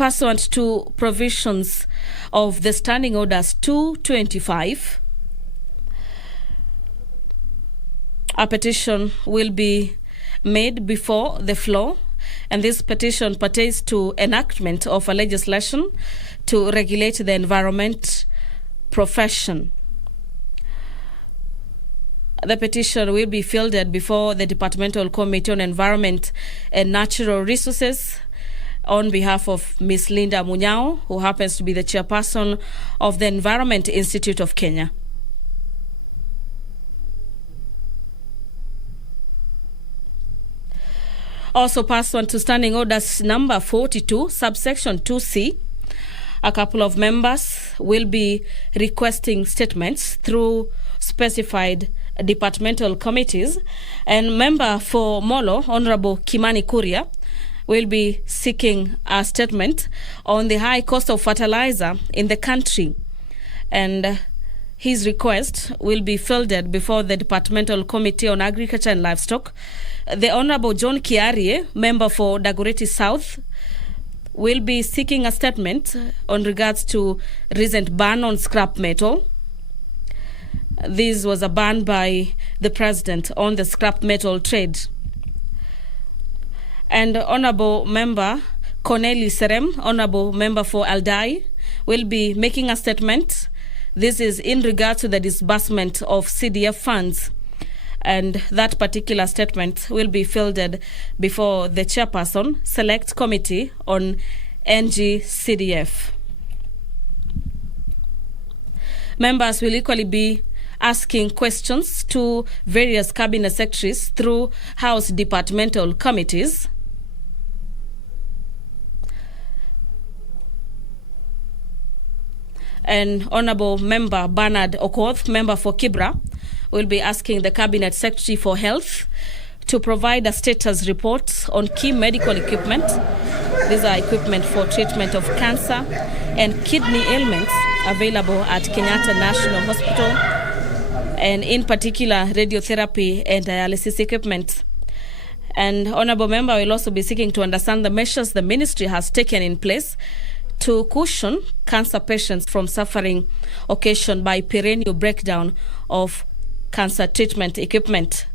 pursuant to provisions of the Standing Orders 225, a petition will be made before the floor, and this petition pertains to enactment of a legislation to regulate the environment profession. The petition will be fielded before the Departmental Committee on Environment and Natural Resources on behalf of Ms. Linda Munyao, who happens to be the chairperson of the Environment Institute of Kenya. Also pursuant to Standing Orders number 42, subsection 2C, a couple of members will be requesting statements through specified departmental committees, and member for Molo, Honorable Kimani Kuria, will be seeking a statement on the high cost of fertilizer in the country, and his request will be fielded before the Departmental Committee on Agriculture and Livestock. The Honorable John Kiarie, member for Dagoretti South, will be seeking a statement on regards to recent ban on scrap metal. This was a ban by the President on the scrap metal trade. And Honorable Member Corneli Serem, Honorable Member for Aldai, will be making a statement. This is in regards to the disbursement of CDF funds. And that particular statement will be fielded before the Chairperson Select Committee on NG-CDF. Members will equally be asking questions to various cabinet secretaries through House departmental committees. And Honorable Member Bernard Okoth, member for Kibra, will be asking the Cabinet Secretary for Health to provide a status report on key medical equipment. These are equipment for treatment of cancer and kidney ailments available at Kenyatta National Hospital, and in particular radiotherapy and dialysis equipment. And Honorable Member will also be seeking to understand the measures the ministry has taken in place to cushion cancer patients from suffering occasioned by perennial breakdown of cancer treatment equipment.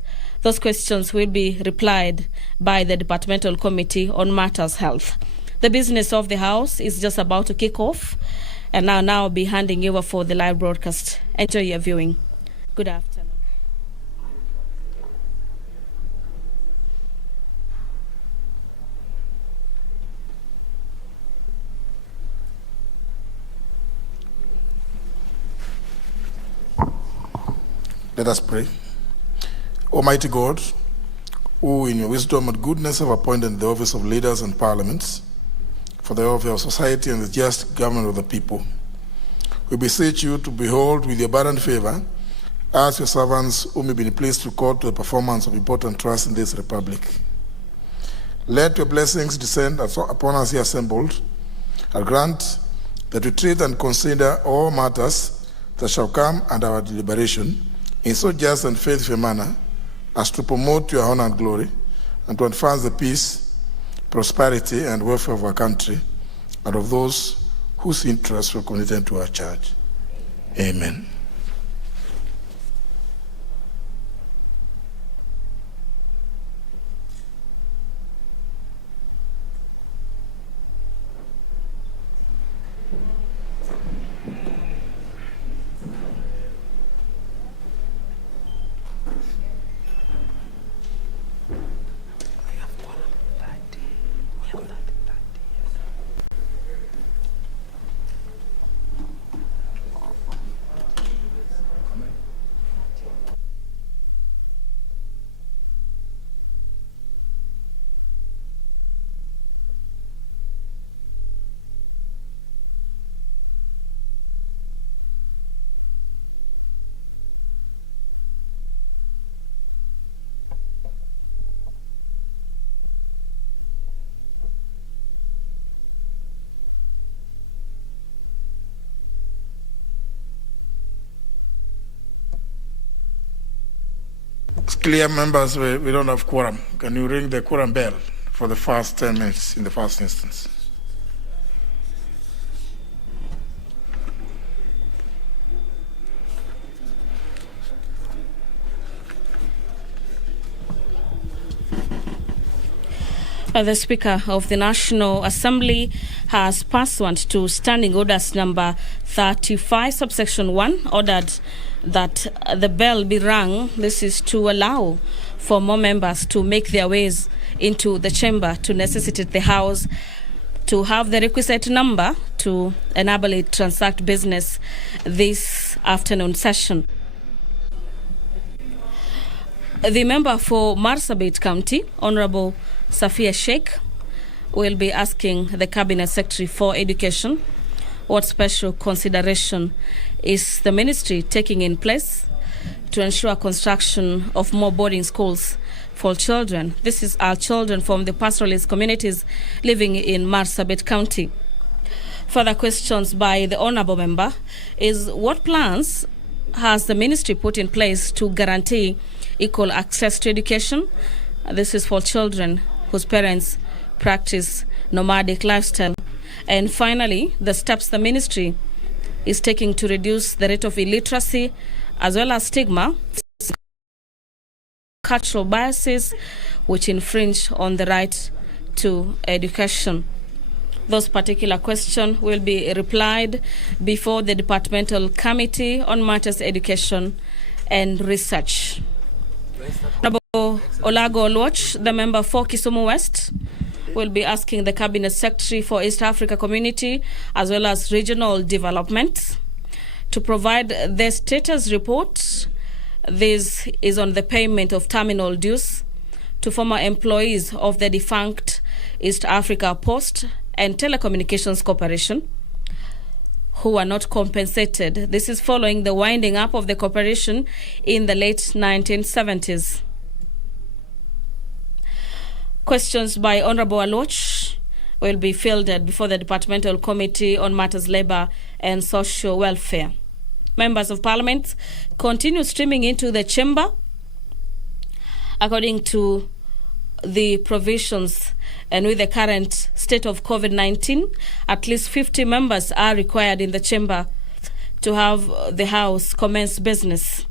Those questions will be replied by the Departmental Committee on Matters Health. The business of the House is just about to kick off, and I'll now be handing over for the live broadcast. Enjoy your viewing. Good afternoon. Let us pray. Almighty God, who in your wisdom and goodness have appointed the office of leaders and parliaments for the welfare of society and the just government of the people, we beseech you to behold with your abundant favor as your servants whom you've been pleased to call to the performance of important trusts in this republic. Let your blessings descend upon us here assembled, and grant that we treat and consider all matters that shall come under our deliberation in so just and faithful a manner as to promote your honor and glory, and to advance the peace, prosperity, and welfare of our country, and of those whose interests were committed to our charge. Amen. It's clear, members, we don't have quorum. Can you ring the quorum bell for the first 10 minutes in the first instance? The Speaker of the National Assembly has, pursuant to Standing Orders number 35, subsection 1, ordered that the bell be rung. This is to allow for more members to make their ways into the chamber to necessitate the House to have the requisite number to enable it to transact business this afternoon session. The member for Marsabit County, Honorable Safia Sheikh, will be asking the Cabinet Secretary for Education what special consideration is the ministry taking in place to ensure construction of more boarding schools for children. This is our children from the pastoralist communities living in Marsabit County. Further questions by the Honourable Member is what plans has the ministry put in place to guarantee equal access to education? This is for children whose parents practice nomadic lifestyle. And finally, the steps the ministry is taking to reduce the rate of illiteracy as well as stigma, cultural biases which infringe on the right to education. Those particular questions will be replied before the Departmental Committee on Matters Education and Research. Honorable Olago Oluoch, the member for Kisumu West, will be asking the Cabinet Secretary for East Africa Community as well as Regional Development to provide the status report. This is on the payment of terminal dues to former employees of the defunct East Africa Post and Telecommunications Corporation who are not compensated. This is following the winding up of the corporation in the late 1970s. Questions by Honorable Aloch will be fielded before the Departmental Committee on Matters Labour and Social Welfare. Members of Parliament continue streaming into the chamber. According to the provisions and with the current state of COVID-19, at least 50 members are required in the chamber to have the House commence business.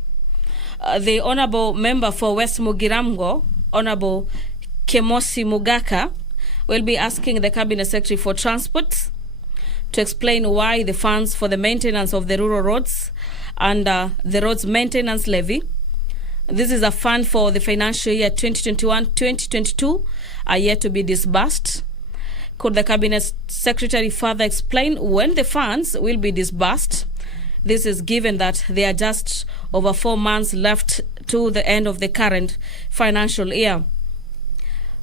The Honourable Member for West Mugiramgo, Honourable Kemosi Mugaka, will be asking the Cabinet Secretary for Transport to explain why the funds for the maintenance of the rural roads under the Roads Maintenance Levy, this is a fund for the financial year 2021-2022, are yet to be disbursed. Could the Cabinet Secretary further explain when the funds will be disbursed? This is given that there are just over 4 months left to the end of the current financial year.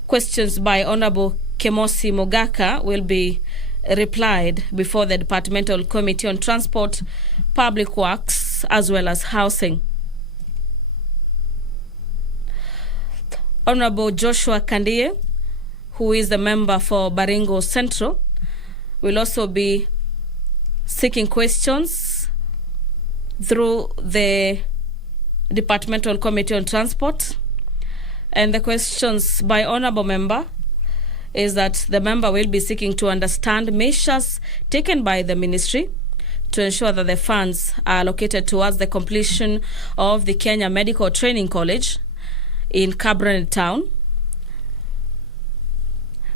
Questions by Honorable Kemosi Mogaka will be replied before the Departmental Committee on Transport, Public Works, as well as Housing. Honorable Joshua Kandie, who is the member for Baringo Central, will also be seeking questions through the Departmental Committee on Transport. And the questions by Honourable Member is that the member will be seeking to understand measures taken by the ministry to ensure that the funds are allocated towards the completion of the Kenya Medical Training College in Cabramatta Town.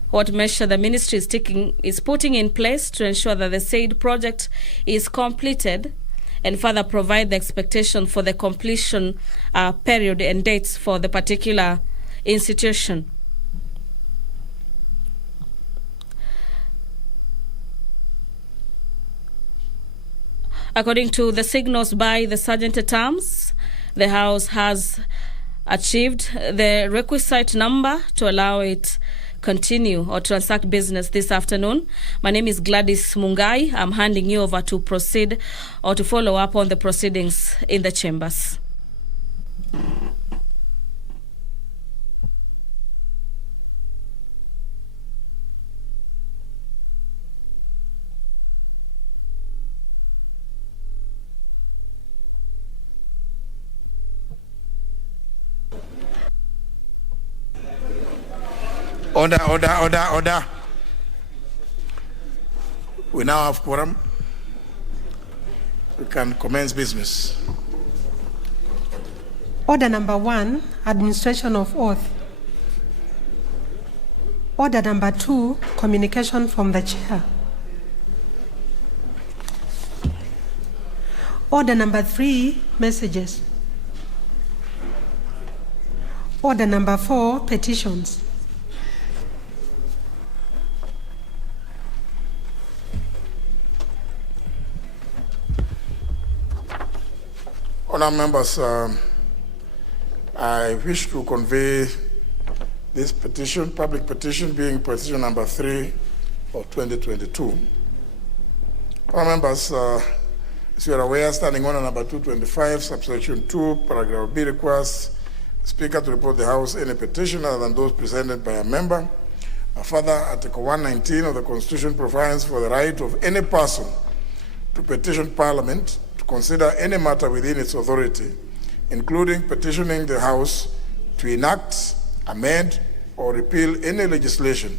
What measure the ministry is putting in place to ensure that the said project is completed, and further provide the expectation for the completion period and dates for the particular institution. According to the signals by the Sergeant at Arms, the House has achieved the requisite number to allow it continue or transact business this afternoon. My name is Gladys Mungai. I'm handing you over to proceed or to follow up on the proceedings in the chambers. Order. We now have quorum. We can commence business. Order number 1, administration of oath. Order number 2, communication from the chair. Order number 3, messages. Order number 4, petitions. Honourable members, I wish to convey this petition, public petition, being petition number 3 of 2022. Honourable members, as you are aware, standing order number 225, subsection 2, paragraph B requires the Speaker to report the House any petition other than those presented by a member. Further, Article 119 of the Constitution provides for the right of any person to petition Parliament to consider any matter within its authority, including petitioning the House to enact, amend, or repeal any legislation.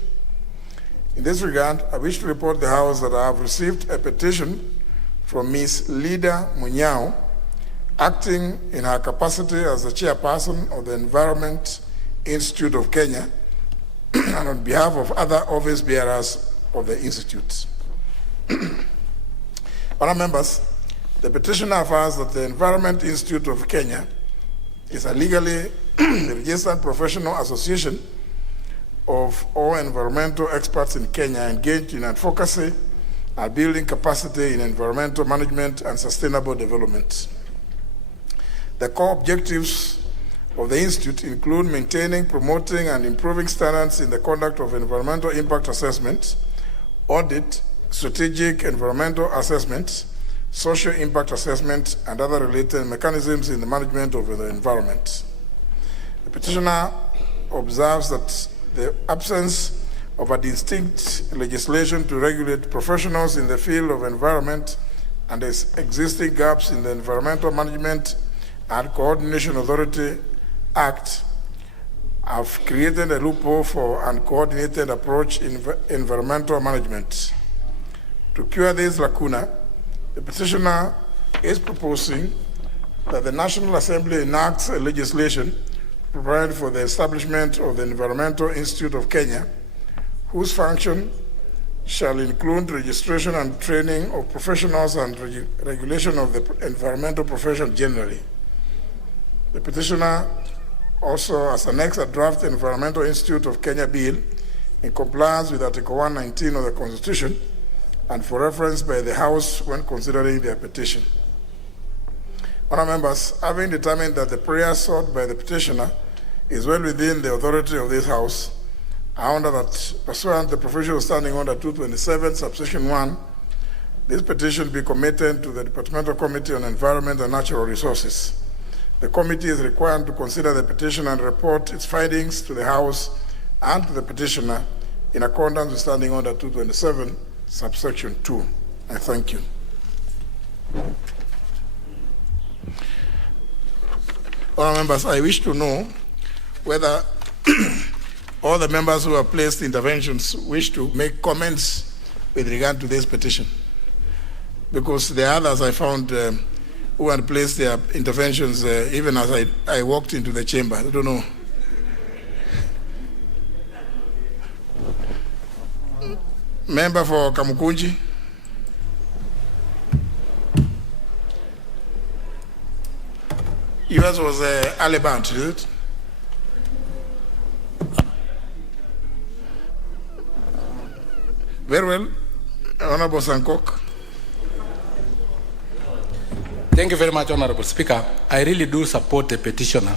In this regard, I wish to report the House that I have received a petition from Ms. Lida Munyao, acting in her capacity as the chairperson of the Environment Institute of Kenya, and on behalf of other office bearers of the Institute. Honourable members, the petitioner affirms that the Environment Institute of Kenya is a legally registered professional association of all environmental experts in Kenya engaged in advocacy and building capacity in environmental management and sustainable development. The core objectives of the Institute include maintaining, promoting, and improving standards in the conduct of environmental impact assessment, audit, strategic environmental assessment, social impact assessment, and other related mechanisms in the management of the environment. The petitioner observes that the absence of a distinct legislation to regulate professionals in the field of environment and its existing gaps in the Environmental Management and Coordination Authority Act have created a loophole for uncoordinated approach in environmental management. To cure this lacuna, the petitioner is proposing that the National Assembly enacts a legislation to provide for the establishment of the Environmental Institute of Kenya, whose function shall include registration and training of professionals and regulation of the environmental profession generally. The petitioner also has annexed a draft Environmental Institute of Kenya bill in compliance with Article 119 of the Constitution and for reference by the House when considering their petition. Honourable members, having determined that the prayer sought by the petitioner is well within the authority of this House, I order that, pursuant to the provision of Standing Order 227, subsection 1, this petition be committed to the Departmental Committee on Environment and Natural Resources. The committee is required to consider the petition and report its findings to the House and to the petitioner in accordance with Standing Order 227, subsection 2. I thank you. Honourable members, I wish to know whether all the members who have placed interventions wish to make comments with regard to this petition. Because the others I found who had placed their interventions even as I walked into the chamber. I don't know. Member for Kamukunji. Yours was Alibant, is it? Very well. Honorable Sankok. Thank you very much, Honorable Speaker. I really do support the petitioner,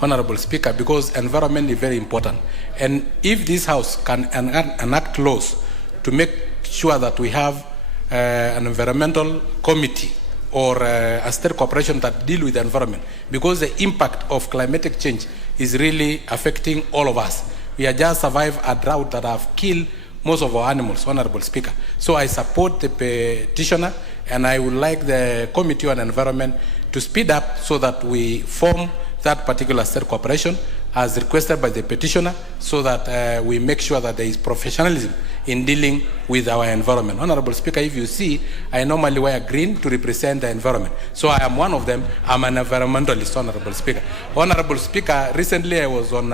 Honorable Speaker, because environment is very important. And if this House can enact laws to make sure that we have an environmental committee or a state corporation that deal with the environment, because the impact of climatic change is really affecting all of us. We have just survived a drought that have killed most of our animals, Honorable Speaker. So I support the petitioner, and I would like the Committee on Environment to speed up so that we form that particular state corporation as requested by the petitioner, so that we make sure that there is professionalism in dealing with our environment. Honorable Speaker, if you see, I normally wear green to represent the environment. So I am one of them. I'm an environmentalist, Honorable Speaker. Honorable Speaker, recently I was on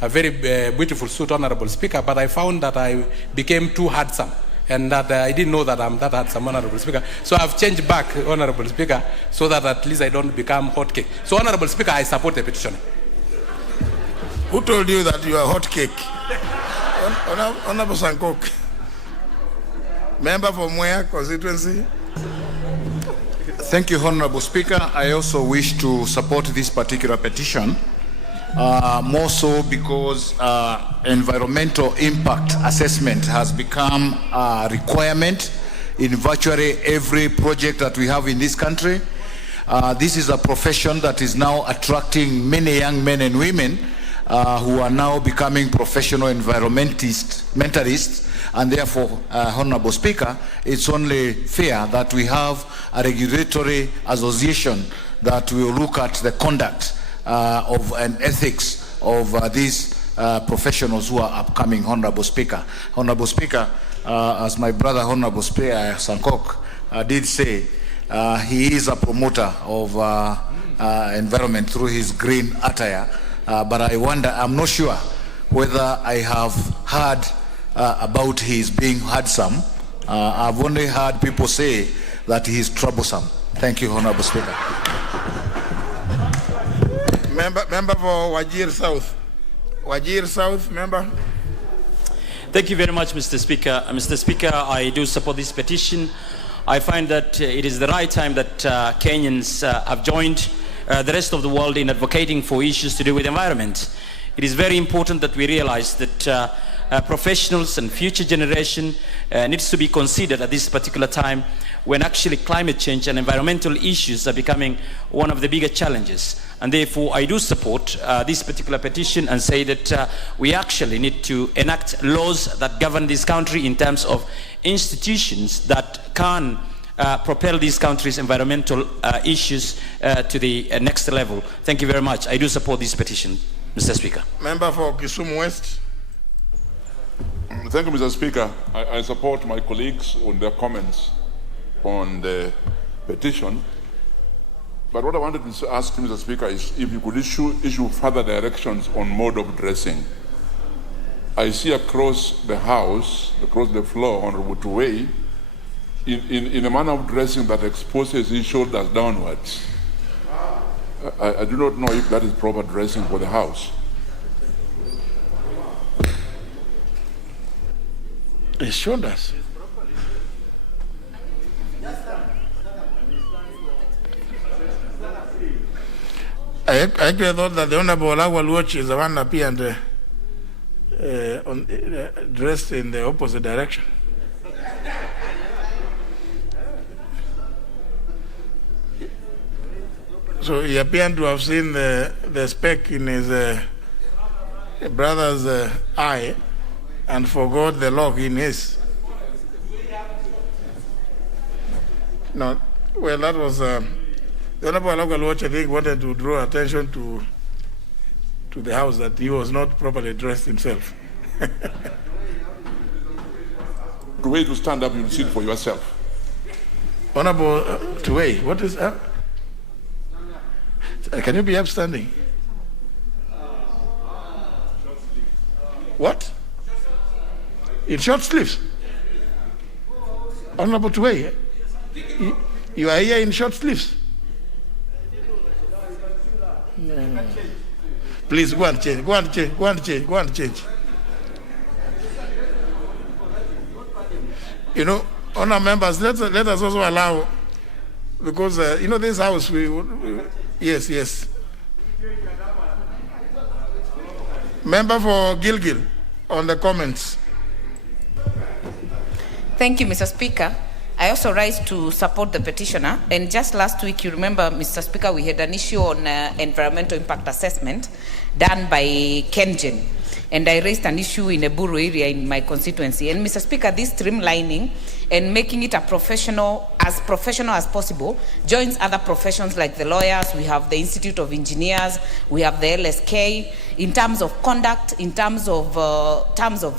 a very beautiful suit, Honorable Speaker, but I found that I became too handsome. And that I didn't know that I'm that handsome, Honorable Speaker. So I've changed back, Honorable Speaker, so that at least I don't become hot cake. So, Honorable Speaker, I support the petition. Who told you that you are hot cake? Honorable Sankok. Member for Mwea constituency. Thank you, Honorable Speaker. I also wish to support this particular petition. More so because environmental impact assessment has become a requirement in virtually every project that we have in this country. This is a profession that is now attracting many young men and women who are now becoming professional environmentalists, and therefore, Honorable Speaker, it's only fair that we have a regulatory association that will look at the conduct of and ethics of these professionals who are upcoming, Honorable Speaker. Honorable Speaker, as my brother Honorable Speaker Sankok did say, he is a promoter of environment through his green attire, but I wonder, I'm not sure whether I have heard about his being handsome. I've only heard people say that he is troublesome. Thank you, Honorable Speaker. Member for Wajir South. Wajir South, member. Thank you very much, Mr. Speaker. Mr. Speaker, I do support this petition. I find that it is the right time that Kenyans have joined the rest of the world in advocating for issues to do with environment. It is very important that we realize that professionals and future generation needs to be considered at this particular time when actually climate change and environmental issues are becoming one of the bigger challenges. And therefore, I do support this particular petition and say that we actually need to enact laws that govern this country in terms of institutions that can propel this country's environmental issues to the next level. Thank you very much. I do support this petition, Mr. Speaker. Member for Kisumu West. Thank you, Mr. Speaker. I support my colleagues on their comments on the petition. But what I wanted to ask Mr. Speaker is if you could issue further directions on mode of dressing. I see across the House, across the floor, Honorable Tuwei, in a manner of dressing that exposes his shoulders downwards. I do not know if that is proper dressing for the House. His shoulders. I actually thought that the Honorable Olawal is the one that appeared dressed in the opposite direction. So he appeared to have seen the speck in his brother's eye and forgot the log in his. No, well, that was the Honorable Olawal, I think, wanted to draw attention to the House that he was not properly dressed himself. The way to stand up, you'll see it for yourself. Honorable Tuwei, what is up? Can you be upstanding? What? In short sleeves? Honorable Tuwei, you are here in short sleeves? No. Please go and change. Go and change. Go and change. Go and change. You know, honor members, let us also allow, because you know this house yes. Member for Gilgil on the comments. Thank you, Mr. Speaker. I also rise to support the petitioner. And just last week, you remember, Mr. Speaker, we had an issue on environmental impact assessment done by KenGen. And I raised an issue in a Buru area in my constituency. And Mr. Speaker, this streamlining and making it as professional as possible, joins other professions like the lawyers, we have the Institute of Engineers, we have the LSK, in terms of conduct, in terms of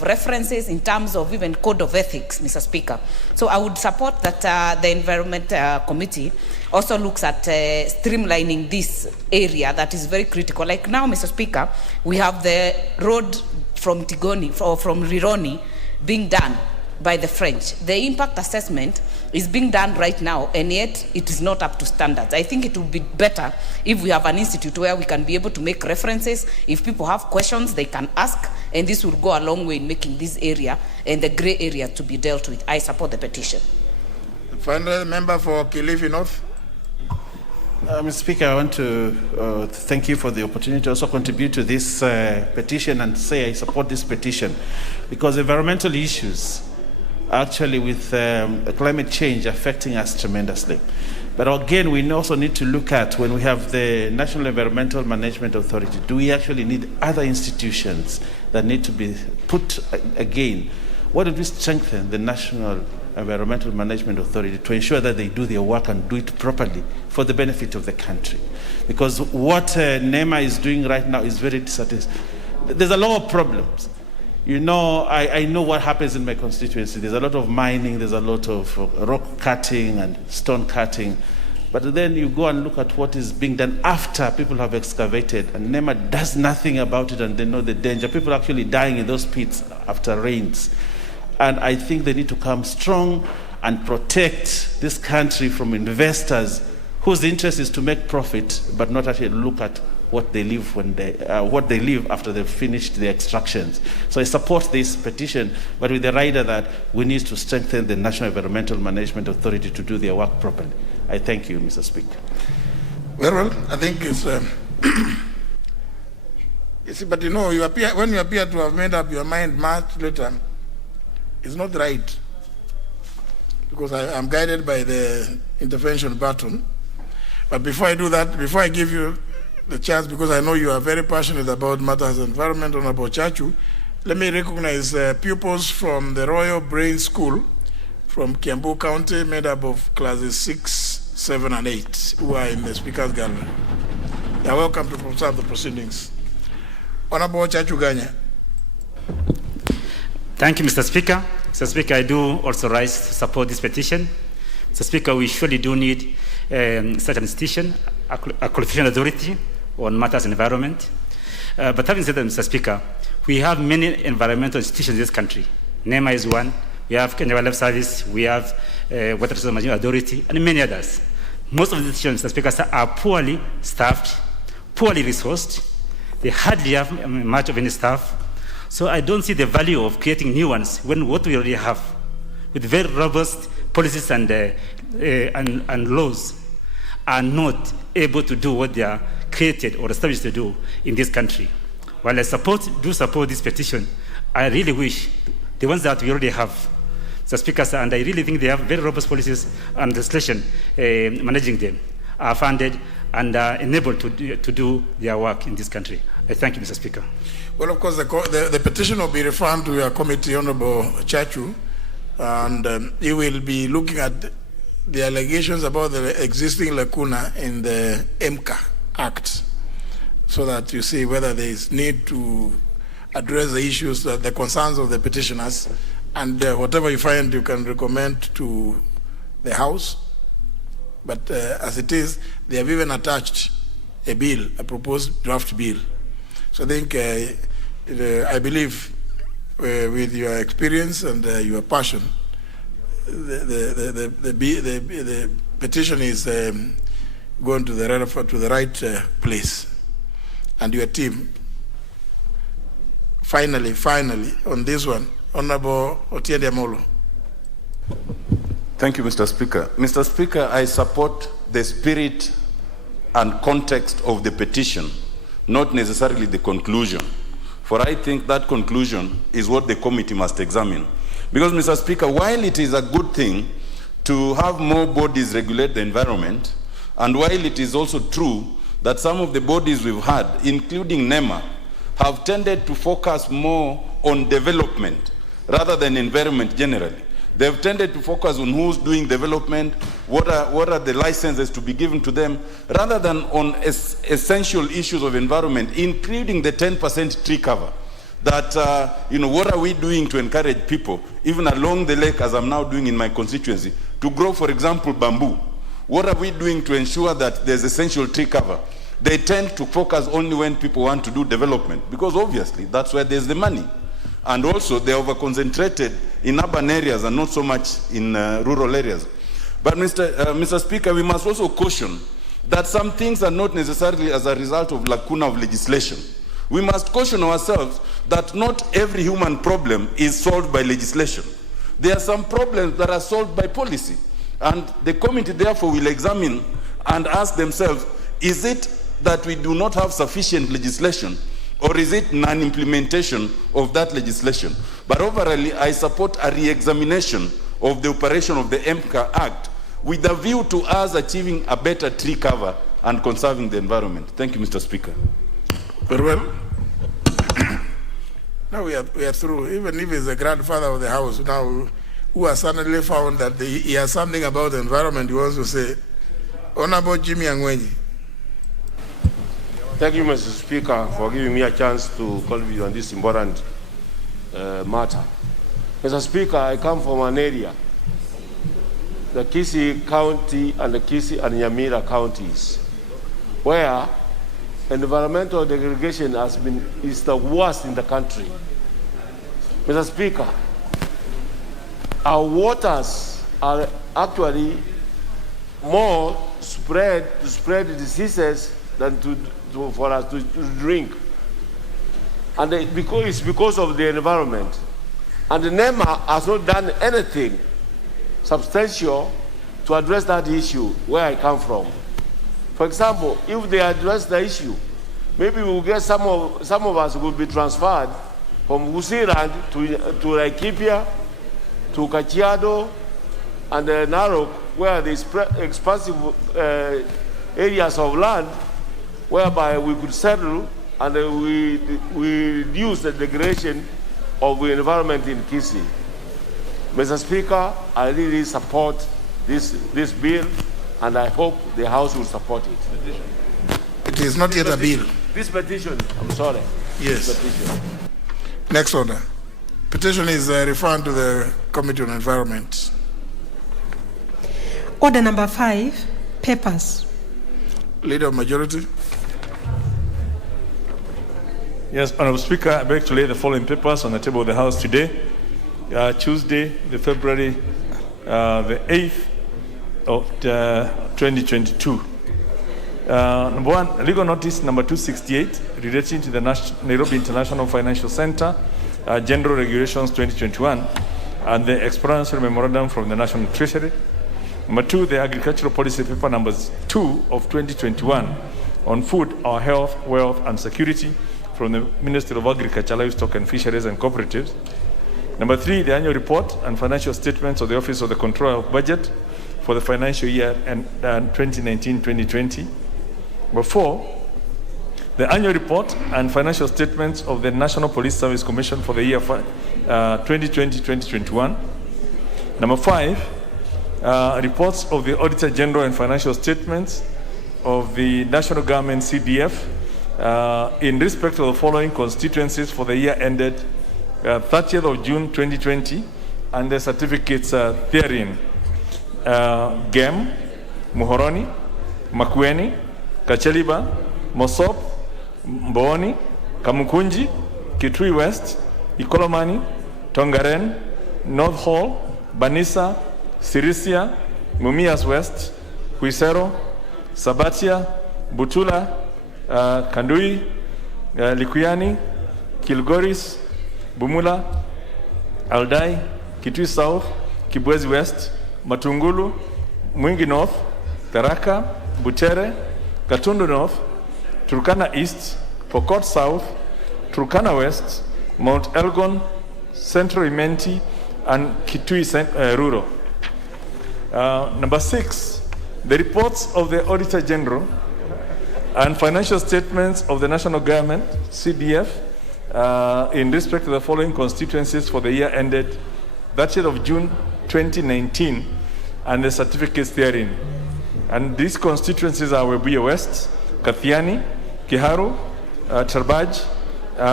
references, in terms of even code of ethics, Mr. Speaker. So I would support that the Environment Committee also looks at streamlining this area that is very critical. Like now, Mr. Speaker, we have the road from Tigoni, or from Rironi, being done by the French. The impact assessment is being done right now, and yet it is not up to standards. I think it would be better if we have an institute where we can be able to make references. If people have questions, they can ask, and this will go a long way in making this area and the grey area to be dealt with. I support the petition. Final member for Kilifi North. Mr. Speaker, I want to thank you for the opportunity to also contribute to this petition and say I support this petition because environmental issues actually with climate change affecting us tremendously. But again, we also need to look at when we have the National Environmental Management Authority, do we actually need other institutions that need to be put again? Why don't we strengthen the National Environmental Management Authority to ensure that they do their work and do it properly for the benefit of the country? Because what NEMA is doing right now is very dissatisfying. There's a lot of problems. You know, I know what happens in my constituency. There's a lot of mining, there's a lot of rock cutting and stone cutting. But then you go and look at what is being done after people have excavated, and NEMA does nothing about it, and they know the danger. People are actually dying in those pits after rains. And I think they need to come strong and protect this country from investors whose interest is to make profit, but not actually look at what they leave after they've finished the extractions. So I support this petition, but with the rider that we need to strengthen the National Environmental Management Authority to do their work properly. I thank you, Mr. Speaker. Well, I think it's... you see, but you know, when you appear to have made up your mind much later, it's not right, because I'm guided by the intervention button. But before I do that, before I give you the chance, because I know you are very passionate about matters of environment, Honorable Chachu, let me recognize pupils from the Royal Brain School from Kiambu County, made up of classes 6, 7, and 8, who are in the Speaker's Gallery. You are welcome to observe the proceedings. Honorable Chachu Ganya. Thank you, Mr. Speaker. Mr. Speaker, I do also rise to support this petition. Mr. Speaker, we surely do need such an institution, a qualification authority on matters of environment. But having said that, Mr. Speaker, we have many environmental institutions in this country. NEMA is one. We have Kenya Wildlife Service. We have Water Resources Management Authority, and many others. Most of the institutions, Mr. Speaker, are poorly staffed, poorly resourced. They hardly have much of any staff. So I don't see the value of creating new ones when what we already have, with very robust policies and laws, are not able to do what they are created or established to do in this country. While I do support this petition, I really wish the ones that we already have, the speakers, and I really think they have very robust policies and legislation managing them, are funded and are enabled to do their work in this country. I thank you, Mr. Speaker. Well, of course, the petition will be referred to your committee, Honorable Chachu, and he will be looking at the allegations about the existing lacuna in the MCA Act, so that you see whether there is need to address the issues, the concerns of the petitioners, and whatever you find you can recommend to the House. But as it is, they have even attached a bill, a proposed draft bill. So I think, I believe, with your experience and your passion, the petition is going to the right place. And your team, finally, on this one, Honorable Otiende Amolo. Thank you, Mr. Speaker. Mr. Speaker, I support the spirit and context of the petition, not necessarily the conclusion. For I think that conclusion is what the committee must examine. Because, Mr. Speaker, while it is a good thing to have more bodies regulate the environment, and while it is also true that some of the bodies we've had, including NEMA, have tended to focus more on development rather than environment generally, They've tended to focus on who's doing development, what are the licenses to be given to them, rather than on essential issues of environment, including the 10% tree cover. That, what are we doing to encourage people, even along the lake, as I'm now doing in my constituency, to grow, for example, bamboo? What are we doing to ensure that there's essential tree cover? They tend to focus only when people want to do development, because obviously that's where there's the money. And also they're over-concentrated in urban areas and not so much in rural areas. But Mr. Speaker, we must also caution that some things are not necessarily as a result of lacuna of legislation. We must caution ourselves that not every human problem is solved by legislation. There are some problems that are solved by policy. And the committee therefore will examine and ask themselves, is it that we do not have sufficient legislation, or is it non-implementation of that legislation? But overall, I support a re-examination of the operation of the MCA Act with a view to us achieving a better tree cover and conserving the environment. Thank you, Mr. Speaker. Very well. Now we are through. Even if he's the grandfather of the house now, who has suddenly found that he has something about the environment he wants to say. Honorable Jimmy Angwenyi. Thank you, Mr. Speaker, for giving me a chance to contribute on this important matter. Mr. Speaker, I come from an area, the Kisii County and the Kisii and Nyamira counties, where environmental degradation is the worst in the country. Mr. Speaker, our waters are actually more to spread diseases than for us to drink. And it's because of the environment. And the NEMA has not done anything substantial to address that issue where I come from. For example, if they address the issue, maybe we'll get some of us will be transferred from Gusii to Laikipia, to Kajiado, and Narok, where there's expansive areas of land whereby we could settle and we reduce the degradation of the environment in Kisii. Mr. Speaker, I really support this bill, and I hope the House will support it. It is not yet a bill. This petition, I'm sorry. Yes. This petition. Next order. Petition is referred to the Committee on Environment. Order number 5, papers. Leader of Majority. Yes, Honourable Speaker, I beg to lay the following papers on the table of the House today, Tuesday, the February the 8th of 2022. Number 1, legal notice number 268 relating to the Nairobi International Financial Center, General Regulations 2021, and the explanatory memorandum from the National Treasury. Number 2, the agricultural policy paper number 2 of 2021 on food, our health, wealth, and security from the Ministry of Agriculture, Livestock and Fisheries and Cooperatives. Number 3, the annual report and financial statements of the Office of the Controller of Budget for the financial year 2019-2020. Number 4, the annual report and financial statements of the National Police Service Commission for the year 2020-2021. Number 5, reports of the Auditor General and financial statements of the National Government CDF in respect of the following constituencies for the year ended 30th of June 2020, and the certificates therein. Gem, Muhoroni, Makueni, Kacheliba, Mosop, Mboni, Kamukunji, Kitui West, Ikolomani, Tongaren, North Hall, Banisa, Sirisia, Mumias West, Huisero, Sabatia, Butula, Kandui, Likuyani, Kilgoris, Bumula, Aldai, Kitui South, Kibwezi West, Matungulu, Mwingi North, Tharaka, Butere, Gatundu North, Turkana East, Pokot South, Turkana West, Mount Elgon, Central Imenti, and Kitui Rural. Number 6, the reports of the Auditor General and financial statements of the National Government, CDF, in respect to the following constituencies for the year ended 30th of June 2019, and the certificates therein. And these constituencies are Webuye West, Kathiani, Kiharu, Tarbaj,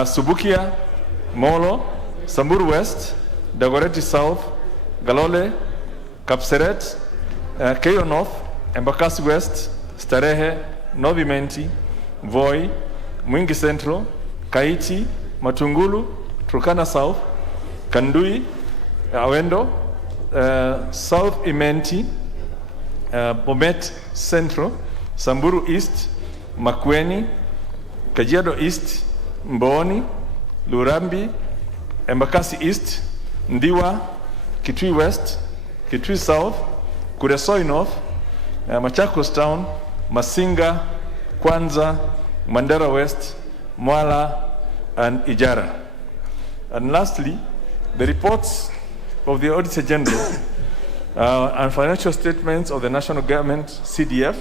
Subukia, Molo, Samburu West, Dagoretti South, Galole, Kapseret, Keyo North, Embakasi West, Starehe, Novi Menti, Voi, Mwingi Central, Kaiti, Matungulu, Turkana South, Kandui, Awendo, South Imenti, Bomet Central, Samburu East, Makueni, Kajiado East, Mboni, Lurambi, Embakasi East, Ndiwa, Kitui West, Kitui South, Kuresoi North, Machakos Town, Masinga, Kwanza, Mandera West, Mwala, and Ijara. And lastly, the reports of the Auditor General and financial statements of the national government, CDF,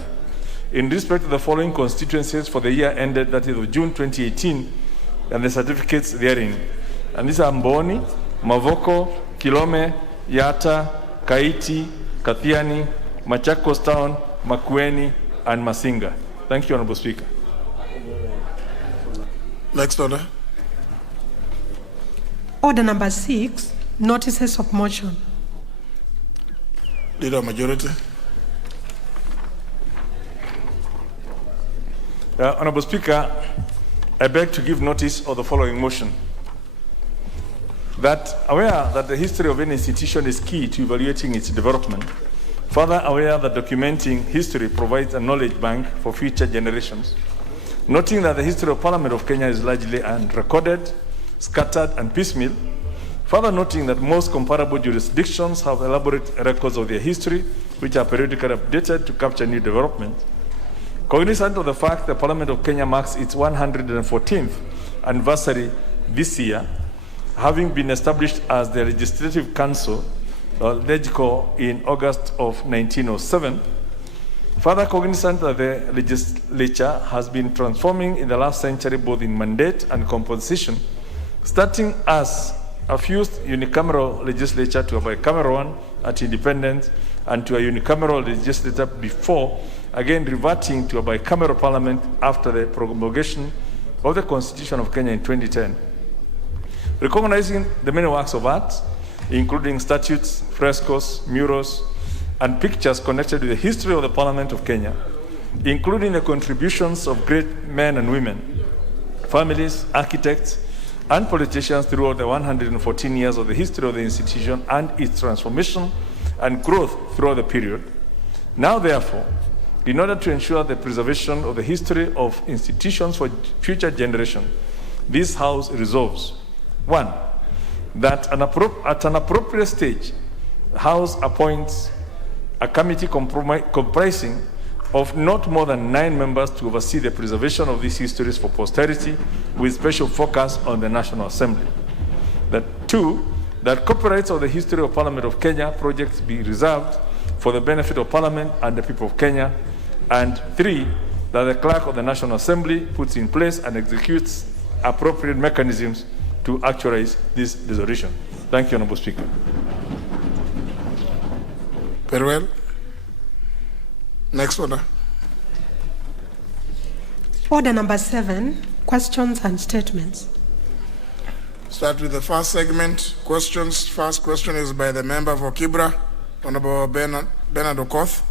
in respect to the following constituencies for the year ended 30th of June 2018, and the certificates therein. And these are Mboni, Mavoko, Kilome, Yata, Kaiti, Kathiani, Machakos Town, Makueni, and Masinga. Thank you, Honorable Speaker. Next order. Order number 6, notices of motion. Leader Majority. Honorable Speaker, I beg to give notice of the following motion. That aware that the history of any institution is key to evaluating its development, further aware that documenting history provides a knowledge bank for future generations, noting that the history of Parliament of Kenya is largely unrecorded, scattered, and piecemeal, further noting that most comparable jurisdictions have elaborate records of their history, which are periodically updated to capture new developments. Cognizant of the fact that Parliament of Kenya marks its 114th anniversary this year, having been established as the Legislative Council, LegCo, in August of 1907, further cognizant that the legislature has been transforming in the last century both in mandate and composition, starting as a fused unicameral legislature to a bicameral one at independence and to a unicameral legislature before, again reverting to a bicameral parliament after the promulgation of the Constitution of Kenya in 2010. Recognizing the many works of art, including statues, frescoes, murals, and pictures connected with the history of the Parliament of Kenya, including the contributions of great men and women, families, architects, and politicians throughout the 114 years of the history of the institution and its transformation and growth throughout the period. Now, therefore, in order to ensure the preservation of the history of institutions for future generations, this House resolves, 1, that at an appropriate stage, the House appoints a committee comprising of not more than 9 members to oversee the preservation of these histories for posterity, with special focus on the National Assembly. That 2, that copyrights of the history of Parliament of Kenya projects be reserved for the benefit of Parliament and the people of Kenya. And 3, that the Clerk of the National Assembly puts in place and executes appropriate mechanisms to actualize this resolution. Thank you, Honorable Speaker. Very well. Next order. Order number 7, questions and statements. Start with the first segment, questions. First question is by the member for Kibra, Honorable Bernard Okoth.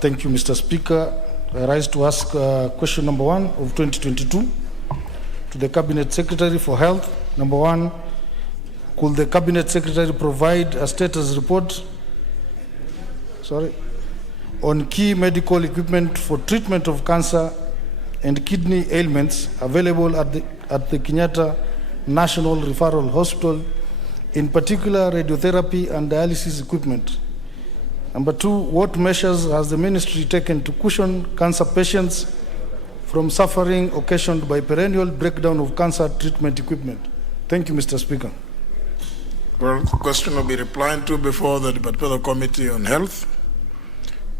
Thank you, Mr. Speaker. I rise to ask question number 1 of 2022 to the Cabinet Secretary for Health. Number 1, could the Cabinet Secretary provide a status report on key medical equipment for treatment of cancer and kidney ailments available at the Kenyatta National Referral Hospital, in particular radiotherapy and dialysis equipment? Number 2, what measures has the ministry taken to cushion cancer patients from suffering occasioned by perennial breakdown of cancer treatment equipment? Thank you, Mr. Speaker. Well, the question will be replied to before the Departmental Committee on Health.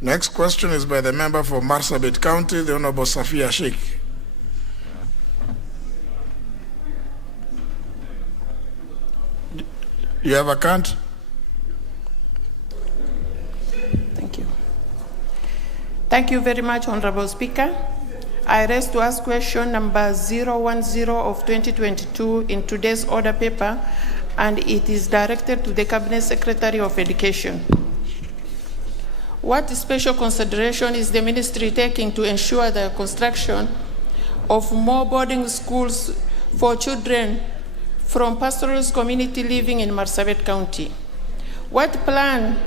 Next question is by the member for Marsabit County, the Honorable Safia Sheikh. Do you have a count? Thank you. Thank you very much, Honorable Speaker. I raise to ask question number 010 of 2022 in today's order paper, and it is directed to the Cabinet Secretary of Education. What special consideration is the ministry taking to ensure the construction of more boarding schools for children from pastoralist community living in Marsabit County? What plan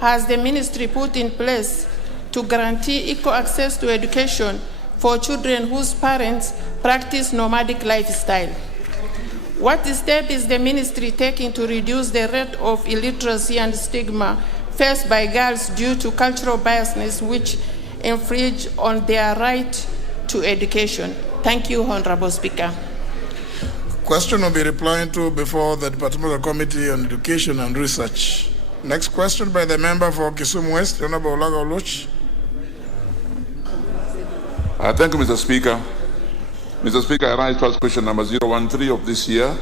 has the ministry put in place to guarantee equal access to education for children whose parents practice nomadic lifestyle? What step is the ministry taking to reduce the rate of illiteracy and stigma faced by girls due to cultural biasness which infringe on their right to education? Thank you, Honorable Speaker. Question will be replied to before the Departmental Committee on Education and Research. Next question by the member for Kisumu West, Honorable Olaga Oloch. Thank you, Mr. Speaker. Mr. Speaker, I rise to ask question number 013 of this year,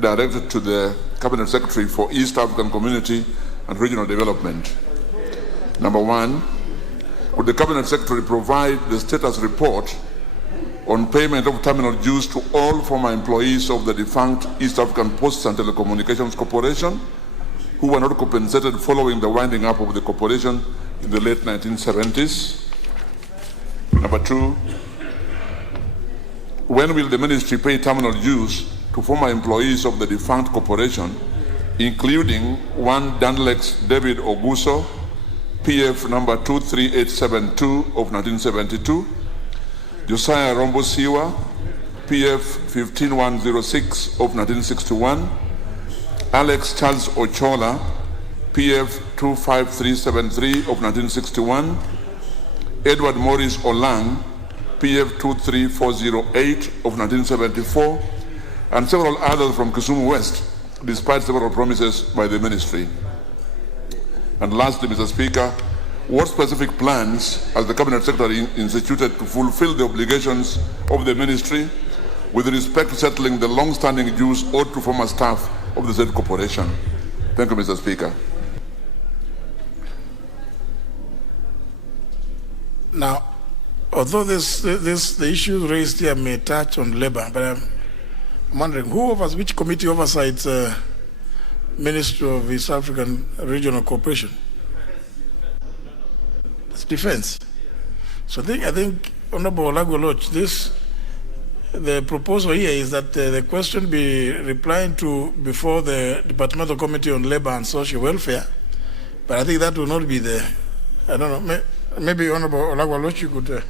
directed to the Cabinet Secretary for East African Community and Regional Development. Number 1, would the Cabinet Secretary provide the status report on payment of terminal dues to all former employees of the defunct East African Posts and Telecommunications Corporation who were not compensated following the winding up of the corporation in the late 1970s? Number 2, when will the ministry pay terminal dues to former employees of the defunct corporation, including one Danlex David Oguso, PF number 23872 of 1972, Josiah Rombo Siwa, PF 15106 of 1961, Alex Charles Ochola, PF 25373 of 1961, Edward Morris Olang, PF 23408 of 1974, and several others from Kisumu West, despite several promises by the ministry. And lastly, Mr. Speaker, what specific plans has the Cabinet Secretary instituted to fulfill the obligations of the ministry with respect to settling the long-standing dues owed to former staff of the said corporation? Thank you, Mr. Speaker. Now, although the issues raised here may touch on labor, but I'm wondering which committee oversights Ministry of East African Regional Cooperation? It's Defense. So I think Honorable Olaga Oloch, the proposal here is that the question be replied to before the Departmental Committee on Labor and Social Welfare, but I think that will not be the, I don't know, maybe Honorable Olaga Oloch, you could...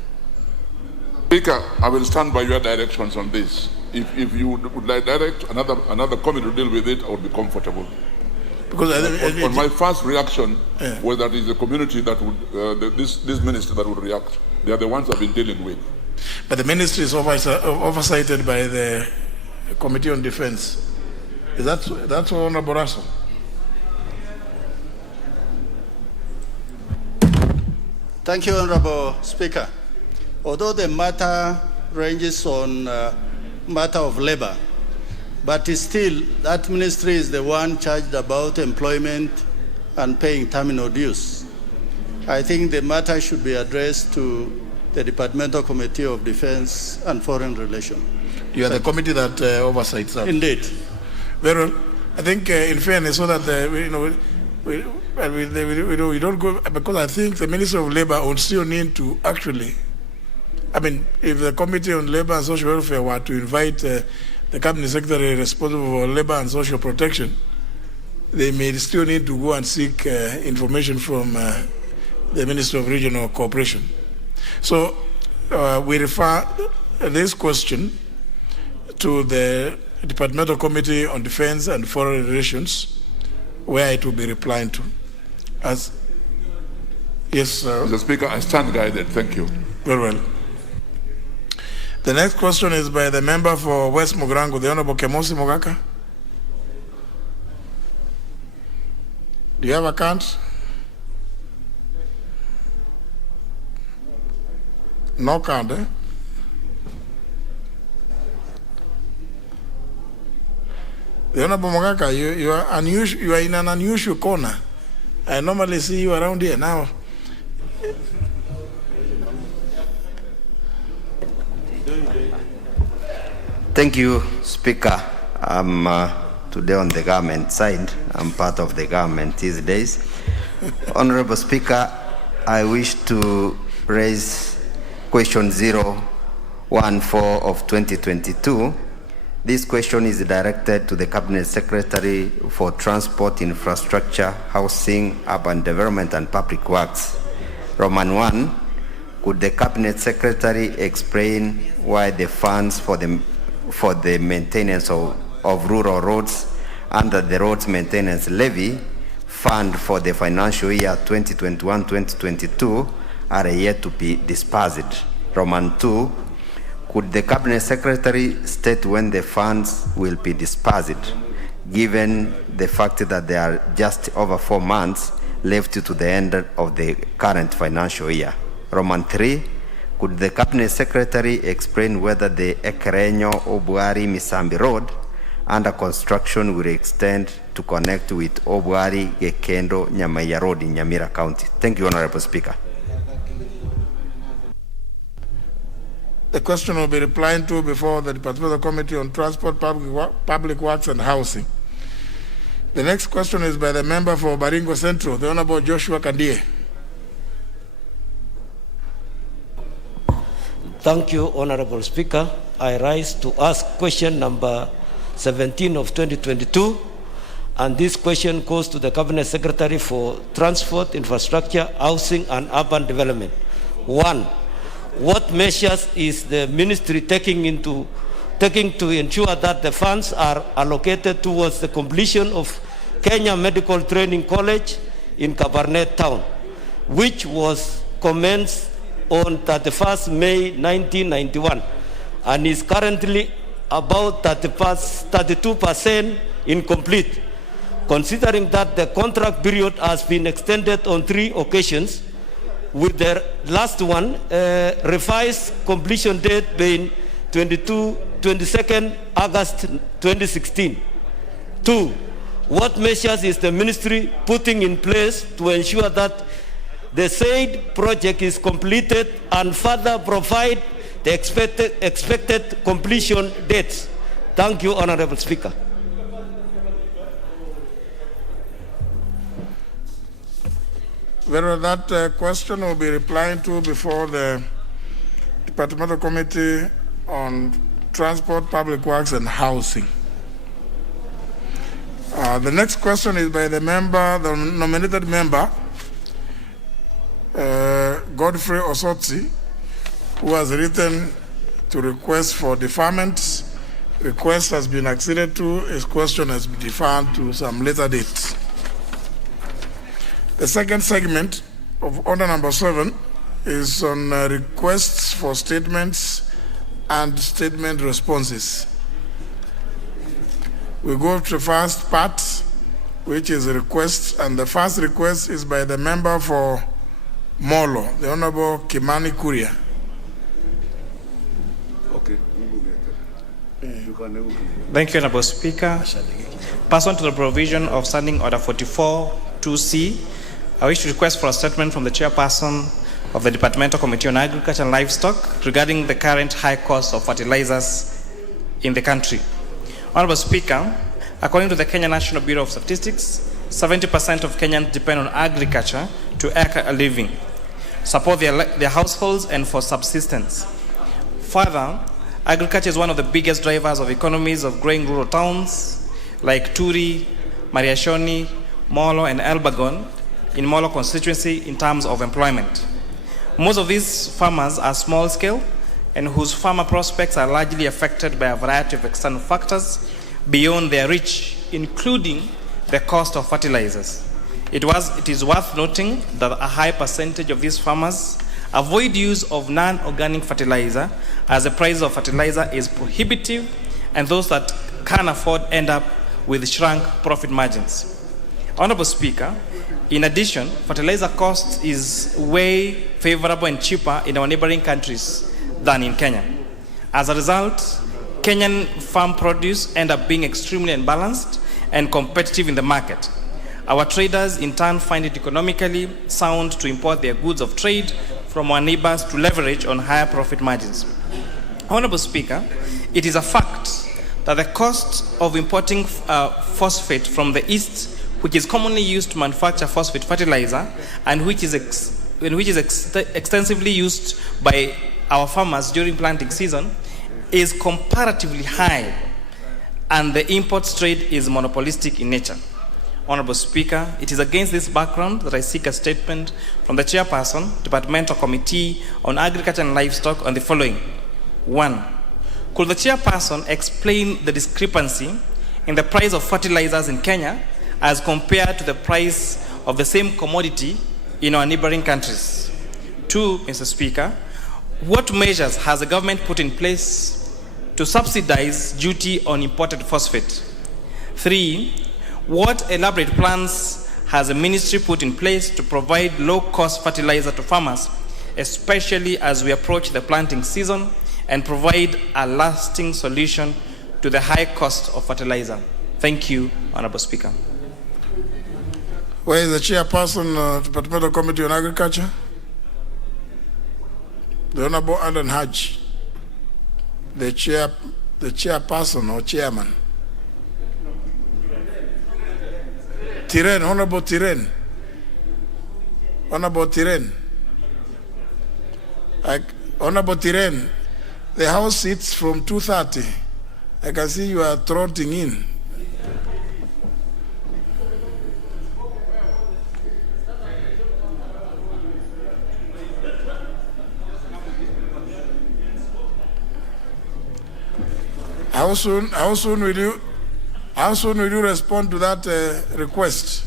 Speaker, I will stand by your directions on this. If you would like direct another committee to deal with it, I would be comfortable. Because on my first reaction was that it's the community that would, this ministry that would react. They are the ones I've been dealing with. But the ministry is oversighted by the Committee on Defense. That's Honorable Russell. Thank you, Honorable Speaker. Although the matter ranges on matter of labor, but still that ministry is the one charged about employment and paying terminal dues. I think the matter should be addressed to the Departmental Committee of Defense and Foreign Relations. You are the committee that oversights that. Indeed. Well, I think in fairness, so that we don't go, because I think the Ministry of Labor would still need to actually, I mean, if the Committee on Labor and Social Welfare were to invite the Cabinet Secretary responsible for labor and social protection, they may still need to go and seek information from the Ministry of Regional Cooperation. So we refer this question to the Departmental Committee on Defense and Foreign Relations, where it will be replied to. Yes, sir. Mr. Speaker, I stand guided. Thank you. Very well. The next question is by the member for West Mogrango, the Honorable Kemosi Mogaka. Do you have a count? No count, eh? The Honorable Mogaka, you are unusual. You are in an unusual corner. I normally see you around here now. Thank you, Speaker. I'm today on the government side. I'm part of the government these days. Honorable Speaker, I wish to raise question 014 of 2022. This question is directed to the Cabinet Secretary for Transport, Infrastructure, Housing, Urban Development and Public Works. Roman 1, could the Cabinet Secretary explain why the funds for the maintenance of rural roads under the Roads Maintenance Levy Fund for the financial year 2021-2022 are yet to be disbursed? Roman 2, could the Cabinet Secretary state when the funds will be disbursed, given the fact that there are just over 4 months left to the end of the current financial year? Roman 3, could the Cabinet Secretary explain whether the Ekerenyo-Obuari-Misambi Road under construction will extend to connect with Obuari-Gekendo-Nyamaiya Road in Nyamira County? Thank you, Honorable Speaker. The question will be replied to before the Departmental Committee on Transport, Public Works and Housing. The next question is by the member for Baringo Central, the Honorable Joshua Kandie. Thank you, Honorable Speaker. I rise to ask question number 17 of 2022, and this question goes to the Cabinet Secretary for Transport, Infrastructure, Housing and Urban Development. 1. What measures is the ministry taking to ensure that the funds are allocated towards the completion of Kenya Medical Training College in Kabarnet Town, which was commenced on 31st May 1991 and is currently about 32% incomplete? Considering that the contract period has been extended on 3 occasions, with the last one revised completion date being 22nd August 2016. 2. What measures is the ministry putting in place to ensure that the said project is completed and further provide the expected completion dates? Thank you, Honorable Speaker. Whether that question will be replied to before the Departmental Committee on Transport, Public Works and Housing. The next question is by the nominated member, Godfrey Osotsi, who has written to request for deferment. Request has been acceded to. His question has been deferred to some later date. The second segment of order number 7 is on requests for statements and statement responses. We go to the first part, which is a request, and the first request is by the member for Molo, the Honorable Kimani Kuria. Okay. Thank you, Honorable Speaker. Pursuant to the provision of Standing Order 44-2C, I wish to request for a statement from the chairperson of the Departmental Committee on Agriculture and Livestock regarding the current high cost of fertilizers in the country. Honorable Speaker, according to the Kenya National Bureau of Statistics, 70% of Kenyans depend on agriculture to earn a living, support their households and for subsistence. Further, agriculture is one of the biggest drivers of economies of growing rural towns like Turi, Mariashoni, Molo and Elbagon in Molo constituency in terms of employment. Most of these farmers are small scale and whose farmer prospects are largely affected by a variety of external factors beyond their reach, including the cost of fertilizers. It is worth noting that a high percentage of these farmers avoid use of non-organic fertilizer as the price of fertilizer is prohibitive, and those that can afford end up with shrunk profit margins. Honorable Speaker, in addition, fertilizer cost is way favorable and cheaper in our neighboring countries than in Kenya. As a result, Kenyan farm produce end up being extremely unbalanced and competitive in the market. Our traders in turn find it economically sound to import their goods of trade from our neighbors to leverage on higher profit margins. Honorable Speaker, it is a fact that the cost of importing phosphate from the east, which is commonly used to manufacture phosphate fertilizer and which is extensively used by our farmers during planting season, is comparatively high, and the imports trade is monopolistic in nature. Honorable Speaker, it is against this background that I seek a statement from the Chairperson, Departmental Committee on Agriculture and Livestock on the following. 1. Could the Chairperson explain the discrepancy in the price of fertilizers in Kenya as compared to the price of the same commodity in our neighboring countries? 2, Mr. Speaker, what measures has the government put in place to subsidize duty on imported phosphate? 3, what elaborate plans has the ministry put in place to provide low-cost fertilizer to farmers, especially as we approach the planting season, and provide a lasting solution to the high cost of fertilizer? Thank you, Honorable Speaker. Where is the Chairperson, Departmental Committee on Agriculture? The Honorable Alan Haj, the Chairperson or Chairman. Tiren, Honorable Tiren. Honorable Tiren. Honorable Tiren, the House sits from 2:30. I can see you are trotting in. How soon will you respond to that request?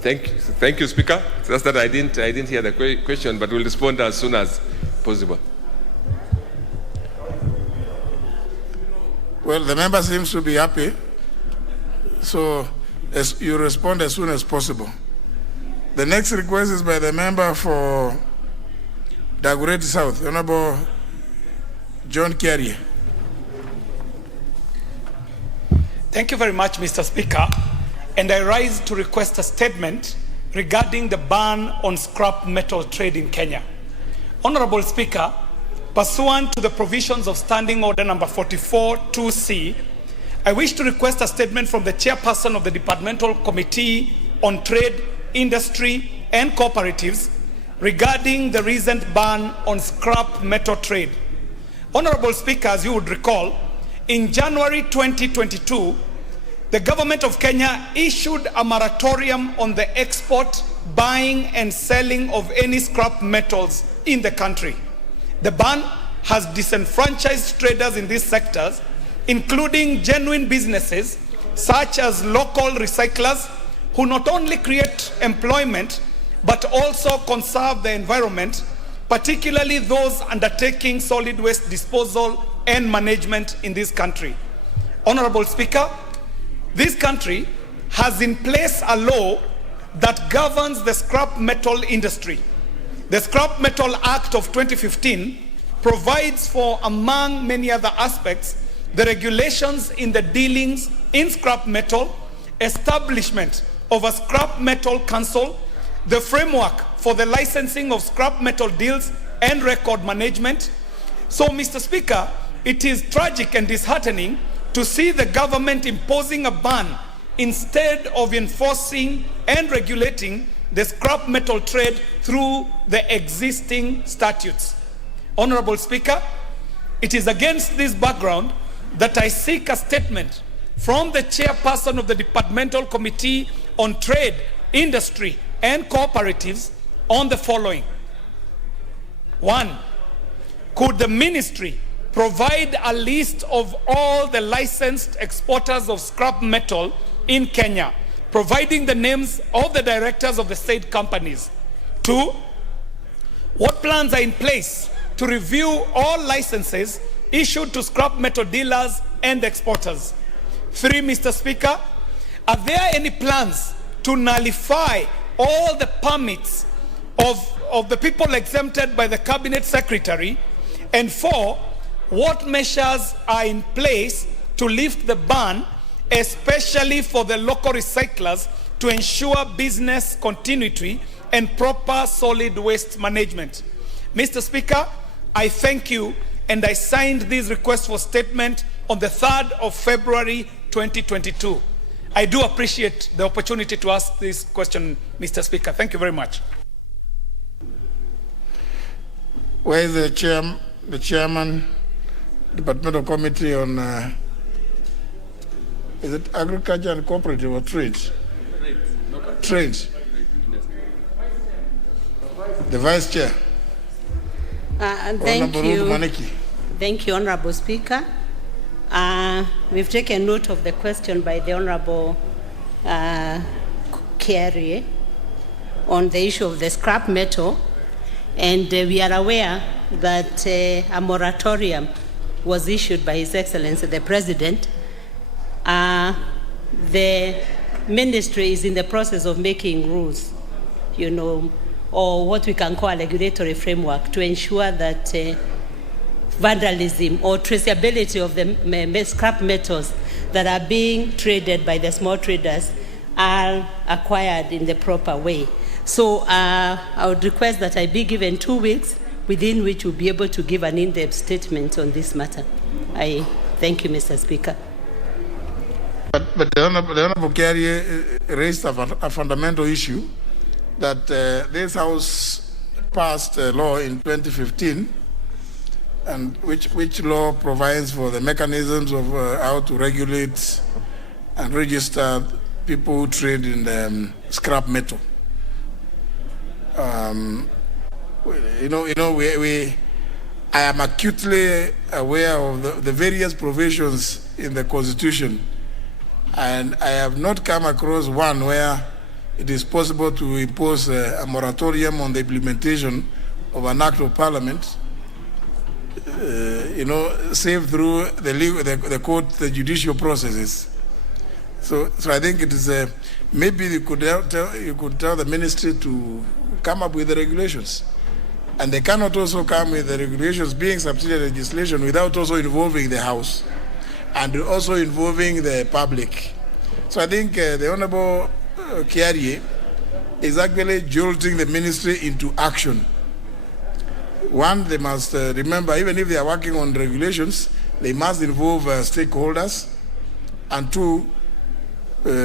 Thank you, Speaker. It's just that I didn't hear the question, but we'll respond as soon as possible. Well, the member seems to be happy, so you respond as soon as possible. The next request is by the member for Dagoretti South, Honorable John Carrier. Thank you very much, Mr. Speaker. And I rise to request a statement regarding the ban on scrap metal trade in Kenya. Honorable Speaker, pursuant to the provisions of Standing Order number 44-2C, I wish to request a statement from the Chairperson of the Departmental Committee on Trade, Industry and Cooperatives regarding the recent ban on scrap metal trade. Honorable Speaker, as you would recall, in January 2022, the government of Kenya issued a moratorium on the export, buying and selling of any scrap metals in the country. The ban has disenfranchised traders in these sectors, including genuine businesses such as local recyclers who not only create employment but also conserve the environment, particularly those undertaking solid waste disposal and management in this country. Honorable Speaker, this country has in place a law that governs the scrap metal industry. The Scrap Metal Act of 2015 provides for, among many other aspects, the regulations in the dealings in scrap metal, establishment of a scrap metal council, the framework for the licensing of scrap metal deals and record management. So, Mr. Speaker, it is tragic and disheartening to see the government imposing a ban instead of enforcing and regulating the scrap metal trade through the existing statutes. Honorable Speaker, it is against this background that I seek a statement from the Chairperson of the Departmental Committee on Trade, Industry and Cooperatives on the following. 1. Could the ministry provide a list of all the licensed exporters of scrap metal in Kenya, providing the names of the directors of the said companies? 2. What plans are in place to review all licenses issued to scrap metal dealers and exporters? 3, Mr. Speaker, are there any plans to nullify all the permits of of the people exempted by the Cabinet Secretary? And 4, what measures are in place to lift the ban, especially for the local recyclers, to ensure business continuity and proper solid waste management? Mr. Speaker, I thank you, and I signed this request for statement on the 3rd of February 2022. I do appreciate the opportunity to ask this question, Mr. Speaker. Thank you very much. Where is the chairman, Departmental Committee on, is it Agriculture and Cooperative or Trade? Trade. The Vice Chair. Thank you. Thank you, Honorable Speaker. We've taken note of the question by the Honorable Kerry on the issue of the scrap metal, and we are aware that a moratorium was issued by His Excellency the President. The ministry is in the process of making rules, or what we can call a regulatory framework to ensure that vandalism or traceability of the scrap metals that are being traded by the small traders are acquired in the proper way. So I would request that I be given 2 weeks within which we'll be able to give an in-depth statement on this matter. I thank you, Mr. Speaker. But the Honorable Kerry raised a fundamental issue that this House passed a law in 2015, and which law provides for the mechanisms of how to regulate and register people who trade in scrap metal. I am acutely aware of the various provisions in the Constitution, and I have not come across one where it is possible to impose a moratorium on the implementation of an act of Parliament, save through the court, the judicial processes. So I think it is maybe you could tell the ministry to come up with the regulations, and they cannot also come with the regulations being subsidiary legislation without also involving the House and also involving the public. So I think the Honorable Kiarie is actually jolting the ministry into action. One, they must remember, even if they are working on regulations, they must involve stakeholders, and 2,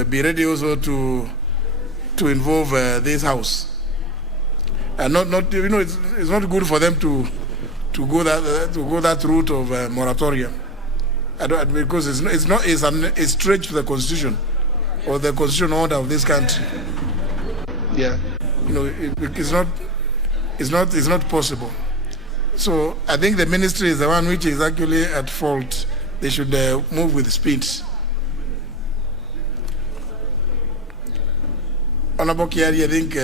be ready also to involve this House. And not it's not good for them to go that route of moratorium, because it's strange to the Constitution or the constitutional order of this country. Yeah, it's not possible. So I think the ministry is the one which is actually at fault. They should move with speed. Honorable Kiari, I think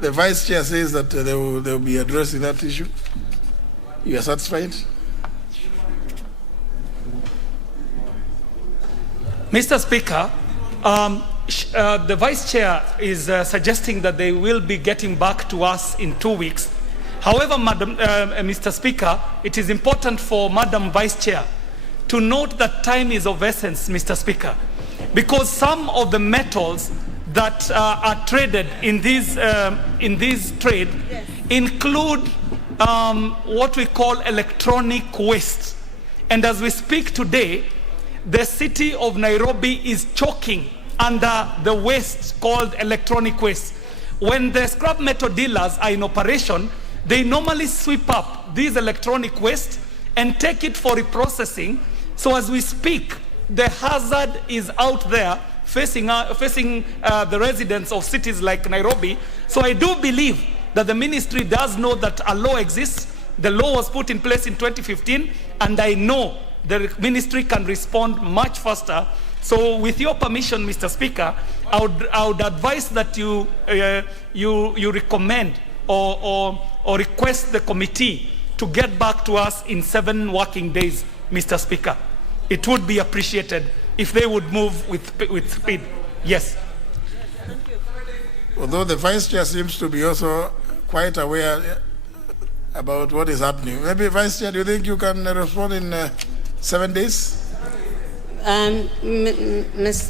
the Vice Chair says that they will be addressing that issue. You are satisfied? Mr. Speaker, the Vice Chair is suggesting that they will be getting back to us in 2 weeks. However, Mr. Speaker, it is important for Madam Vice Chair to note that time is of essence, Mr. Speaker, because some of the metals that are traded in this trade include what we call electronic waste. And as we speak today, the city of Nairobi is choking under the waste called electronic waste. When the scrap metal dealers are in operation, they normally sweep up these electronic waste and take it for reprocessing. So as we speak, the hazard is out there facing the residents of cities like Nairobi. So I do believe that the ministry does know that a law exists. The law was put in place in 2015, and I know the ministry can respond much faster. So with your permission, Mr. Speaker, I would advise that you recommend or request the committee to get back to us in 7 working days, Mr. Speaker. It would be appreciated if they would move with speed. Yes. although the Vice Chair seems to be also quite aware about what is happening. Maybe, Vice Chair, do you think you can respond in 7 days? Mr.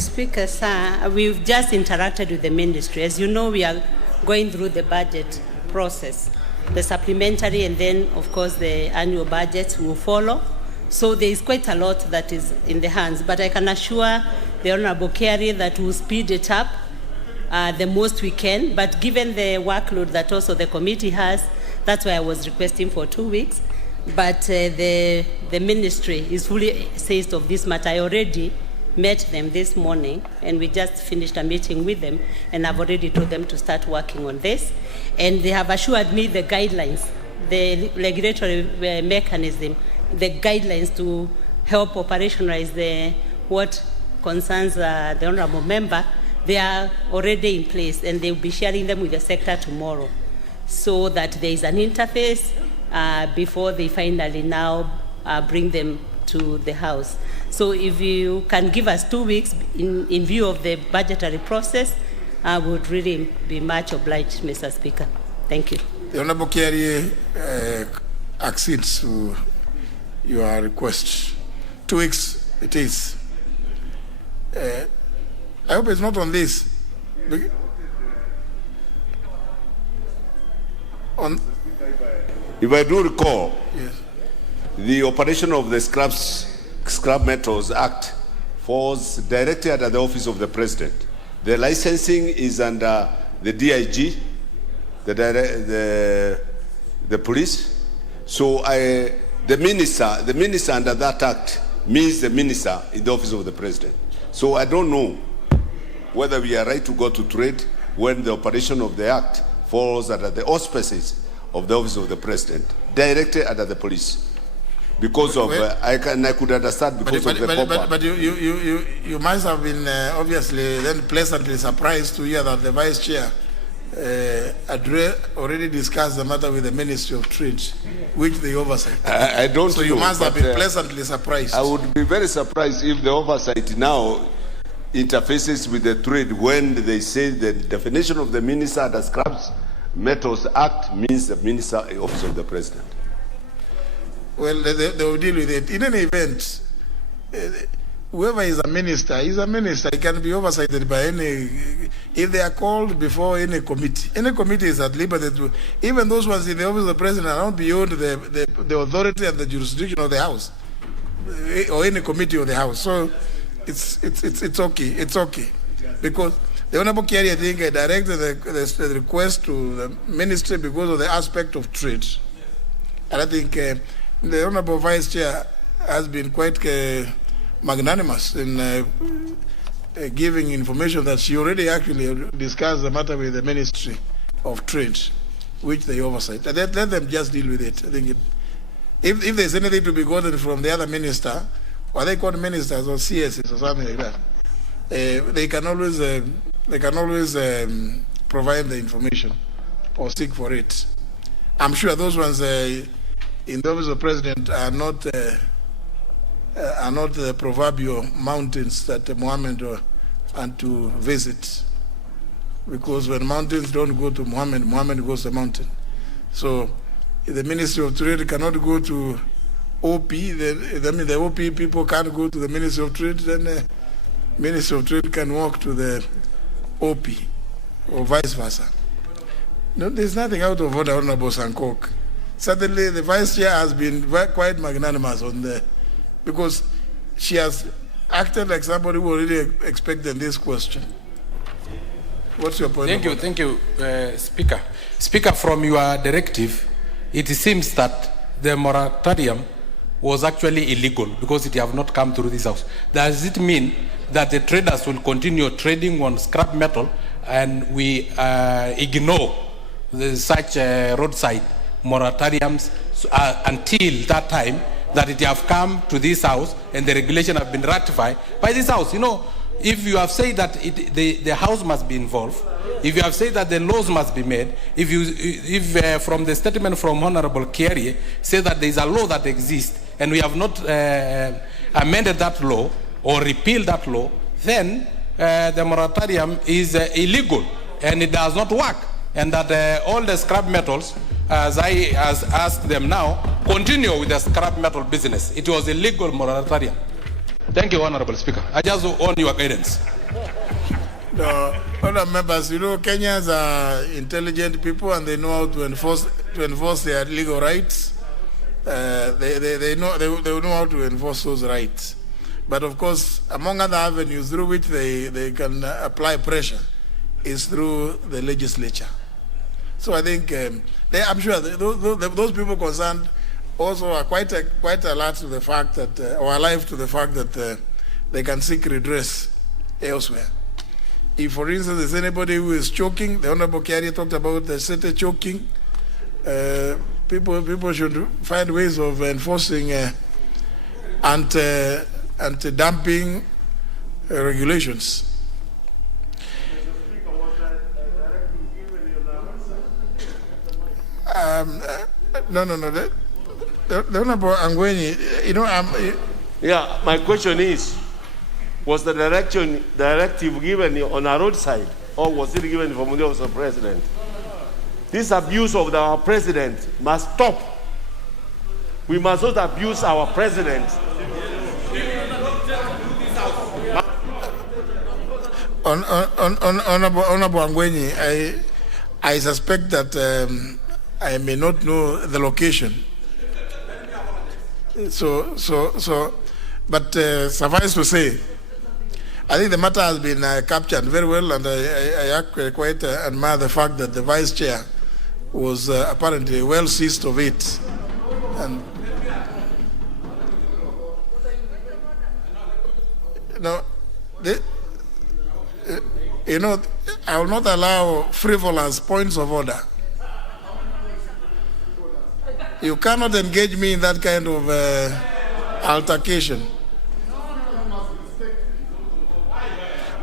Speaker, sir, we've just interacted with the ministry. As you know, we are going through the budget process. The supplementary and then, of course, the annual budget will follow. So there is quite a lot that is in the hands. But I can assure the Honourable Kerry that we'll speed it up the most we can. But given the workload that also the committee has, that's why I was requesting for 2 weeks. But the ministry is fully seized of this matter. I already met them this morning, and we just finished a meeting with them, and I've already told them to start working on this. And they have assured me the guidelines, the regulatory mechanism, the guidelines to help operationalize what concerns the Honourable Member. They are already in place, and they will be sharing them with the sector tomorrow, so that there is an interface before they finally now bring them to the House. So if you can give us 2 weeks in view of the budgetary process, I would really be much obliged, Mr. Speaker. Thank you. The Honourable Kerry accedes to your request. 2 weeks it is. I hope it's not on this. If I do recall, yes, the operation of the Scrap Metals Act falls directly under the office of the President. The licensing is under the DIG, the police. So the minister under that act means the minister in the office of the President. So I don't know whether we are right to go to trade when the operation of the act falls under the auspices of the office of the President, directly under the police. Because of, I could understand because of the copper. But you must have been obviously then pleasantly surprised to hear that the Vice Chair already discussed the matter with the Ministry of Trade, which they oversight. I don't so know. You must have been pleasantly surprised. I would be very surprised if the oversight now interfaces with the trade when they say the definition of the minister under Scraps Metals Act means the minister office of the President. Well, they will deal with it. In any event, whoever is a minister. He can be oversighted by any, if they are called before any committee. Any committee is at liberty to, even those ones in the office of the President are not beyond the authority and the jurisdiction of the House, or any committee of the House. So it's okay. Because the Honourable Kerry, I think, directed the request to the ministry because of the aspect of trade. And I think the Honourable Vice Chair has been quite magnanimous in giving information that she already actually discussed the matter with the Ministry of Trade, which they oversight. Let them just deal with it. I think if there's anything to be gotten from the other minister, or they call ministers or CSs or something like that, they can always provide the information or seek for it. I'm sure those ones in the office of the President are not the proverbial mountains that Mohammed and to visit, because when mountains don't go to Mohammed, Mohammed goes to the mountain. So if the Ministry of Trade cannot go to OP, the OP people can't go to the Ministry of Trade, then the Ministry of Trade can walk to the OP, or vice versa. No, there's nothing out of order, Honourable Sankok. Certainly the Vice Chair has been quite magnanimous on the, because she has acted like somebody who already expected this question. What's your point? Thank you, Speaker. Speaker, from your directive, it seems that the moratorium was actually illegal because it have not come through this House. Does it mean that the traders will continue trading on scrap metal and we ignore such roadside moratoriums until that time that it have come to this House and the regulation have been ratified by this House? You know, if you have said that the House must be involved, if you have said that the laws must be made, if from the statement from Honourable Kerry say that there is a law that exists and we have not amended that law or repealed that law, then the moratorium is illegal. and it does not work, and that all the scrap metals, as I asked them now, continue with the scrap metal business. It was illegal moratorium. Thank you, Honorable Speaker. I just want your guidance. No, other members, you know, Kenyans are intelligent people and they know how to enforce their legal rights. They know how to enforce those rights. But of course, among other avenues through which they can apply pressure is through the legislature. So I think I'm sure those people concerned also are quite alert to the fact that, or alive to the fact that they can seek redress elsewhere. If, for instance, there's anybody who is choking, the Honorable Kiari talked about the city choking. People should find ways of enforcing anti-dumping regulations. No. The Honorable Angweni, you know, yeah, my question is, was the directive given on our roadside, or was it given from the office of president? This abuse of our president must stop. We must not abuse our president. Honorable Angweni, I suspect that I may not know the location. But suffice to say, I think the matter has been captured very well, and I quite admire the fact that the vice chair was apparently well seized of it. And I will not allow frivolous points of order. You cannot engage me in that kind of altercation.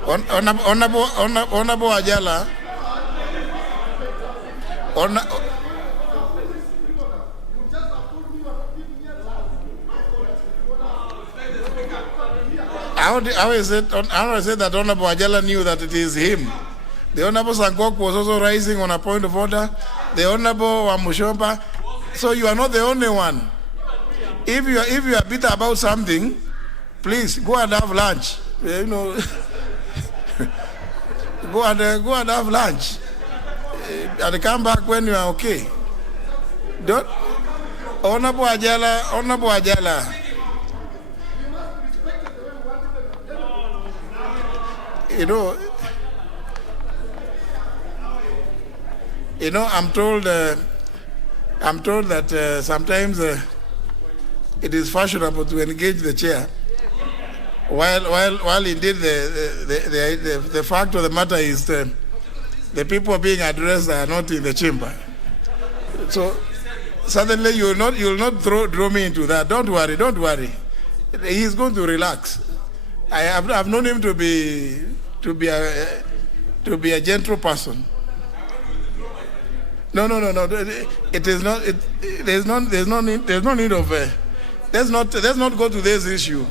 Honorable Ajala, how is it that Honorable Ajala knew that it is him? The Honorable Sankok was also rising on a point of order. The Honorable Wamushomba. So you are not the only one. If you are bitter about something, please go and have lunch. You know, go and have lunch, and come back when you are okay. Don't, Honorable Ajala. You know, I'm told that sometimes it is fashionable to engage the chair, while indeed the fact of the matter is the people being addressed are not in the chamber. So suddenly you will not draw me into that. Don't worry. He's going to relax. I've known him to be a gentle person. No. It is not. There's no need of. Let's not go to this issue.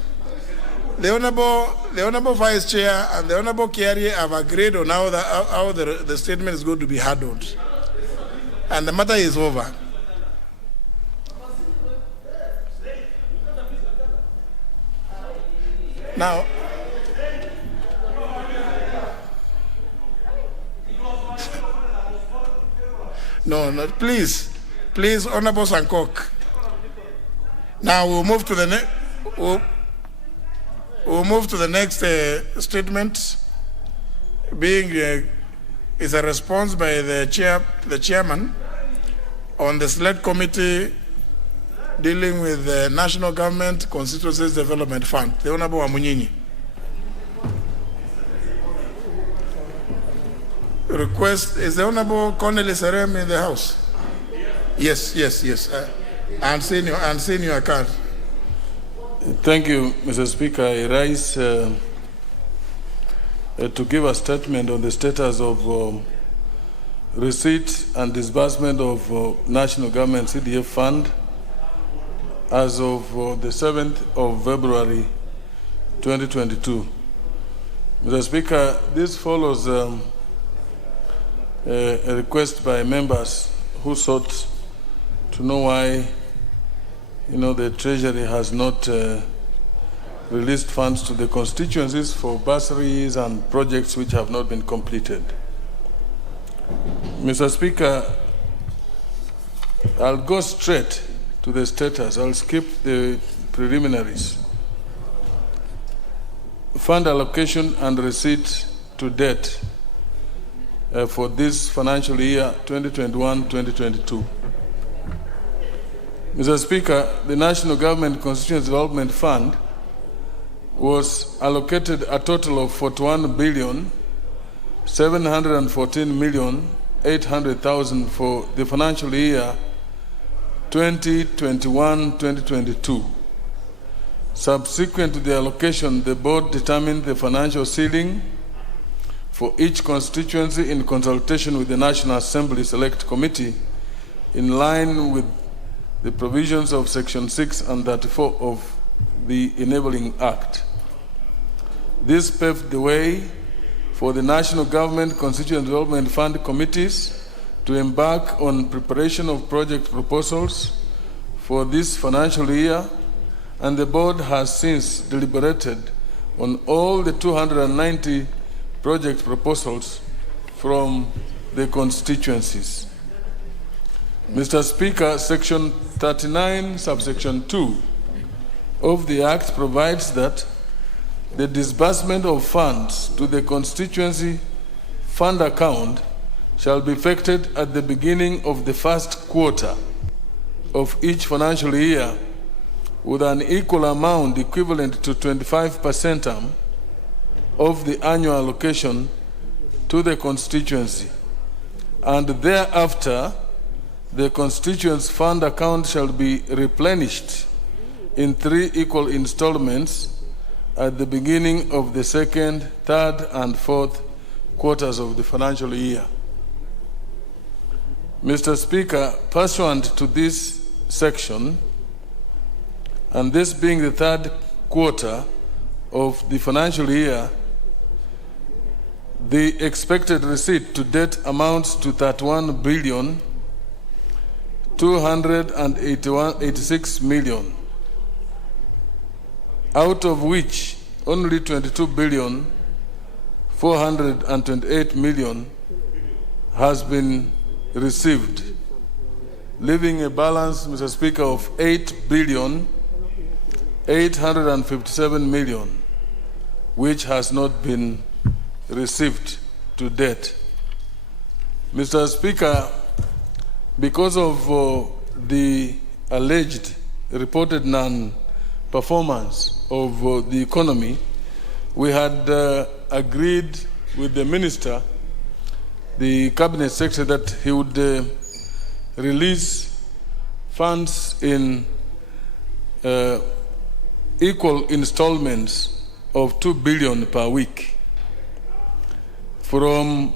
The honorable vice chair and the honorable Kiari have agreed on how the statement is going to be handled, and the matter is over. Now, no, please, Honorable Sankok. Now we'll move to the next statement, being is a response by the chairman on the select committee dealing with the National Government Constituencies Development Fund. The Honorable Wamunyinyi. Request, is the Honorable Cornelius Serem in the house? Yes. I'm seeing your card. Thank you, Mr. Speaker. I rise to give a statement on the status of receipt and disbursement of National Government CDF Fund as of the 7th of February 2022. Mr. Speaker, this follows a request by members who sought to know why, the Treasury has not released funds to the constituencies for bursaries and projects which have not been completed. Mr. Speaker, I'll go straight to the status. I'll skip the preliminaries. Fund allocation and receipt to date for this financial year 2021-2022. Mr. Speaker, the National Government Constituency Development Fund was allocated a total of 41,714,800,000 for the financial year 2021-2022. Subsequent to the allocation, the board determined the financial ceiling for each constituency in consultation with the National Assembly Select Committee in line with the provisions of Section 6 and 34 of the Enabling Act. This paved the way for the National Government Constituency Development Fund committees to embark on preparation of project proposals for this financial year, and the board has since deliberated on all the 290 project proposals from the constituencies. Mr. Speaker, Section 39, subsection 2 of the Act provides that the disbursement of funds to the constituency fund account shall be effected at the beginning of the first quarter of each financial year with an equal amount equivalent to 25% of the annual allocation to the constituency, and thereafter the constituency fund account shall be replenished in 3 equal installments at the beginning of the second, third, and fourth quarters of the financial year. Mr. Speaker, pursuant to this section, and this being the third quarter of the financial year, the expected receipt to date amounts to 31,286 million, out of which only 22,428 million has been received, leaving a balance, Mr. Speaker, of 8,857 million, which has not been received to date. Mr. Speaker, because of the alleged reported non-performance of the economy, we had agreed with the minister, the cabinet secretary, that he would release funds in equal installments of 2 billion per week from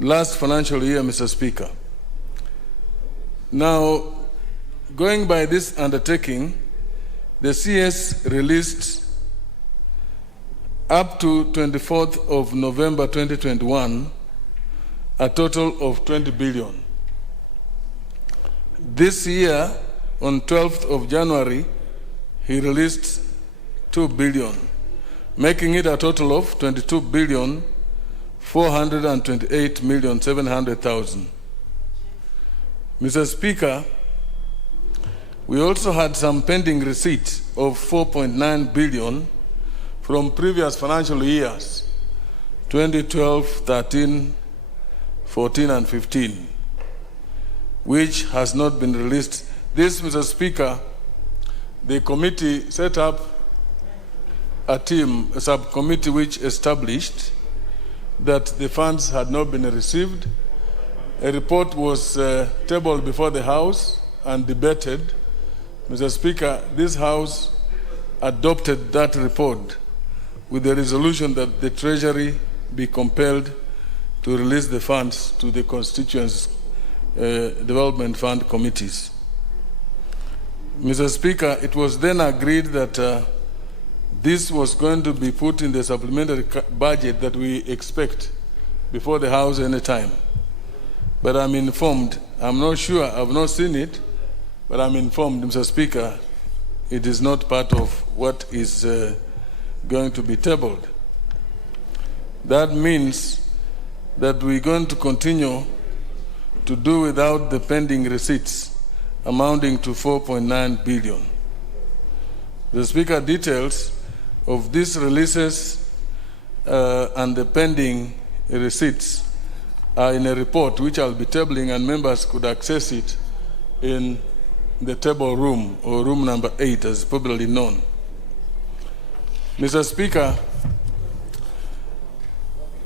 last financial year, Mr. Speaker. Now, going by this undertaking, the CS released up to 24th of November 2021 a total of 20 billion. This year, on 12th of January, he released 2 billion, making it a total of 22,428,700,000. Mr. Speaker, we also had some pending receipts of 4.9 billion from previous financial years, 2012, 13, 14, and 15, which has not been released. This, Mr. Speaker, the committee set up a team, a subcommittee, which established that the funds had not been received. A report was tabled before the House and debated. Mr. Speaker, this House adopted that report with the resolution that the Treasury be compelled to release the funds to the constituency development fund committees. Mr. Speaker, it was then agreed that this was going to be put in the supplementary budget that we expect before the House anytime. But I'm informed, I'm not sure, I've not seen it, but I'm informed, Mr. Speaker, it is not part of what is going to be tabled. That means that we're going to continue to do without the pending receipts amounting to 4.9 billion. The Speaker, details of these releases and the pending receipts are in a report which I'll be tabling, and members could access it in the table room, or room number 8 as popularly known. Mr. Speaker,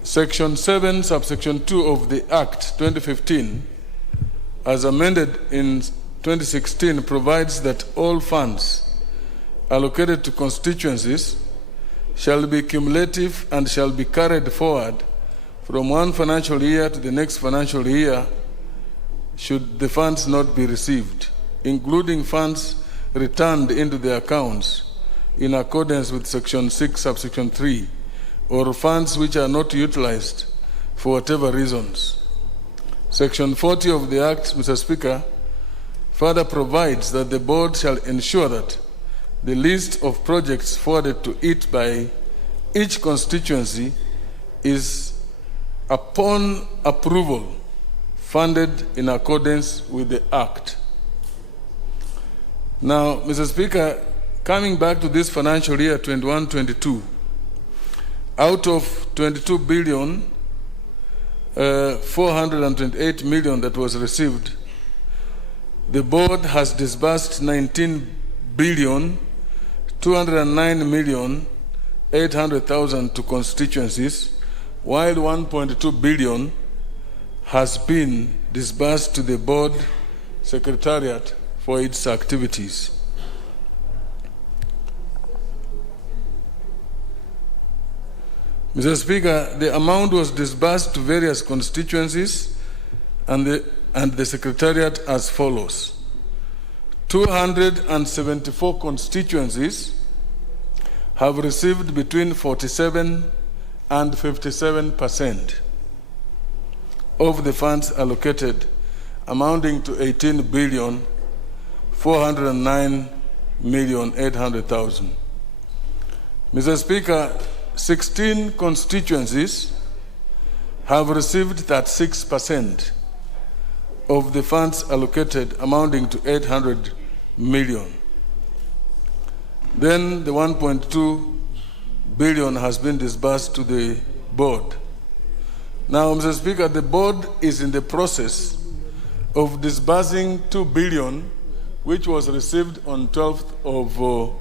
Section 7, subsection 2 of the Act 2015, as amended in 2016, provides that all funds allocated to constituencies shall be cumulative and shall be carried forward from one financial year to the next financial year should the funds not be received, including funds returned into the accounts in accordance with Section 6, subsection 3, or funds which are not utilized for whatever reasons. Section 40 of the Act, Mr. Speaker, further provides that the board shall ensure that the list of projects forwarded to it by each constituency is, upon approval, funded in accordance with the Act. Now, Mr. Speaker, coming back to this financial year 21-22, out of 22 billion, 428 million that was received, the board has disbursed 19 billion, 209 million, 800,000 to constituencies, while 1.2 billion has been disbursed to the board secretariat for its activities. Mr. Speaker, the amount was disbursed to various constituencies and the Secretariat as follows. 274 constituencies have received between 47 and 57% of the funds allocated, amounting to 18 billion 409 million 800,000. Mr. Speaker, 16 constituencies have received 36% of the funds allocated, amounting to 800 million. Then the 1.2 billion has been disbursed to the board. Now, Mr. Speaker, the board is in the process of disbursing 2 billion, which was received on 12th of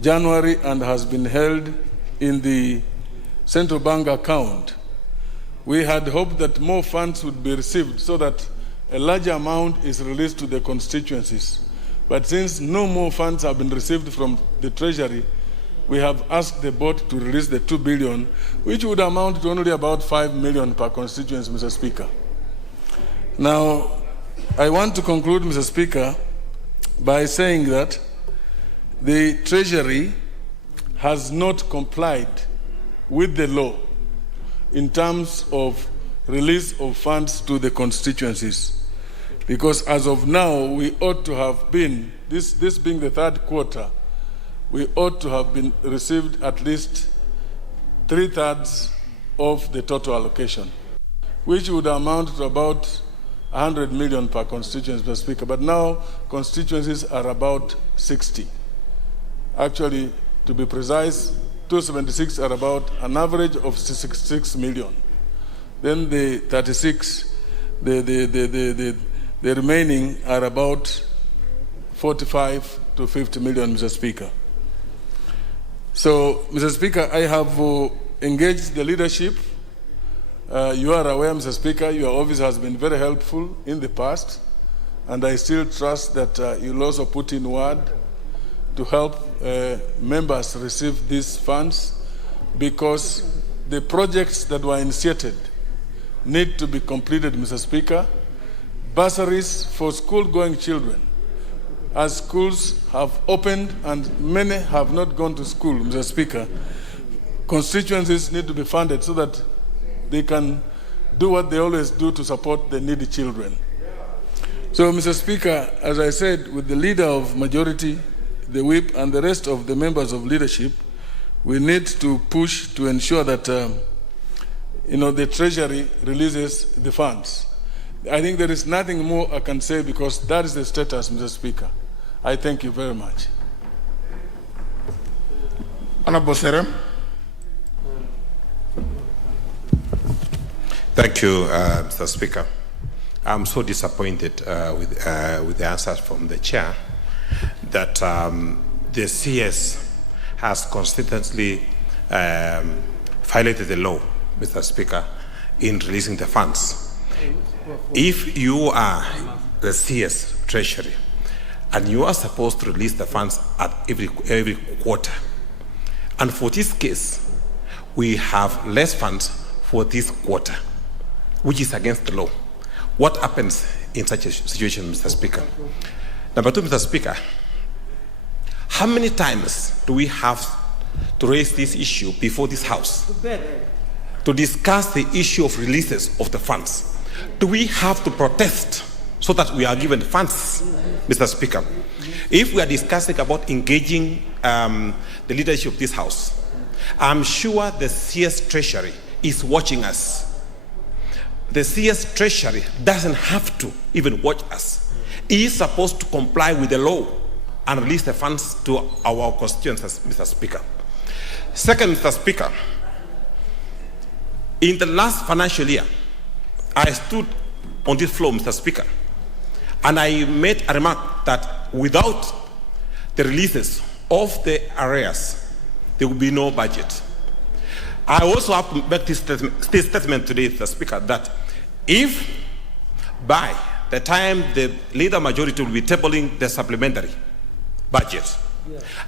January and has been held in the central bank account. We had hoped that more funds would be received so that a larger amount is released to the constituencies. But since no more funds have been received from the Treasury, we have asked the board to release the 2 billion, which would amount to only about 5 million per constituency, Mr. Speaker. Now, I want to conclude, Mr. Speaker, by saying that the Treasury has not complied with the law in terms of release of funds to the constituencies. Because as of now, we ought to have been, this being the third quarter, we ought to have been received at least 3/3 of the total allocation, which would amount to about 100 million per constituency, Mr. Speaker. But now constituencies are about 60. Actually, to be precise, 276 are about an average of 66 million. Then the 36, the remaining are about 45 to 50 million, Mr. Speaker. So, Mr. Speaker, I have engaged the leadership. You are aware, Mr. Speaker, your office has been very helpful in the past, and I still trust that you'll also put in word to help members receive these funds, because the projects that were initiated need to be completed, Mr. Speaker. Bursaries for school-going children, as schools have opened and many have not gone to school, Mr. Speaker, constituencies need to be funded so that they can do what they always do to support the needy children. So, Mr. Speaker, as I said, with the leader of majority, the whip, and the rest of the members of leadership, we need to push to ensure that the Treasury releases the funds. I think there is nothing more I can say because that is the status, Mr. Speaker. I thank you very much. Honorable Serem. Thank you, Mr. Speaker. I'm so disappointed with the answers from the chair that the CS has consistently violated the law, Mr. Speaker, in releasing the funds. If you are the CS Treasury and you are supposed to release the funds at every quarter, and for this case, we have less funds for this quarter, which is against the law. What happens in such a situation, Mr. Speaker? Number two, Mr. Speaker, how many times do we have to raise this issue before this House to discuss the issue of releases of the funds? Do we have to protest so that we are given funds, Mr. Speaker? If we are discussing about engaging the leadership of this House, I'm sure the CS Treasury is watching us. The CS Treasury doesn't have to even watch us. He is supposed to comply with the law and release the funds to our constituents, Mr. Speaker. Second, Mr. Speaker, in the last financial year, I stood on this floor, Mr. Speaker, and I made a remark that without the releases of the arrears, there will be no budget. I also have to make this statement today, Mr. Speaker, that if by the time the leader majority will be tabling the supplementary budget,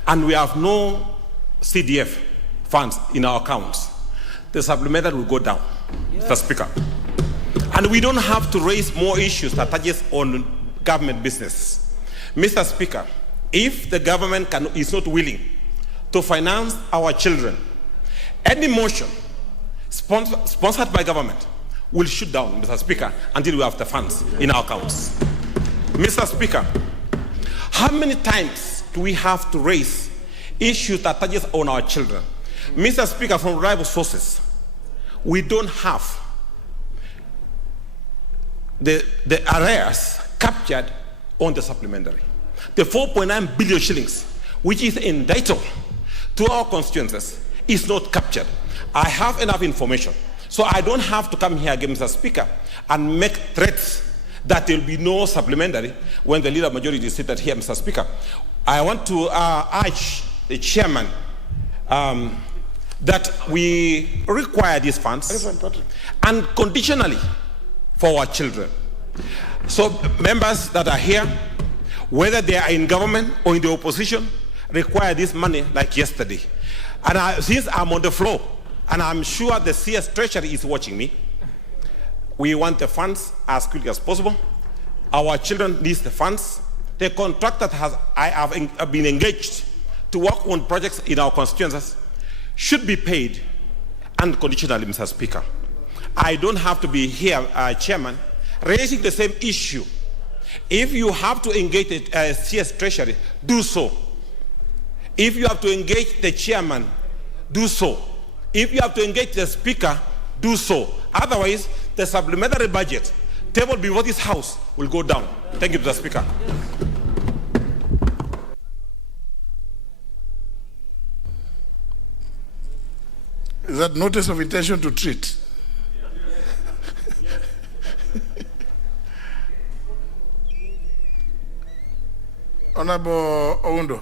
and we have no CDF funds in our accounts, the supplementary will go down, Mr. Speaker. And we don't have to raise more issues that touches on government business. Mr. Speaker, if the government is not willing to finance our children, any motion sponsored by government will shoot down, Mr. Speaker, until we have the funds in our accounts. Mr. Speaker, how many times do we have to raise issues that touches on our children? Mr. Speaker, from reliable sources, we don't have the arrears captured on the supplementary. The 4.9 billion shillings, which is entitled to our constituencies, is not captured. I have enough information, so I don't have to come here again, Mr. Speaker, and make threats that there will be no supplementary when the leader majority is seated here, Mr. Speaker. I want to urge the chairman that we require these funds unconditionally for our children. So members that are here, whether they are in government or in the opposition, require this money like yesterday. And since I'm on the floor, and I'm sure the CS Treasury is watching me, we want the funds as quickly as possible. Our children need the funds. The contractor I have been engaged to work on projects in our constituencies should be paid unconditionally, Mr. Speaker. I don't have to be here, Chairman, raising the same issue. If you have to engage the CS Treasury, do so. If you have to engage the chairman, do so. If you have to engage the speaker, do so. Otherwise, the supplementary budget tabled before this House will go down. Thank you, Mr. Speaker. Is that notice of intention to treat? Honorable Oundo.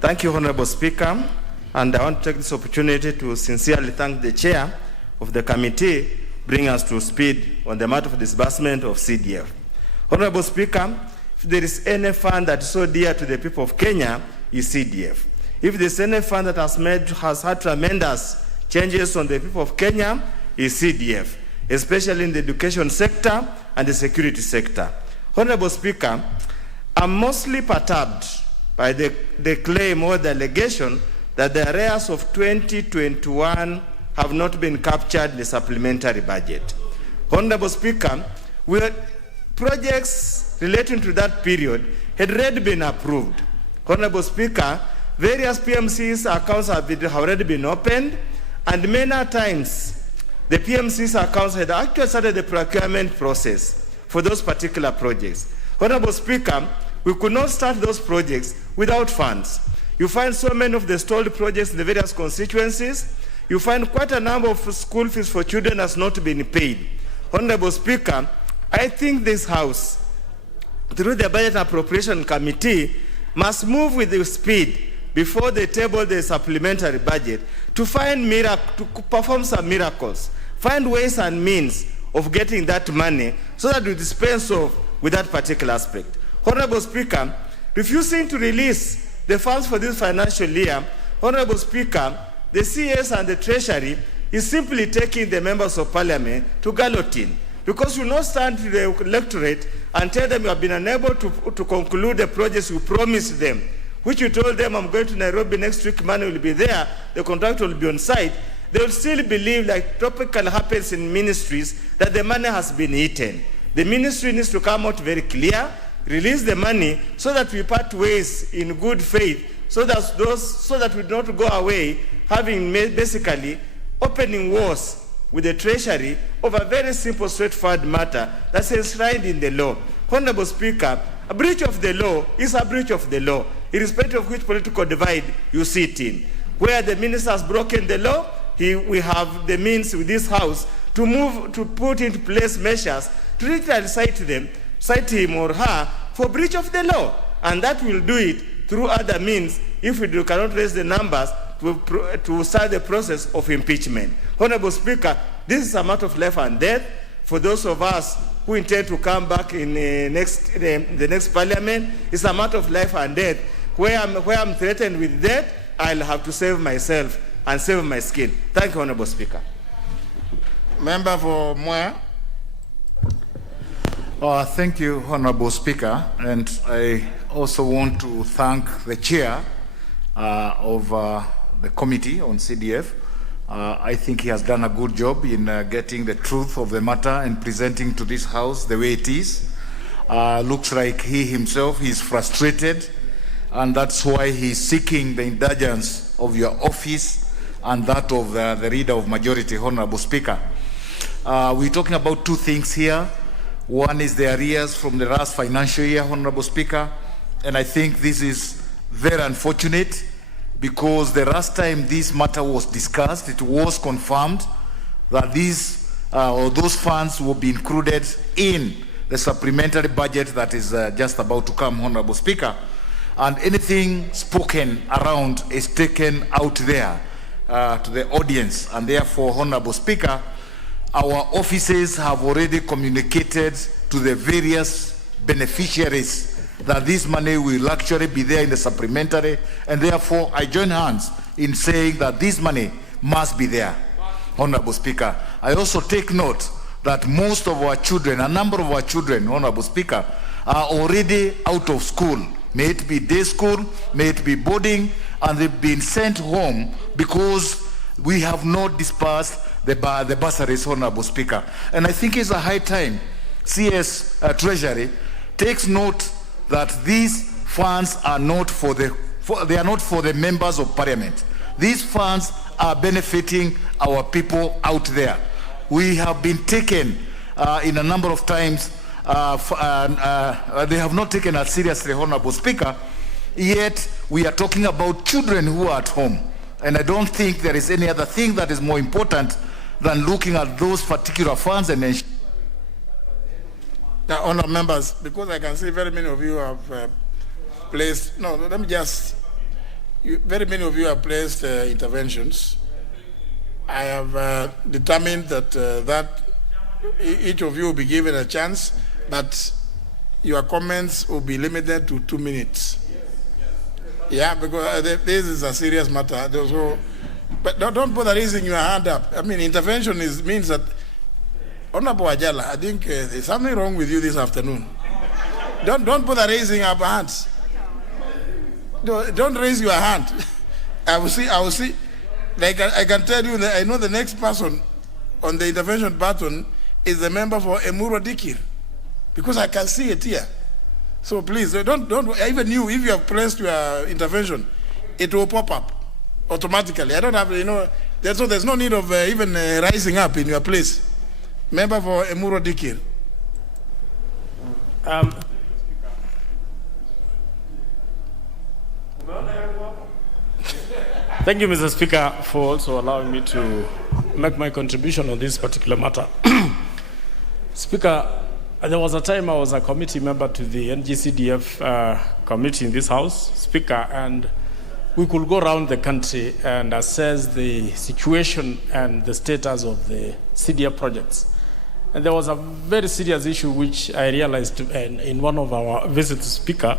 Thank you, Honorable Speaker. And I want to take this opportunity to sincerely thank the chair of the committee bringing us to speed on the matter of disbursement of CDF. Honorable Speaker, if there is any fund that is so dear to the people of Kenya, is CDF. If there's any fund that has had tremendous changes on the people of Kenya, is CDF, especially in the education sector and the security sector. Honorable Speaker, I'm mostly perturbed by the claim or the allegation that the arrears of 2021 have not been captured in the supplementary budget. Honorable Speaker, projects relating to that period had already been approved. Honorable Speaker, various PMC's accounts have already been opened, and many times the PMC's accounts had actually started the procurement process for those particular projects. Honorable Speaker, we could not start those projects without funds. You find so many of the stalled projects in the various constituencies. You find quite a number of school fees for children has not been paid. Honorable Speaker, I think this House, through the Budget Appropriation Committee, must move with the speed before they table the supplementary budget to perform some miracles, find ways and means of getting that money so that we dispense with that particular aspect. Honorable Speaker, refusing to release the funds for this financial year, Honorable Speaker, the CS and the Treasury is simply taking the members of Parliament to guillotine, because you not stand to the electorate and tell them you have been unable to conclude the projects you promised them, which you told them, I'm going to Nairobi next week, money will be there, the contractor will be on site. They will still believe, like typically happens in ministries, that the money has been eaten. The ministry needs to come out very clear, release the money so that we part ways in good faith, so that we don't go away having basically opening wars with the Treasury over a very simple, straightforward matter that's enshrined in the law. Honorable Speaker, a breach of the law is a breach of the law, irrespective of which political divide you sit in. Where the minister has broken the law, we have the means with this House to put into place measures to literally cite him or her for breach of the law. And that will do it through other means if we cannot raise the numbers to start the process of impeachment. Honorable Speaker, this is a matter of life and death for those of us who intend to come back in the next Parliament. It's a matter of life and death. Where I'm threatened with death, I'll have to save myself and save my skin. Thank you, Honorable Speaker. Member for Moya. Thank you, Honorable Speaker, and I also want to thank the chair of the committee on CDF. I think he has done a good job in getting the truth of the matter and presenting to this House the way it is. Looks like he himself is frustrated, and that's why he's seeking the indulgence of your office and that of the Leader of Majority, Honorable Speaker. We're talking about two things here. One is the arrears from the last financial year, Honorable Speaker, and I think this is very unfortunate because the last time this matter was discussed, it was confirmed that those funds will be included in the supplementary budget that is just about to come, Honorable Speaker. And anything spoken around is taken out there to the audience, and therefore, Honorable Speaker, our offices have already communicated to the various beneficiaries that this money will actually be there in the supplementary, and therefore I join hands in saying that this money must be there, Honorable Speaker. I also take note that most of our children, a number of our children, Honorable Speaker, are already out of school. May it be day school, may it be boarding, and they've been sent home because we have not dispersed the bursaries, Honorable Speaker. And I think it's a high time CS Treasury takes note that these funds are not for the members of Parliament. These funds are benefiting our people out there. We have been taken in a number of times, they have not taken us seriously, Honorable Speaker, yet we are talking about children who are at home. And I don't think there is any other thing that is more important than looking at those particular funds and ensuring. Now, honourable members, because I can see very many of you have placed, very many of you have placed interventions. I have determined that each of you will be given a chance, but your comments will be limited to 2 minutes. Yeah, because this is a serious matter. But don't bother raising your hand up. I mean, intervention means that, Honorable Ajala, I think there's something wrong with you this afternoon. Don't bother raising up hands. Don't raise your hand. I will see. Like I can tell you that I know the next person on the intervention button is the member for Emuru Dikir, because I can see it here. So please, don't, even you, if you have pressed your intervention, it will pop up automatically. I don't have, so there's no need of even rising up in your place. Member for Emuru Dikir. Thank you, Mr. Speaker, for also allowing me to make my contribution on this particular matter. Speaker, there was a time I was a committee member to the NGCDF committee in this House, Speaker, and we could go around the country and assess the situation and the status of the CDF projects. And there was a very serious issue which I realized in one of our visits, Speaker,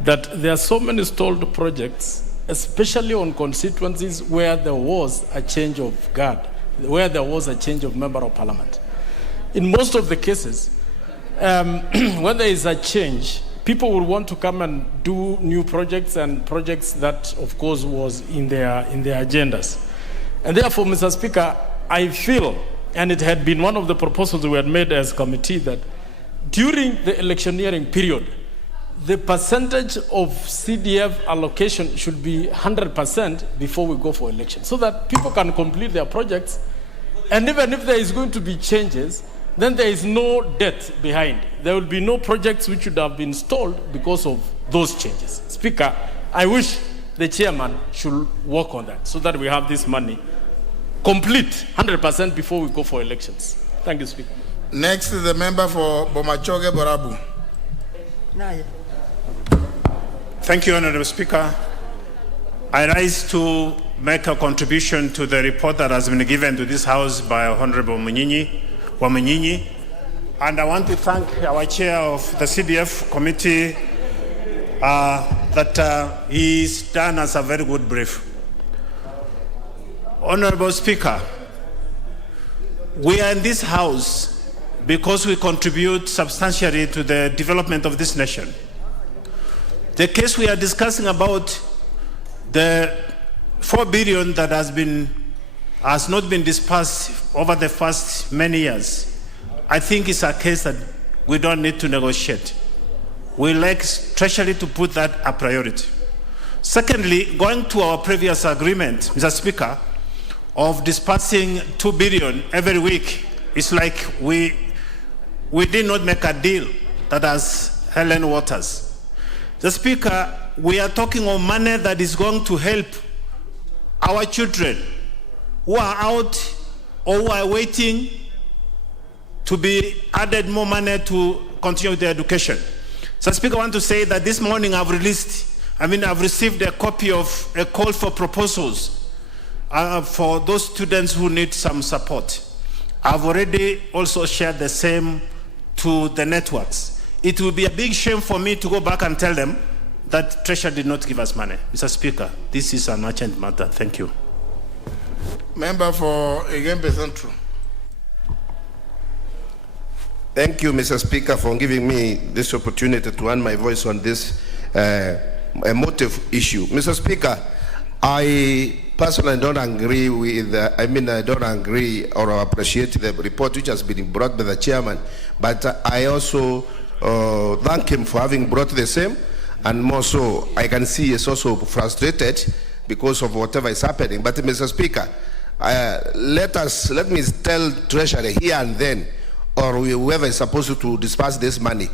that there are so many stalled projects, especially on constituencies where there was a change of guard, where there was a change of member of parliament. In most of the cases, when there is a change, people will want to come and do new projects and projects that, of course, was in their agendas. And therefore, Mr. Speaker, I feel, and it had been one of the proposals we had made as committee, that during the electioneering period, the percentage of CDF allocation should be 100% before we go for election, so that people can complete their projects. And even if there is going to be changes, then there is no debt behind. There will be no projects which would have been stalled because of those changes. Speaker, I wish the chairman should work on that so that we have this money complete 100% before we go for elections. Thank you, Speaker. Next is the member for Bomachoge Borabu. Thank you, Honorable Speaker. I rise to make a contribution to the report that has been given to this House by Honorable Wamanyinyi. And I want to thank our chair of the CDF committee that he's done us a very good brief. Honorable Speaker, we are in this House because we contribute substantially to the development of this nation. The case we are discussing about, the 4 billion that has not been dispersed over the past many years, I think it's a case that we don't need to negotiate. We like Treasury to put that a priority. Secondly, going to our previous agreement, Mr. Speaker, of dispersing 2 billion every week, it's like we did not make a deal that has Helen Waters. The Speaker, we are talking of money that is going to help our children who are out or who are waiting to be added more money to continue their education. So, Speaker, I want to say that this morning I've received a copy of a call for proposals for those students who need some support. I've already also shared the same to the networks. It will be a big shame for me to go back and tell them that Treasury did not give us money. Mr. Speaker, this is an urgent matter. Thank you. Member for Igembe Central. Thank you, Mr. Speaker, for giving me this opportunity to earn my voice on this emotive issue. Mr. Speaker, I personally don't agree with, I don't agree or appreciate the report which has been brought by the chairman, but I also thank him for having brought the same, and more so, I can see he's also frustrated because of whatever is happening. But Mr. Speaker, let me tell Treasury here and then, or whoever is supposed to disperse this money,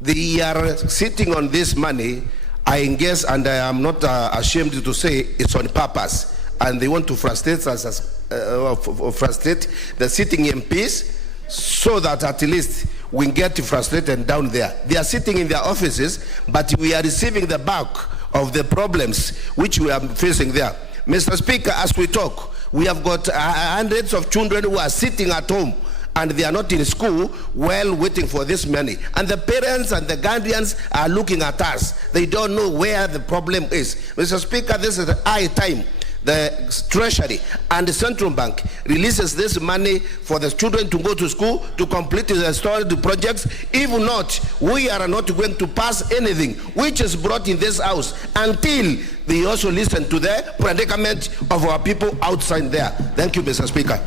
they are sitting on this money, I guess, and I am not ashamed to say it's on purpose, and they want to frustrate us, frustrate the sitting MPs, so that at least we get frustrated down there. They are sitting in their offices, but we are receiving the bulk of the problems which we are facing there. Mr. Speaker, as we talk, we have got hundreds of children who are sitting at home and they are not in school while waiting for this money. And the parents and the guardians are looking at us. They don't know where the problem is. Mr. Speaker, this is the high time the Treasury and the Central Bank releases this money for the children to go to school to complete the storage projects. If not, we are not going to pass anything which is brought in this house until they also listen to the predicament of our people outside there. Thank you, Mr. Speaker.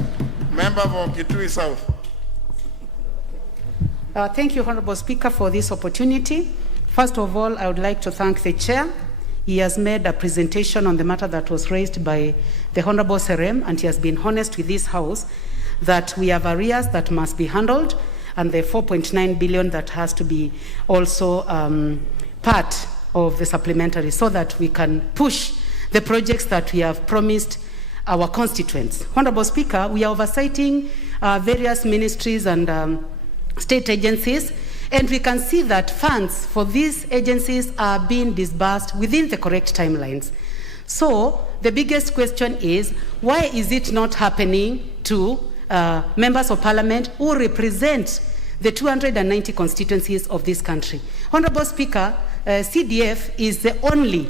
Member for Kitui South. Thank you, Honorable Speaker, for this opportunity. First of all, I would like to thank the Chair. He has made a presentation on the matter that was raised by the Honorable Serem, and he has been honest with this House that we have areas that must be handled, and the 4.9 billion that has to be also part of the supplementary, so that we can push the projects that we have promised our constituents. Honorable Speaker, we are oversighting various ministries and state agencies, and we can see that funds for these agencies are being disbursed within the correct timelines. So the biggest question is, why is it not happening to members of parliament who represent the 290 constituencies of this country? Honorable Speaker, CDF is the only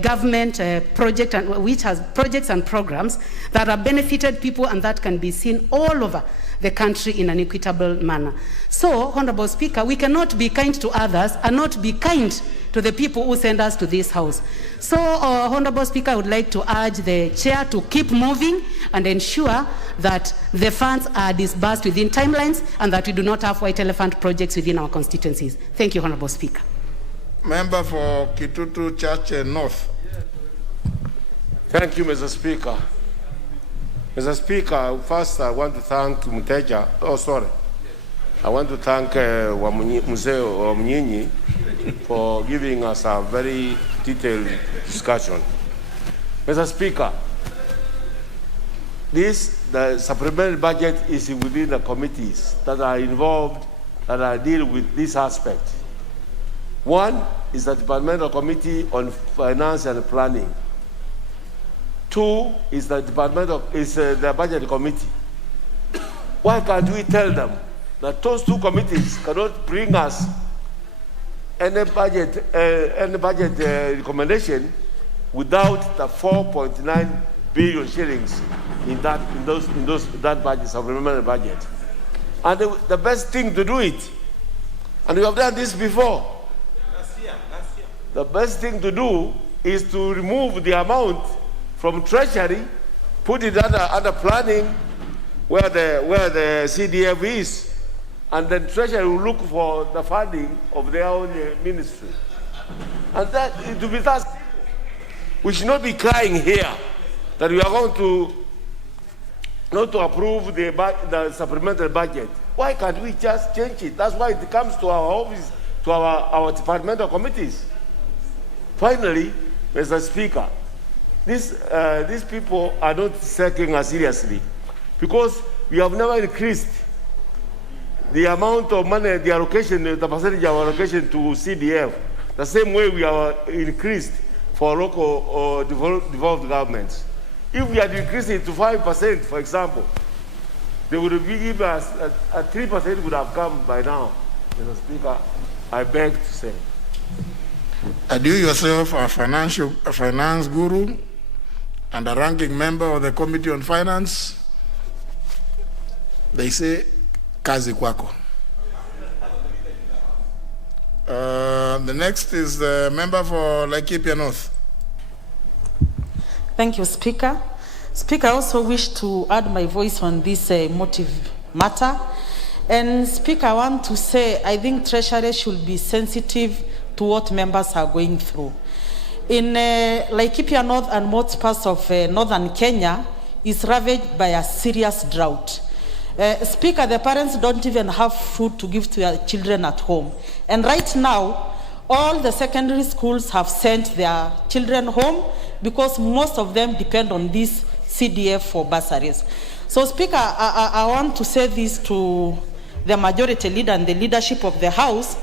government project which has projects and programs that have benefited people and that can be seen all over the country in an equitable manner. So, Honorable Speaker, we cannot be kind to others and not be kind to the people who send us to this House. So, Honorable Speaker, I would like to urge the Chair to keep moving and ensure that the funds are disbursed within timelines and that we do not have white elephant projects within our constituencies. Thank you, Honorable Speaker. Member for Kitutu Church North. Thank you, Mr. Speaker. Mr. Speaker, first I want to thank Muteja. I want to thank Museo Wamunyinyi for giving us a very detailed discussion. Mr. Speaker, the supplementary budget is within the committees that are involved, that are dealing with this aspect. One is the Departmental Committee on Finance and Planning. Two is the the Budget Committee. Why can't we tell them that those two committees cannot bring us any budget recommendation without the 4.9 billion shillings in that budget, supplementary budget? And the best thing to do it, and we have done this before. The best thing to do is to remove the amount from Treasury, put it under planning where the CDF is, and then Treasury will look for the funding of their own ministry. And that, it will be that simple. We should not be crying here that we are going to not to approve the supplementary budget. Why can't we just change it? That's why it comes to our office, to our departmental committees. Finally, Mr. Speaker, these people are not taking us seriously because we have never increased the amount of money, the allocation, the percentage of allocation to CDF, the same way we have increased for local or devolved governments. If we had increased it to 5%, for example, they would have given us a 3% would have come by now. Mr. Speaker, I beg to say. And you yourself are a finance guru and a ranking member of the Committee on Finance. They say, kazi kwako. The next is the member for Laikipia North. Thank you, Speaker. Speaker, I also wish to add my voice on this motive matter. And Speaker, I want to say, I think Treasury should be sensitive to what members are going through. In Laikipia North and most parts of northern Kenya is ravaged by a serious drought. Speaker, the parents don't even have food to give to their children at home. And right now, all the secondary schools have sent their children home because most of them depend on this CDF for bursaries. So Speaker, I want to say this to the majority leader and the leadership of the House,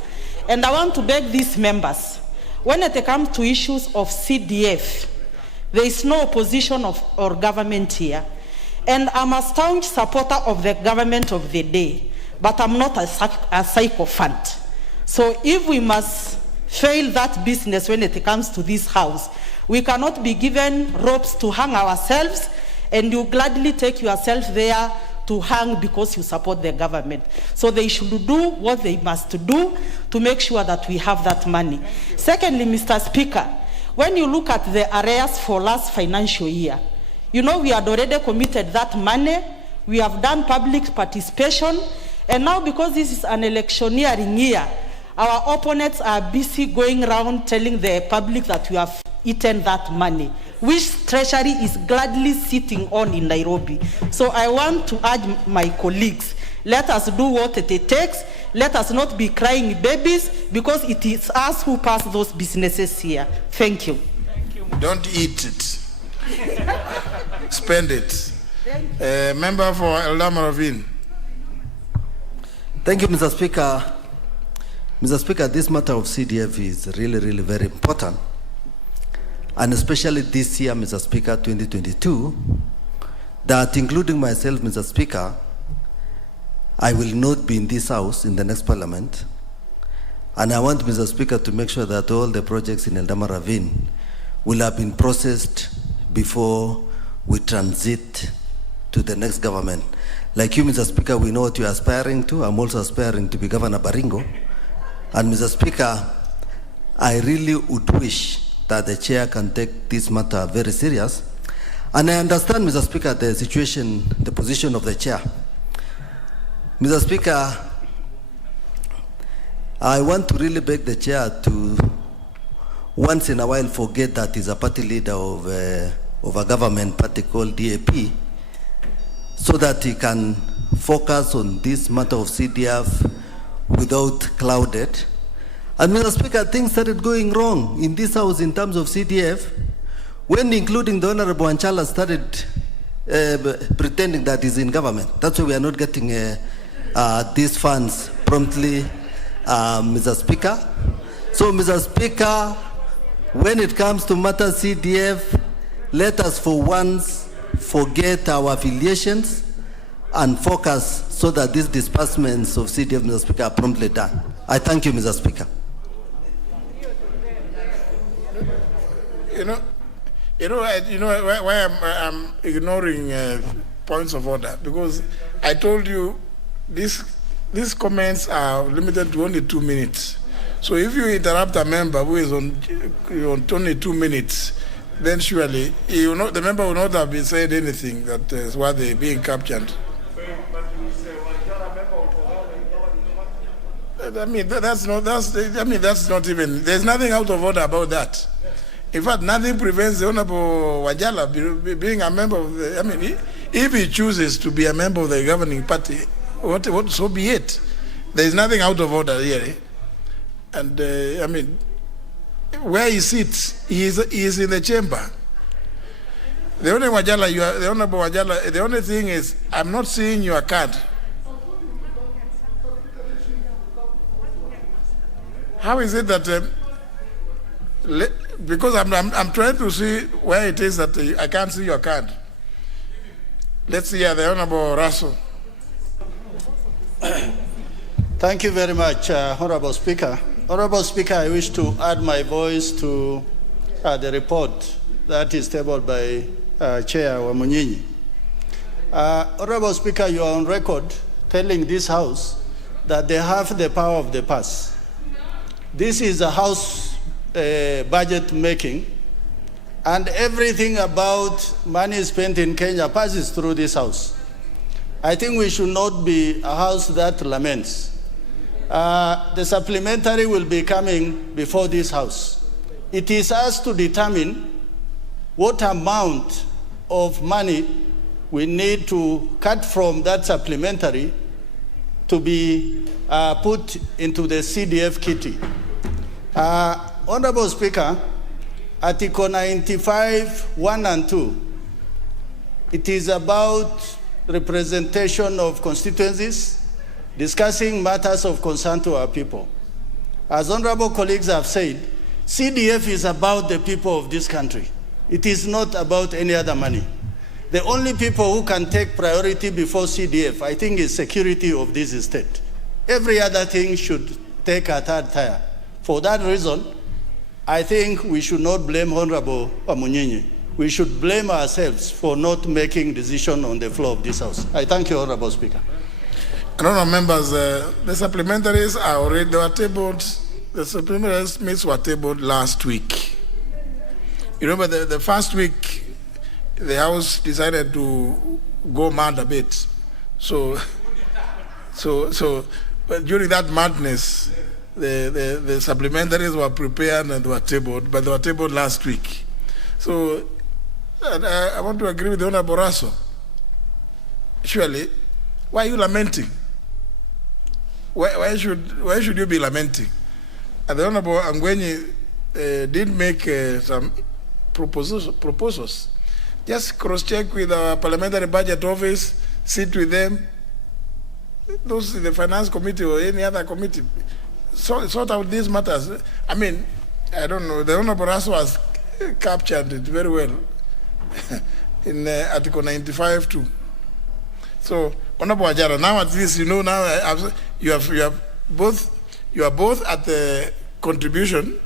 and I want to beg these members, when it comes to issues of CDF, there is no opposition or government here. And I'm a staunch supporter of the government of the day, but I'm not a sycophant. So if we must fail that business when it comes to this House, We cannot be given ropes to hang ourselves, and you gladly take yourself there to hang because you support the government. So they should do what they must do to make sure that we have that money. Secondly, Mr. Speaker, when you look at the arrears for last financial year, you know we had already committed that money, we have done public participation, and now because this is an electioneering year, our opponents are busy going around telling the public that we have eaten that money, which Treasury is gladly sitting on in Nairobi. So I want to urge my colleagues, let us do what it takes. Let us not be crying babies, because it is us who pass those businesses here. Thank you. Don't eat it. Spend it. Member for Eldama Ravine. Thank you, Mr. Speaker. Mr. Speaker, this matter of CDF is really, really very important. And especially this year, Mr. Speaker, 2022, that including myself, Mr. Speaker, I will not be in this house in the next parliament. And I want, Mr. Speaker, to make sure that all the projects in Eldama Ravine will have been processed before we transit to the next government. Like you, Mr. Speaker, we know what you're aspiring to. I'm also aspiring to be Governor Baringo. And Mr. Speaker, I really would wish that the chair can take this matter very serious. And I understand, Mr. Speaker, the situation, the position of the chair. Mr. Speaker, I want to really beg the chair to once in a while forget that he's a party leader of a government party called DAP, so that he can focus on this matter of CDF without clouded. And Mr. Speaker, things started going wrong in this house in terms of CDF when including the Honorable Anchala started pretending that he's in government. That's why we are not getting these funds promptly, Mr. Speaker. So, Mr. Speaker, when it comes to matter CDF, let us for once forget our affiliations and focus so that these disbursements of CDF, Mr. Speaker, are promptly done. I thank you, Mr. Speaker. Why I'm ignoring points of order, because I told you these comments are limited to only 2 minutes. So if you interrupt a member who is on only 2 minutes, then surely the member will not have been said anything that is worthy being captured. That's not even, there's nothing out of order about that. In fact, nothing prevents the Honorable Wajala being a member of the, if he chooses to be a member of the governing party, what so be it. There is nothing out of order here. And where he sits, he is in the chamber. The Honorable Wajala, the only thing is, I'm not seeing your card. How is it that, because I'm trying to see where it is that I can't see your card. Let's see the Honorable Russell. Thank you very much, Honorable Speaker. Honorable Speaker, I wish to add my voice to the report that is tabled by Chair Wamunyinyi. Honorable Speaker, you are on record telling this House that they have the power of the purse. This is a House budget making, and everything about money spent in Kenya passes through this House. I think we should not be a House that laments. The supplementary will be coming before this House. It is us to determine what amount of money we need to cut from that supplementary to be put into the CDF kitty. Honorable Speaker, Article 95, 1 and 2, it is about representation of constituencies, discussing matters of concern to our people. As honorable colleagues have said, CDF is about the people of this country. It is not about any other money. The only people who can take priority before CDF, I think, is security of this state. Every other thing should take a third tier. For that reason, I think we should not blame Honorable Wamunyinyi. We should blame ourselves for not making decision on the floor of this House. I thank you, Honorable Speaker. Honourable members, the supplementaries are already, they were tabled, the supplementaries meets were tabled last week. You remember the first week, the House decided to go mad a bit. So but during that madness, the supplementaries were prepared and were tabled, but they were tabled last week. So I want to agree with the Honorable Raso. Surely, why are you lamenting? Why should you be lamenting? And the Honorable Angwenyi did make some proposals. Just cross-check with our parliamentary budget office, sit with them, those in the finance committee or any other committee, sort out these matters. I mean, I don't know, the Honorable Raso has captured it very well in Article 95 too. So, Honorable Ajara, now at least you know now you are both at the contribution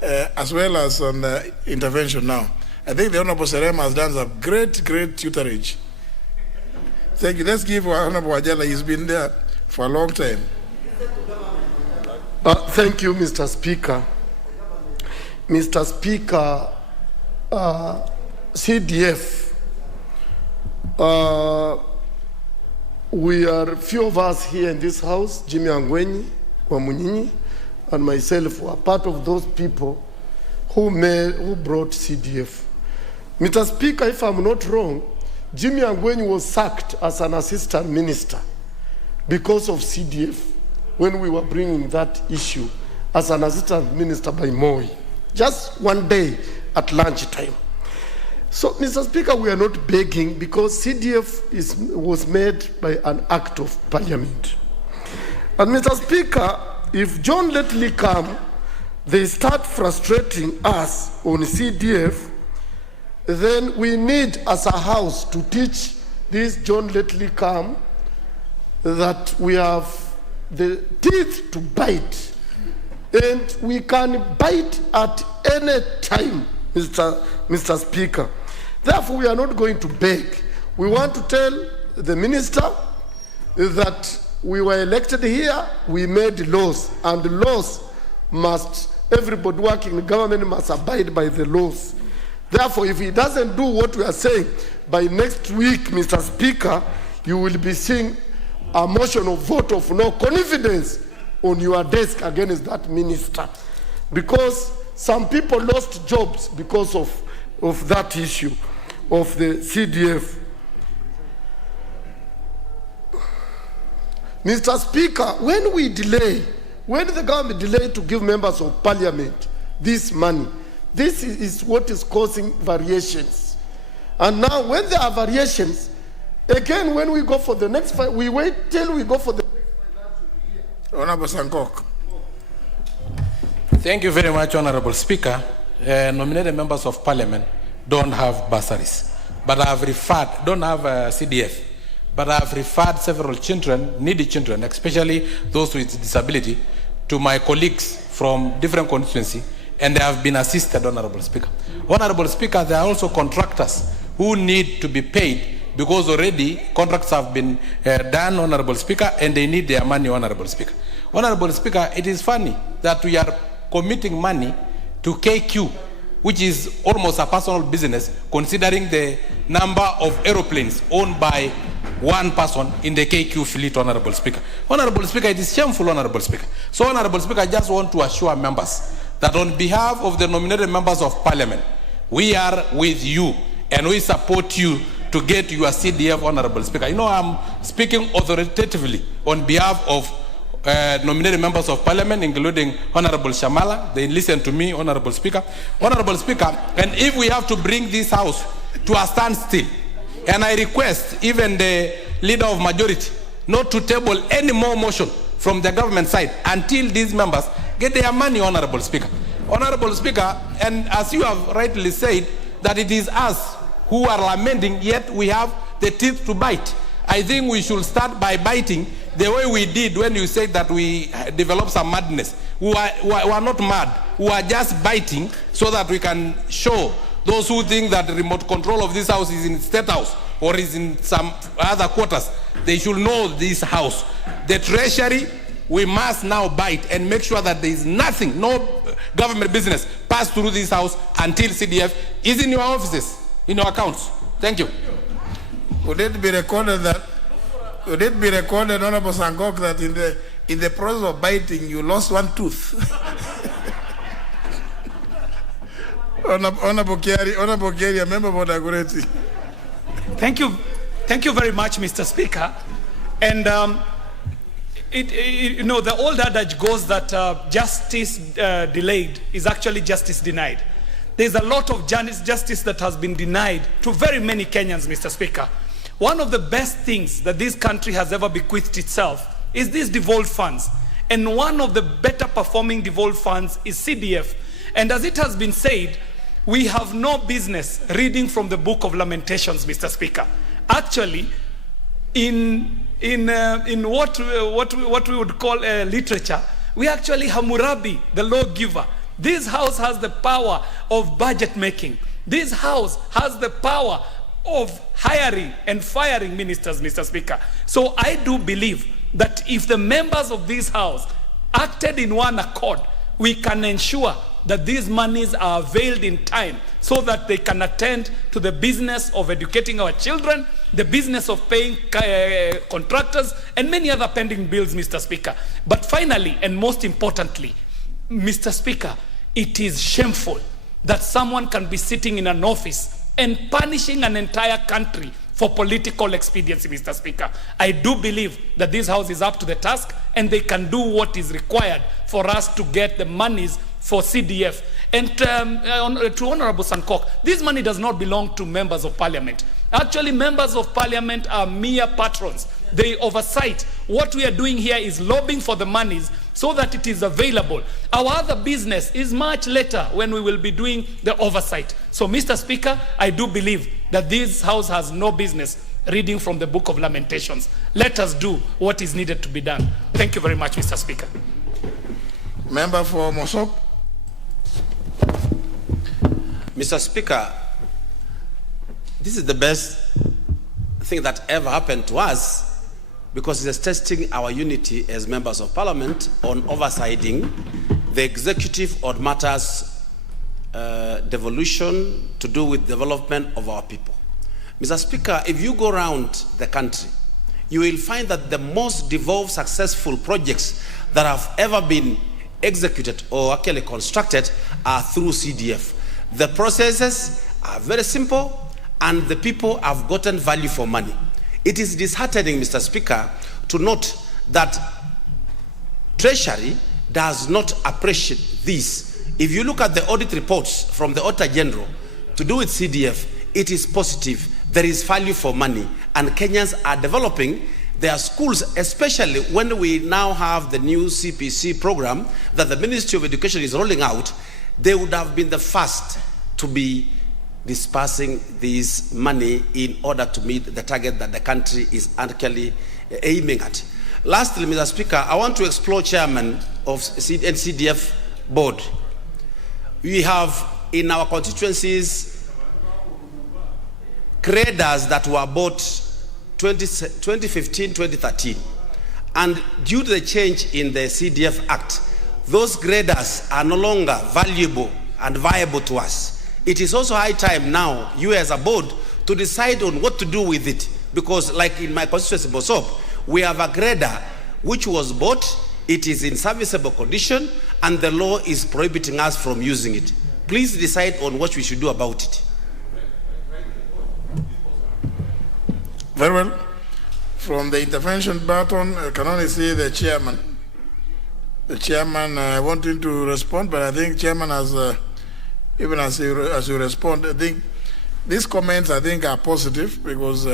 as well as on the intervention now. I think the Honorable Serem has done some great tutorage. Thank you. Let's give Honorable Ajala. He's been there for a long time. Thank you, Mr. Speaker. Mr. Speaker, CDF, we are few of us here in this house, Jimmy Angwenyi, Wamunyinyi, and myself were part of those people who brought CDF. Mr. Speaker, if I'm not wrong, Jimmy Angwenyi was sacked as an assistant minister because of CDF when we were bringing that issue as an assistant minister by Moi, just one day at lunchtime. So, Mr. Speaker, we are not begging because CDF was made by an act of parliament. And Mr. Speaker, if John Letley come, they start frustrating us on CDF, then we need as a house to teach this John Letley come that we have the teeth to bite. And we can bite at any time, Mr. Speaker. Therefore, we are not going to beg. We want to tell the minister that we were elected here, we made laws, and the laws must, everybody working in the government must abide by the laws. Therefore, if he doesn't do what we are saying, by next week, Mr. Speaker, you will be seeing a motion of vote of no confidence on your desk against that minister. Because some people lost jobs because of that issue of the CDF. Mr. Speaker, when the government delayed to give members of parliament this money, this is what is causing variations. And now when there are variations, again, when we go for the next fight, we wait till we go for the next Honorable Sankok. Thank you very much, Honorable Speaker. Nominated members of parliament don't have bursaries, but I have referred, don't have CDF, but I have referred several children, needy children, especially those with disability, to my colleagues from different constituencies, and they have been assisted, Honorable Speaker. Honorable Speaker, there are also contractors who need to be paid because already contracts have been done, Honorable Speaker, and they need their money, Honorable Speaker. Honorable Speaker, it is funny that we are committing money to KQ, which is almost a personal business, considering the number of aeroplanes owned by one person in the KQ fleet, Honorable Speaker. Honorable Speaker, it is shameful, Honorable Speaker. So, Honorable Speaker, I just want to assure members that on behalf of the nominated members of parliament, we are with you and we support you to get your CDF, Honorable Speaker. You know, I'm speaking authoritatively on behalf of nominated members of parliament, including Honorable Shamala. They listen to me, Honorable Speaker. Honorable Speaker, and if we have to bring this house to a standstill, and I request even the leader of majority not to table any more motion from the government side until these members get their money, Honorable Speaker. Honorable Speaker, and as you have rightly said, that it is us who are lamenting, yet we have the teeth to bite. I think we should start by biting the way we did when you said that we developed some madness. We are not mad. We are just biting so that we can show those who think that the remote control of this house is in State House or is in some other quarters. They should know this house. The Treasury, we must now bite and make sure that there is nothing, no government business pass through this house until CDF is in your offices, in your accounts. Thank you. Would it be recorded that, Honorable Sangok, that in the process of biting, you lost one tooth? Honorable Kerry, a member of Dagoretti. Thank you very much, Mr. Speaker. And the old adage goes that justice delayed is actually justice denied. There's a lot of justice that has been denied to very many Kenyans, Mr. Speaker. One of the best things that this country has ever bequeathed itself is these devolved funds. And one of the better performing devolved funds is CDF. And as it has been said, we have no business reading from the Book of Lamentations, Mr. Speaker. Actually, in what we would call literature, we actually Hammurabi, the lawgiver. This house has the power of budget making. This house has the power of hiring and firing ministers, Mr. Speaker. So I do believe that if the members of this house acted in one accord, we can ensure that these monies are availed in time so that they can attend to the business of educating our children, the business of paying contractors, and many other pending bills, Mr. Speaker. But finally, and most importantly, Mr. Speaker, it is shameful that someone can be sitting in an office and punishing an entire country for political expediency, Mr. Speaker. I do believe that this house is up to the task and they can do what is required for us to get the monies for CDF. And to Honorable Sankok, this money does not belong to members of parliament. Actually, members of parliament are mere patrons. They oversight. What we are doing here is lobbying for the monies so that it is available. Our other business is much later when we will be doing the oversight. So, Mr. Speaker, I do believe that this house has no business reading from the Book of Lamentations. Let us do what is needed to be done. Thank you very much, Mr. Speaker. Member for Mosop. Mr. Speaker, this is the best thing that ever happened to us because it is testing our unity as members of parliament on oversighting the executive on matters devolution to do with development of our people. Mr. Speaker, if you go around the country, you will find that the most devolved successful projects that have ever been executed or actually constructed are through CDF. The processes are very simple and the people have gotten value for money. It is disheartening, Mr. Speaker, to note that Treasury does not appreciate this. If you look at the audit reports from the Auditor General to do with CDF, it is positive. There is value for money and Kenyans are developing their schools, especially when we now have the new CPC program that the Ministry of Education is rolling out. They would have been the first to be dispersing this money in order to meet the target that the country is actually aiming at. Lastly, Mr. Speaker, I want to explore chairman of NCDF board. We have in our constituencies graders that were bought 2015, 2013. And due to the change in the CDF Act, those graders are no longer valuable and viable to us. It is also high time now, you as a board, to decide on what to do with it. Because like in my constituency, Bosop, we have a grader which was bought, it is in serviceable condition, and the law is prohibiting us from using it. Please decide on what we should do about it. Very well. From the intervention button, I can only see the chairman. The chairman wanting to respond, but I think chairman has, even as you respond, I think these comments are positive because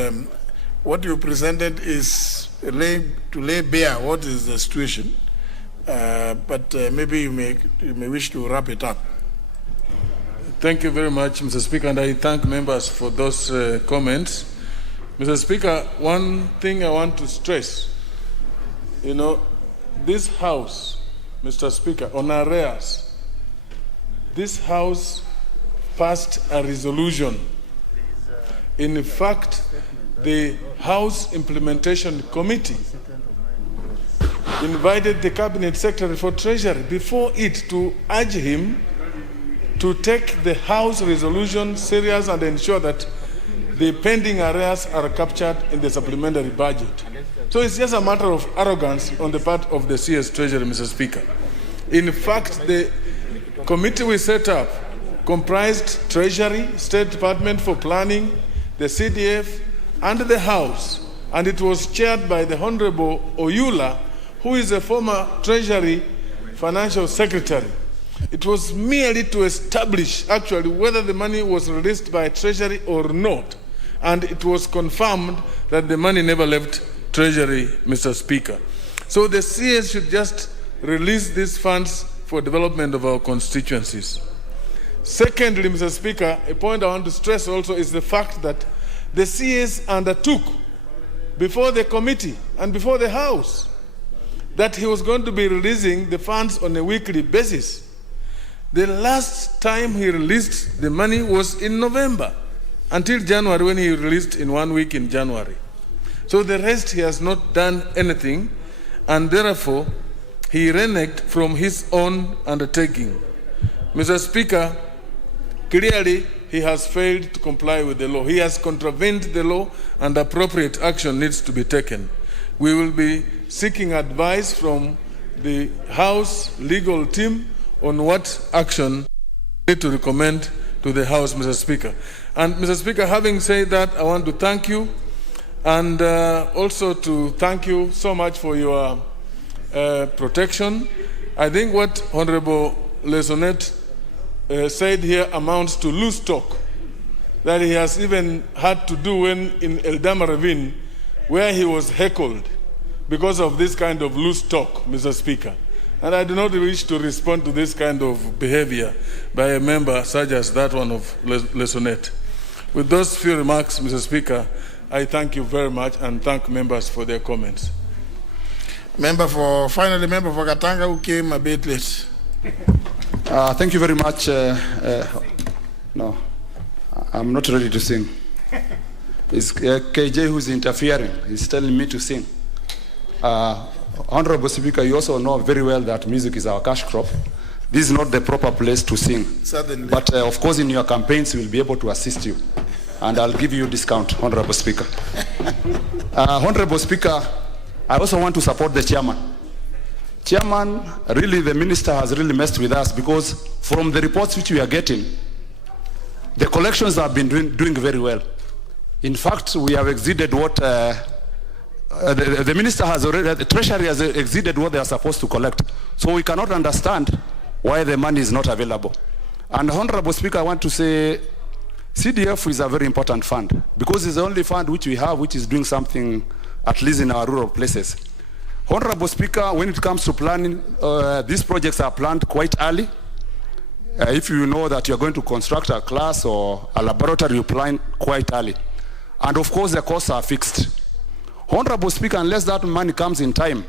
what you presented is to lay bare what is the situation. But maybe you may wish to wrap it up. Thank you very much, Mr. Speaker, and I thank members for those comments. Mr. Speaker, one thing I want to stress You know, this House, Mr. Speaker, on arrears, this House passed a resolution. In fact, the House Implementation Committee invited the Cabinet Secretary for Treasury before it to urge him to take the House resolution serious and ensure that the pending arrears are captured in the supplementary budget. So it's just a matter of arrogance on the part of the CS Treasury, Mr. Speaker. In fact, the committee we set up comprised Treasury, State Department for Planning, the CDF, and the House, and it was chaired by the Honorable Oyula, who is a former Treasury Financial Secretary. It was merely to establish, actually, whether the money was released by Treasury or not, and it was confirmed that the money never left Treasury, Mr. Speaker. So the CS should just release these funds for development of our constituencies. Secondly, Mr. Speaker, a point I want to stress also is the fact that the CS undertook before the committee and before the House that he was going to be releasing the funds on a weekly basis. The last time he released the money was in November, until January, when he released in 1 week in January. So the rest he has not done anything, and therefore he reneged from his own undertaking. Mr. Speaker, clearly he has failed to comply with the law. He has contravened the law, and appropriate action needs to be taken. We will be seeking advice from the House legal team on what action we need to recommend to the House, Mr. Speaker. And Mr. Speaker, having said that, I want to thank you, and also to thank you so much for your protection. I think what Honorable Lesonet said here amounts to loose talk that he has even had to do when in Eldama Ravine, where he was heckled because of this kind of loose talk, Mr. Speaker. And I do not wish to respond to this kind of behavior by a member such as that one of Lesonet. With those few remarks, Mr. Speaker, I thank you very much and thank members for their comments. Finally, member for Katanga, who came a bit late. Thank you very much. No, I'm not ready to sing. It's KJ who's interfering. He's telling me to sing. Honorable Speaker, you also know very well that music is our cash crop. This is not the proper place to sing. Certainly. But of course, in your campaigns, we'll be able to assist you. And I'll give you a discount, Honorable Speaker. Honorable Speaker, I also want to support the chairman. Chairman, really the minister has really messed with us, because from the reports which we are getting, the collections have been doing very well. In fact, we have exceeded what the minister has already, the treasury has exceeded what they are supposed to collect. So we cannot understand why the money is not available. And Honorable Speaker, I want to say CDF is a very important fund, because it's the only fund which we have which is doing something, at least in our rural places. Honorable Speaker, when it comes to planning, these projects are planned quite early. If you know that you're going to construct a class or a laboratory, you plan quite early. And of course, the costs are fixed. Honorable Speaker, unless that money comes in time,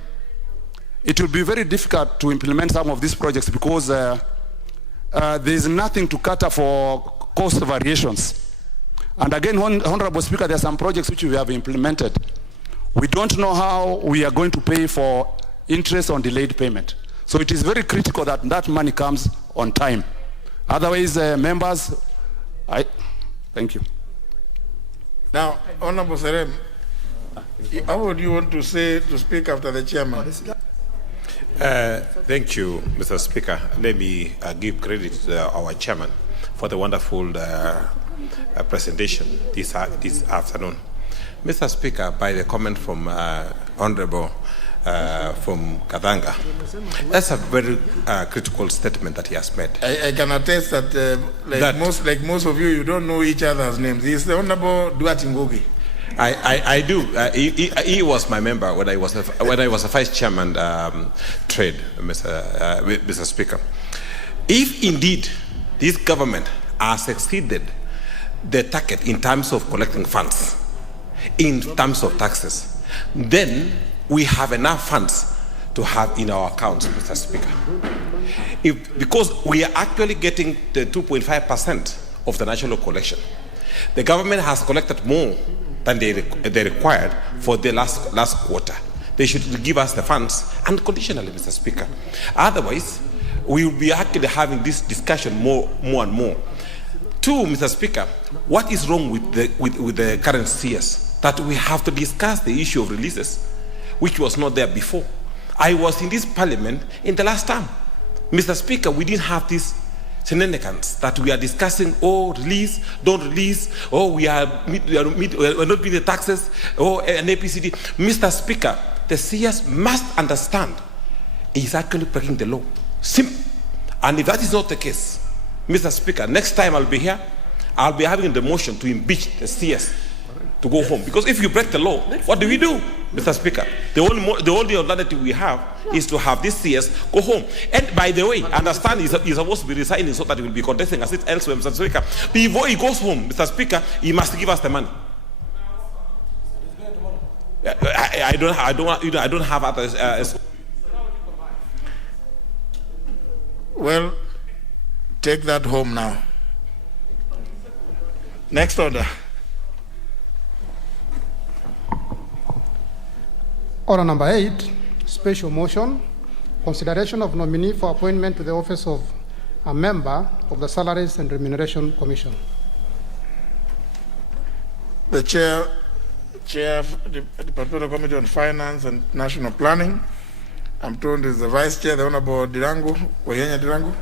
it will be very difficult to implement some of these projects, because there is nothing to cater for cost variations. And again, Honorable Speaker, there are some projects which we have implemented. We don't know how we are going to pay for interest on delayed payment. So it is very critical that that money comes on time. Otherwise, members, thank you. Now, Honorable Serem, how would you want to speak after the chairman? Thank you, Mr. Speaker. Let me give credit to our chairman for the wonderful presentation this afternoon. Mr. Speaker, by the comment from Honorable from Katanga, that's a very critical statement that he has made. I can attest that, like most of you, you don't know each other's names. He's the Honorable Duarte Ngogi. I do. He was my member when I was a vice chairman trade, Mr. Speaker. If indeed this government has exceeded the target in terms of collecting funds, in terms of taxes, then we have enough funds to have in our accounts, Mr. Speaker. Because we are actually getting the 2.5% of the national collection. The government has collected more than they required for the last quarter. They should give us the funds unconditionally, Mr. Speaker. Otherwise, we will be actually having this discussion more and more. Two, Mr. Speaker, what is wrong with the current CS? That we have to discuss the issue of releases, which was not there before. I was in this parliament in the last term. Mr. Speaker, we didn't have these shenanigans that we are discussing, oh, release, don't release, oh, we're not paying the taxes, oh, an APCD. Mr. Speaker, the CS must understand he's actually breaking the law. Simple. And if that is not the case, Mr. Speaker, next time I'll be here, I'll be having the motion to impeach the CS to go home. Because if you break the law, what do we do, Mr. Speaker? The only alternative we have is to have this CS go home. And by the way, understand he's supposed to be resigning so that he will be contesting a seat elsewhere, Mr. Speaker. Before he goes home, Mr. Speaker, he must give us the money. I don't have others. Well, take that home now. Next order. Order number 8, special motion, consideration of nominee for appointment to the office of a member of the Salaries and Remuneration Commission. The chair of the Departmental Committee on Finance and National Planning, I'm told is the Vice Chair, the Honorable Dirango, Wayenya Dirango.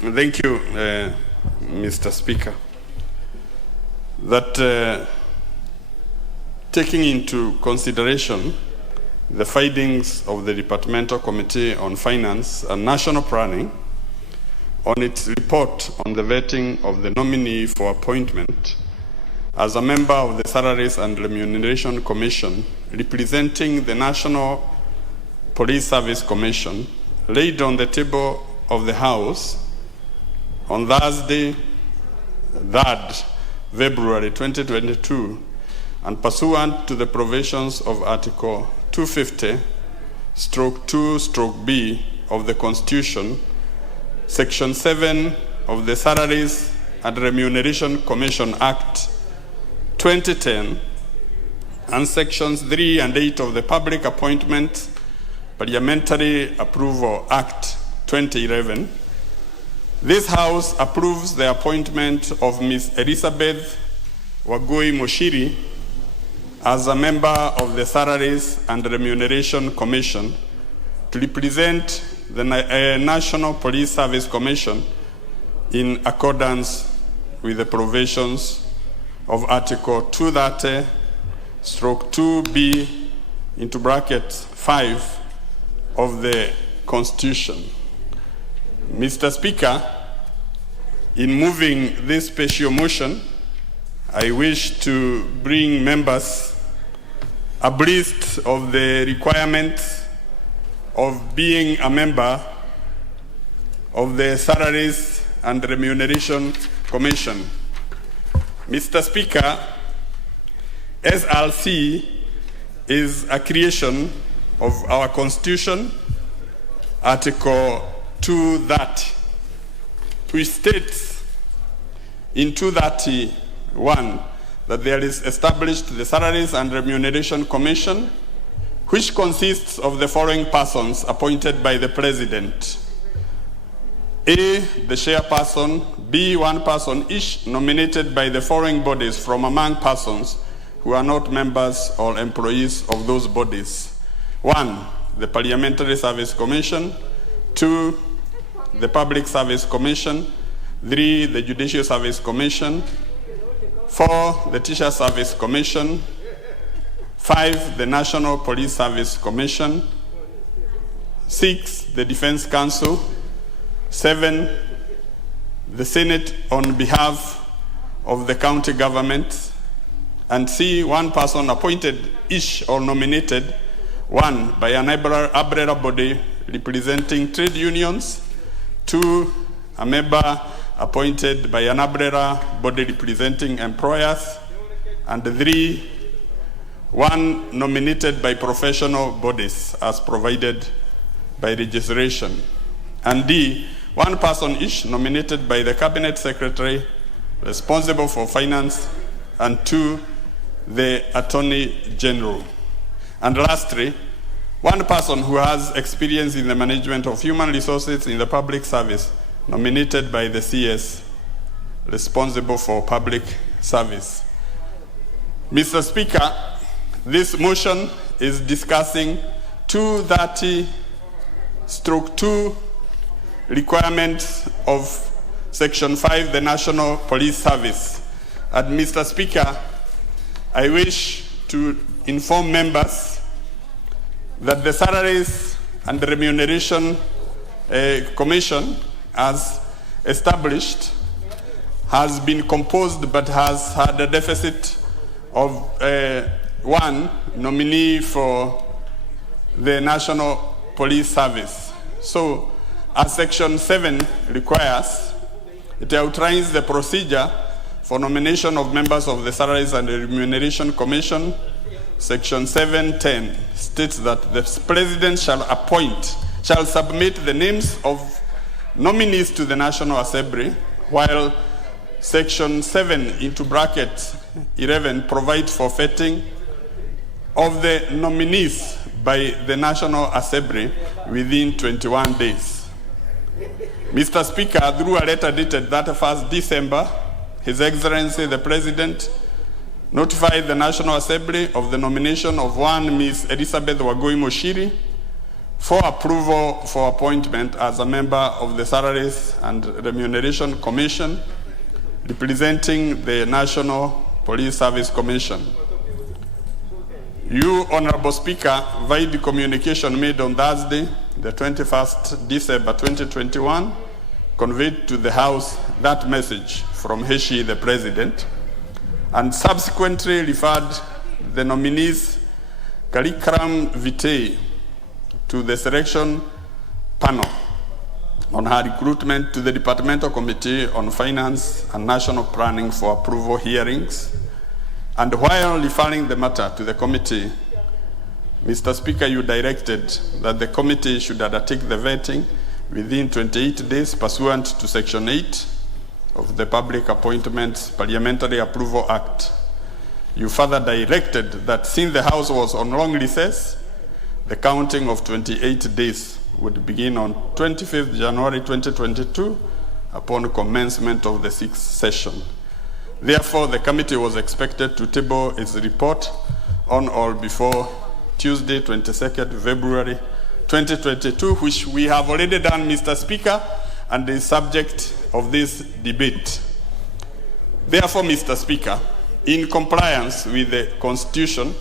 Thank you, Mr. Speaker. That taking into consideration the findings of the Departmental Committee on Finance and National Planning on its report on the vetting of the nominee for appointment as a member of the Salaries and Remuneration Commission representing the National Police Service Commission laid on the table of the House on Thursday, 3rd February 2022, and pursuant to the provisions of Article 250/2/B of the Constitution, Section 7 of the Salaries and Remuneration Commission Act 2010, and Sections 3 and 8 of the Public Appointment Parliamentary Approval Act 2011, this House approves the appointment of Ms. Elizabeth Wagui Moshiri as a member of the Salaries and Remuneration Commission to represent the National Police Service Commission in accordance with the provisions of Article 230/2B into bracket 5 of the Constitution. Mr. Speaker, in moving this special motion, I wish to bring members abreast of the requirements of being a member of the Salaries and Remuneration Commission. Mr. Speaker, SRC is a creation of our Constitution, Article 230, which states in 231 that there is established the Salaries and Remuneration Commission, which consists of the following persons appointed by the President. A, the chairperson. B, one person each nominated by the following bodies from among persons who are not members or employees of those bodies. 1, the Parliamentary Service Commission. 2, the Public Service Commission. 3, the Judicial Service Commission. 4, the Teacher Service Commission. 5, the National Police Service Commission. 6, the Defense Council. 7, the Senate on behalf of the county government. And C, one person appointed each or nominated, 1, by an umbrella body representing trade unions. 2, a member appointed by an umbrella body representing employers. and 3, 1 nominated by professional bodies as provided by legislation, and D, 1 person each nominated by the Cabinet Secretary responsible for finance, and 2, the Attorney General. And lastly, 1 person who has experience in the management of human resources in the public service nominated by the CS responsible for public service. Mr. Speaker, this motion is discussing 230/2 requirements of Section 5, the National Police Service. And Mr. Speaker, I wish to inform members that the Salaries and Remuneration Commission, as established, has been composed but has had a deficit of 1 nominee for the National Police Service. So, as Section 7 requires, it outlines the procedure for nomination of members of the Salaries and Remuneration Commission. Section 7:10 states that the President shall submit the names of nominees to the National Assembly, while Section 7 into brackets 11 provides for vetting of the nominees by the National Assembly within 21 days. Mr. Speaker, through a letter dated 31st December, His Excellency the President notified the National Assembly of the nomination of 1 Ms. Elizabeth Wagoi Moshiri for approval for appointment as a member of the Salaries and Remuneration Commission, representing the National Police Service Commission. You, Honorable Speaker, via the communication made on Thursday, the 21st December 2021, conveyed to the House that message from Heshi, the President, and subsequently referred the nominees curriculum vitae to the selection panel on her recruitment to the Departmental Committee on Finance and National Planning for approval hearings. And while referring the matter to the committee, Mr. Speaker, you directed that the committee should undertake the vetting within 28 days pursuant to Section 8 of the Public Appointments Parliamentary Approval Act. You further directed that since the House was on long recess, the counting of 28 days would begin on 25th January 2022 upon commencement of the 6th session. Therefore, the committee was expected to table its report on or before Tuesday, 22nd February 2022, which we have already done, Mr. Speaker, and is subject of this debate. Therefore, Mr. Speaker, in compliance with the Constitution,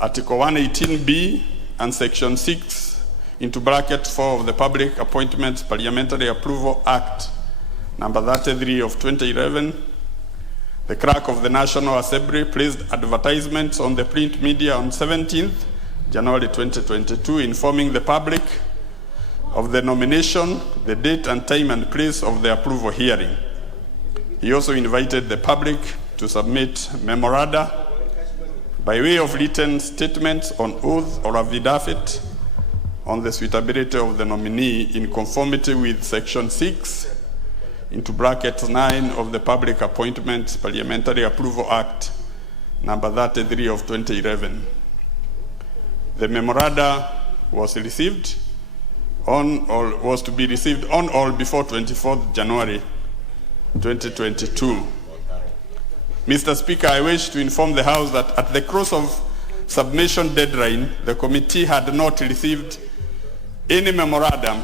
Article 118B and Section 6 into bracket 4 of the Public Appointments Parliamentary Approval Act, number 33 of 2011, the Clerk of the National Assembly placed advertisements on the print media on 17th January 2022, informing the public of the nomination, the date and time and place of the approval hearing. He also invited the public to submit memoranda by way of written statements on oath or affidavit on the suitability of the nominee in conformity with Section 6 into brackets 9 of the Public Appointments Parliamentary Approval Act, number 33 of 2011. The memoranda was received on or was to be received on or before 24th January 2022. Mr. Speaker, I wish to inform the House that at the close of submission deadline, the committee had not received any memorandum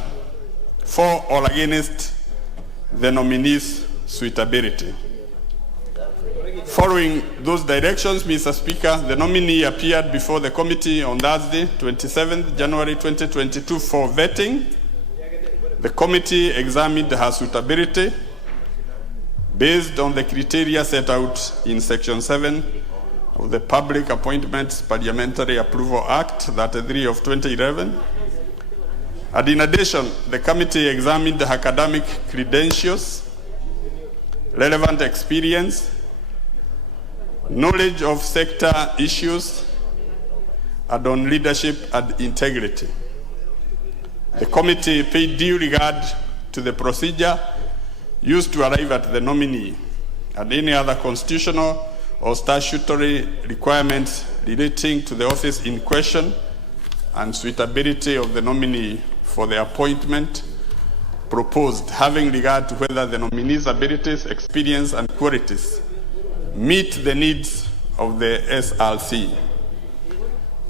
for or against the nominee's suitability. Following those directions, Mr. Speaker, the nominee appeared before the committee on Thursday, 27th January 2022 for vetting. The committee examined her suitability based on the criteria set out in Section 7 of the Public Appointments Parliamentary Approval Act, 33 of 2011. And in addition, the committee examined the academic credentials, relevant experience, knowledge of sector issues, and on leadership and integrity. The committee paid due regard to the procedure used to arrive at the nominee and any other constitutional or statutory requirements relating to the office in question and suitability of the nominee for the appointment proposed, having regard to whether the nominee's abilities, experience, and qualities meet the needs of the SRC.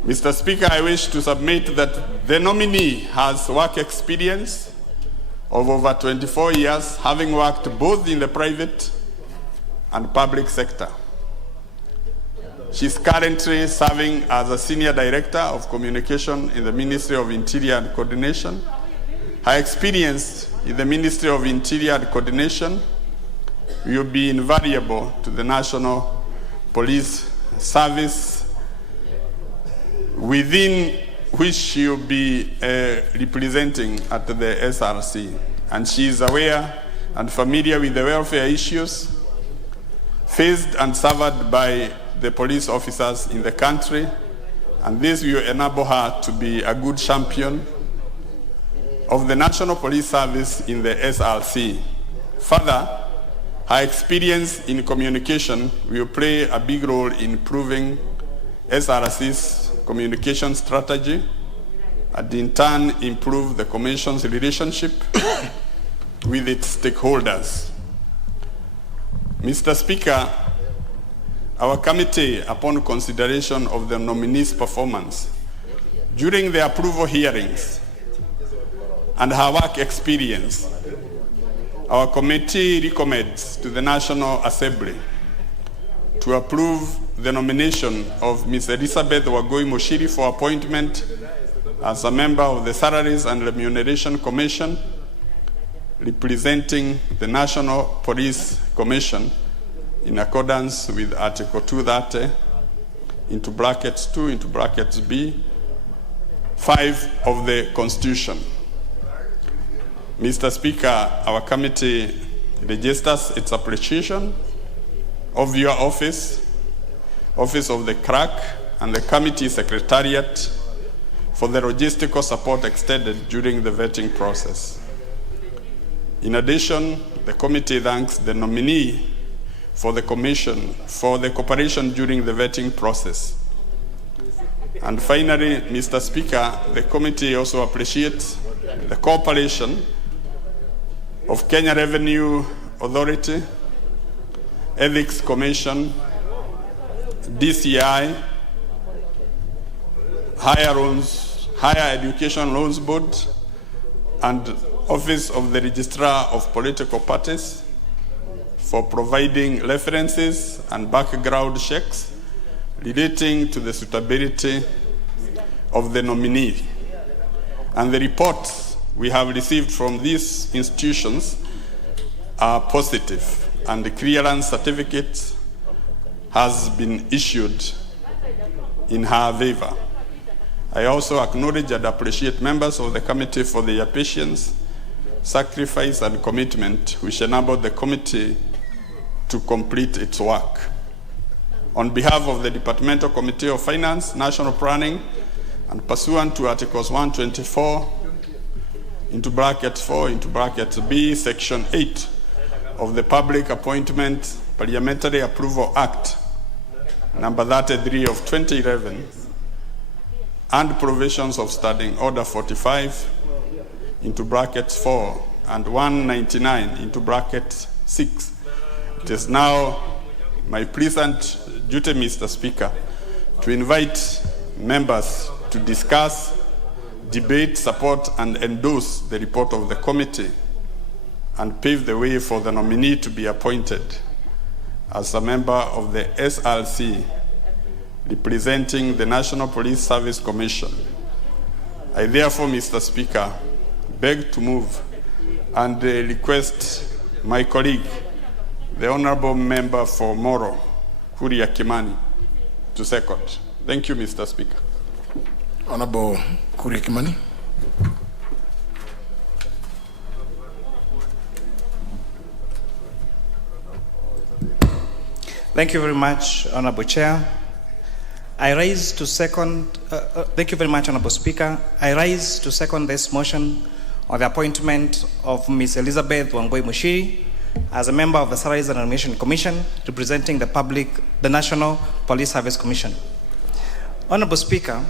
Mr. Speaker, I wish to submit that the nominee has work experience of over 24 years, having worked both in the private and public sector. She is currently serving as a Senior Director of Communication in the Ministry of Interior and Coordination. Her experience in the Ministry of Interior and Coordination will be invaluable to the National Police Service, within which she will be representing at the SRC. And she is aware and familiar with the welfare issues faced and suffered by the police officers in the country, and this will enable her to be a good champion of the National Police Service in the SRC. Further, her experience in communication will play a big role in improving SRC's communication strategy and in turn improve the Commission's relationship with its stakeholders. Mr. Speaker, our committee, upon consideration of the nominee's performance during the approval hearings and her work experience, our committee recommends to the National Assembly to approve the nomination of Ms. Elizabeth Wagoi Moshiri for appointment as a member of the Salaries and Remuneration Commission, representing the National Police Commission in accordance with Article 230 into brackets 2 into brackets B 5 of the Constitution. Mr. Speaker, our committee registers its appreciation of your office, Office of the Clerk, and the Committee Secretariat for the logistical support extended during the vetting process. In addition, the committee thanks the nominee for the Commission for the cooperation during the vetting process. And finally, Mr. Speaker, the committee also appreciates the cooperation of Kenya Revenue Authority, Ethics Commission, DCI, Higher Education Loans Board, and Office of the Registrar of Political Parties for providing references and background checks relating to the suitability of the nominee. And the reports we have received from these institutions are positive, and the clearance certificate has been issued in her favor. I also acknowledge and appreciate members of the committee for their patience, sacrifice, and commitment, which enabled the committee to complete its work. On behalf of the Departmental Committee of Finance, National Planning, and pursuant to Articles 124 into bracket 4 into bracket B, Section 8 of the Public Appointment Parliamentary Approval Act, number 33 of 2011, and provisions of Standing Order 45 into bracket 4 and 199 into bracket 6. It is now my pleasant duty, Mr. Speaker, to invite members to discuss, debate, support, and endorse the report of the committee and pave the way for the nominee to be appointed as a member of the SRC representing the National Police Service Commission. I therefore, Mr. Speaker, beg to move and request my colleague, the Honorable Member for Moro, Kuria Kimani, to second. Thank you, Mr. Speaker. Honorable Kuria Kimani. Thank you very much, Honorable Chair. I rise to second, thank you very much, Honorable Speaker. I rise to second this motion on the appointment of Ms. Elizabeth Wangui Mushiri as a member of the Salaries and Remuneration Commission, representing the National Police Service Commission. Honorable Speaker,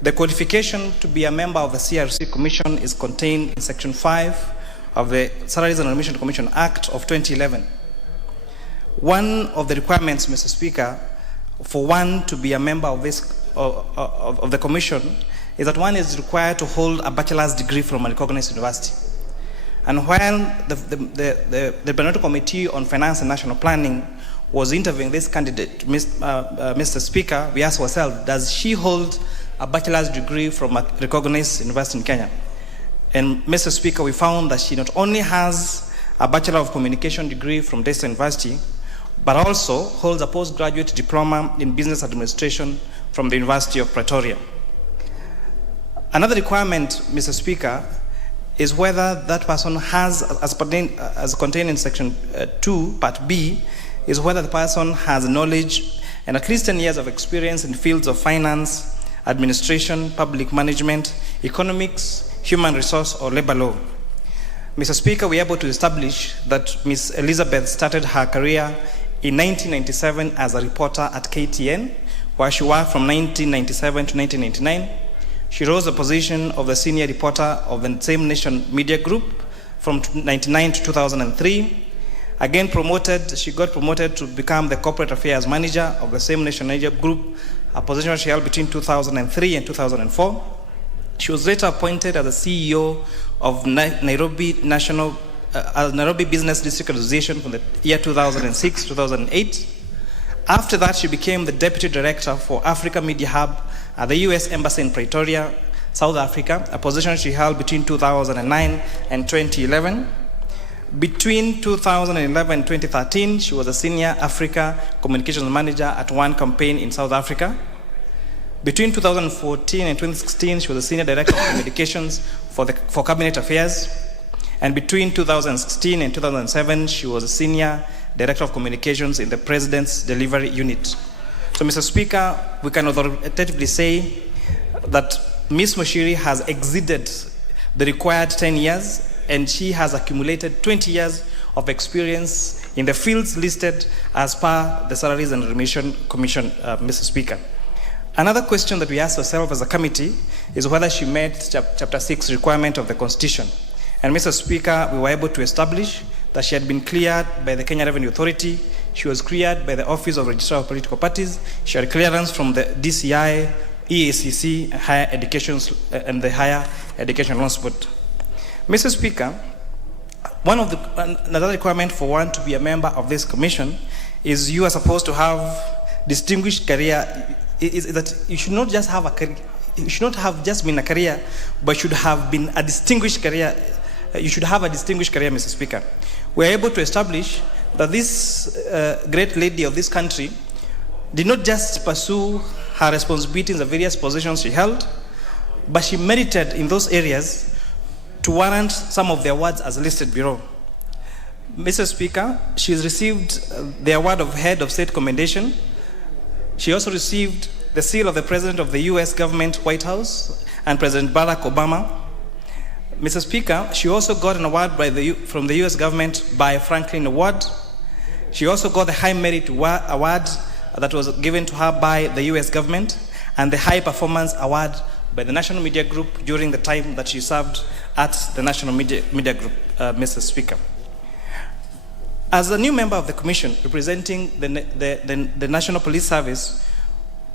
the qualification to be a member of the CRC Commission is contained in Section 5 of the Salaries and Remuneration Commission Act of 2011. One of the requirements, Mr. Speaker, for one to be a member of of the Commission is that one is required to hold a bachelor's degree from a recognized university. And while the Parliamentary Committee on Finance and National Planning was interviewing this candidate, Mr. Speaker, we asked ourselves, does she hold a bachelor's degree from a recognized university in Kenya? And Mr. Speaker, we found that she not only has a Bachelor of Communication degree from Desta University, but also holds a postgraduate diploma in business administration from the University of Pretoria. Another requirement, Mr. Speaker, is whether that person has, as contained in Section 2, Part B, is whether the person has knowledge and at least 10 years of experience in fields of finance, administration, public management, economics, human resource, or labor law. Mr. Speaker, we are able to establish that Ms. Elizabeth started her career in 1997 as a reporter at KTN, where she worked from 1997 to 1999. She rose the position of the senior reporter of the same nation media group from 1999 to 2003. Again she got promoted to become the corporate affairs manager of the same nation media group, a position she held between 2003 and 2004. She was later appointed as the CEO of Nairobi Business District Association from the year 2006-2008. After that, she became the Deputy Director for Africa Media Hub at the US Embassy in Pretoria, South Africa, a position she held between 2009 and 2011. Between 2011 and 2013, she was a Senior Africa Communications Manager at One Campaign in South Africa. Between 2014 and 2016, she was a Senior Director of Communications for Cabinet Affairs. And between 2016 and 2007, she was a Senior Director of Communications in the President's Delivery Unit. So, Mr. Speaker, we can authoritatively say that Ms. Mushiri has exceeded the required 10 years, and she has accumulated 20 years of experience in the fields listed as per the Salaries and Remuneration Commission, Mr. Speaker. Another question that we asked ourselves as a committee is whether she met Chapter 6 requirement of the Constitution. And Mr. Speaker, we were able to establish that she had been cleared by the Kenya Revenue Authority, she was cleared by the Office of Registrar of Political Parties, she had clearance from the DCI, EACC, Higher Education, and the Higher Education Loans Board. Mr. Speaker, another requirement for one to be a member of this commission is you are supposed to have distinguished career, is that you should not just have a career, you should not have just been a career, but should have been a distinguished career. You should have a distinguished career, Mr. Speaker. We are able to establish that this great lady of this country did not just pursue her responsibilities in the various positions she held, but she merited in those areas to warrant some of the awards as listed below. Mr. Speaker, she has received the award of Head of State Commendation. She also received the seal of the President of the US government, White House, and President Barack Obama. Mr. Speaker, she also got an award from the US government by Franklin Award. She also got the High Merit Award that was given to her by the US government, and the High Performance Award by the National Media Group during the time that she served at the National Media Group, Mr. Speaker. As a new member of the Commission representing the National Police Service,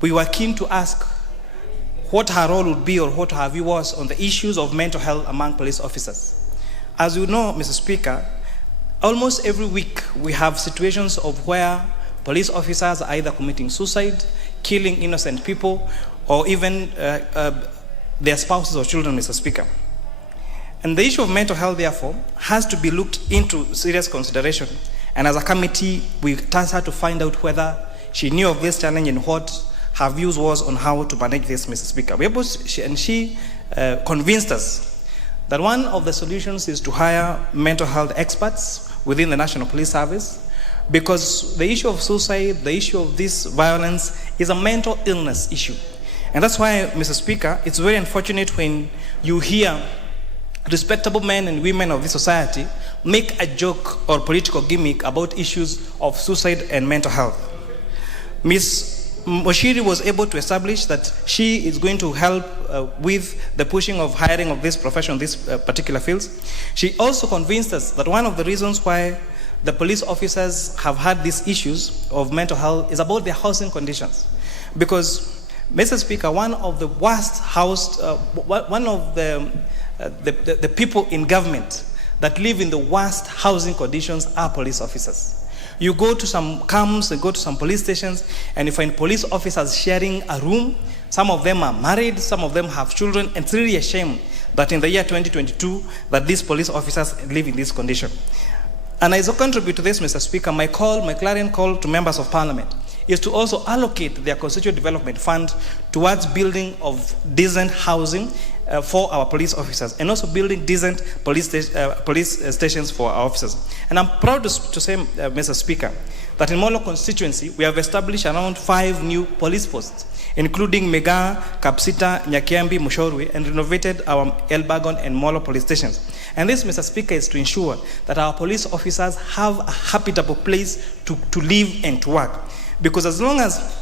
we were keen to ask what her role would be or what her view was on the issues of mental health among police officers. As you know, Mr. Speaker, almost every week we have situations of where police officers are either committing suicide, killing innocent people, or even their spouses or children, Mr. Speaker. And the issue of mental health, therefore, has to be looked into serious consideration. And as a committee, we tasked her to find out whether she knew of this challenge and what her views was on how to manage this, Mr. Speaker. She convinced us that one of the solutions is to hire mental health experts within the National Police Service, because the issue of suicide, the issue of this violence is a mental illness issue. And that's why, Mr. Speaker, it's very unfortunate when you hear respectable men and women of this society make a joke or political gimmick about issues of suicide and mental health. Ms. Moshiri was able to establish that she is going to help with the pushing of hiring of this profession, these particular fields. She also convinced us that one of the reasons why the police officers have had these issues of mental health is about their housing conditions. Because, Mr. Speaker, one of the worst housed, one of the people in government that live in the worst housing conditions are police officers. You go to some camps and go to some police stations and you find police officers sharing a room. Some of them are married, some of them have children, and it's really a shame that in the year 2022 that these police officers live in this condition. And as a contribute to this, Mr. Speaker, my clarion call to members of parliament is to also allocate their constituent development fund towards building of decent housing for our police officers, and also building decent police stations for our officers. And I'm proud to say, Mr. Speaker, that in Molo constituency, we have established around 5 new police posts, including Mega, Kapsita, Nyakiambi, Mushorwe, and renovated our Elbagon and Molo police stations. And this, Mr. Speaker, is to ensure that our police officers have a habitable place to live and to work. Because as long as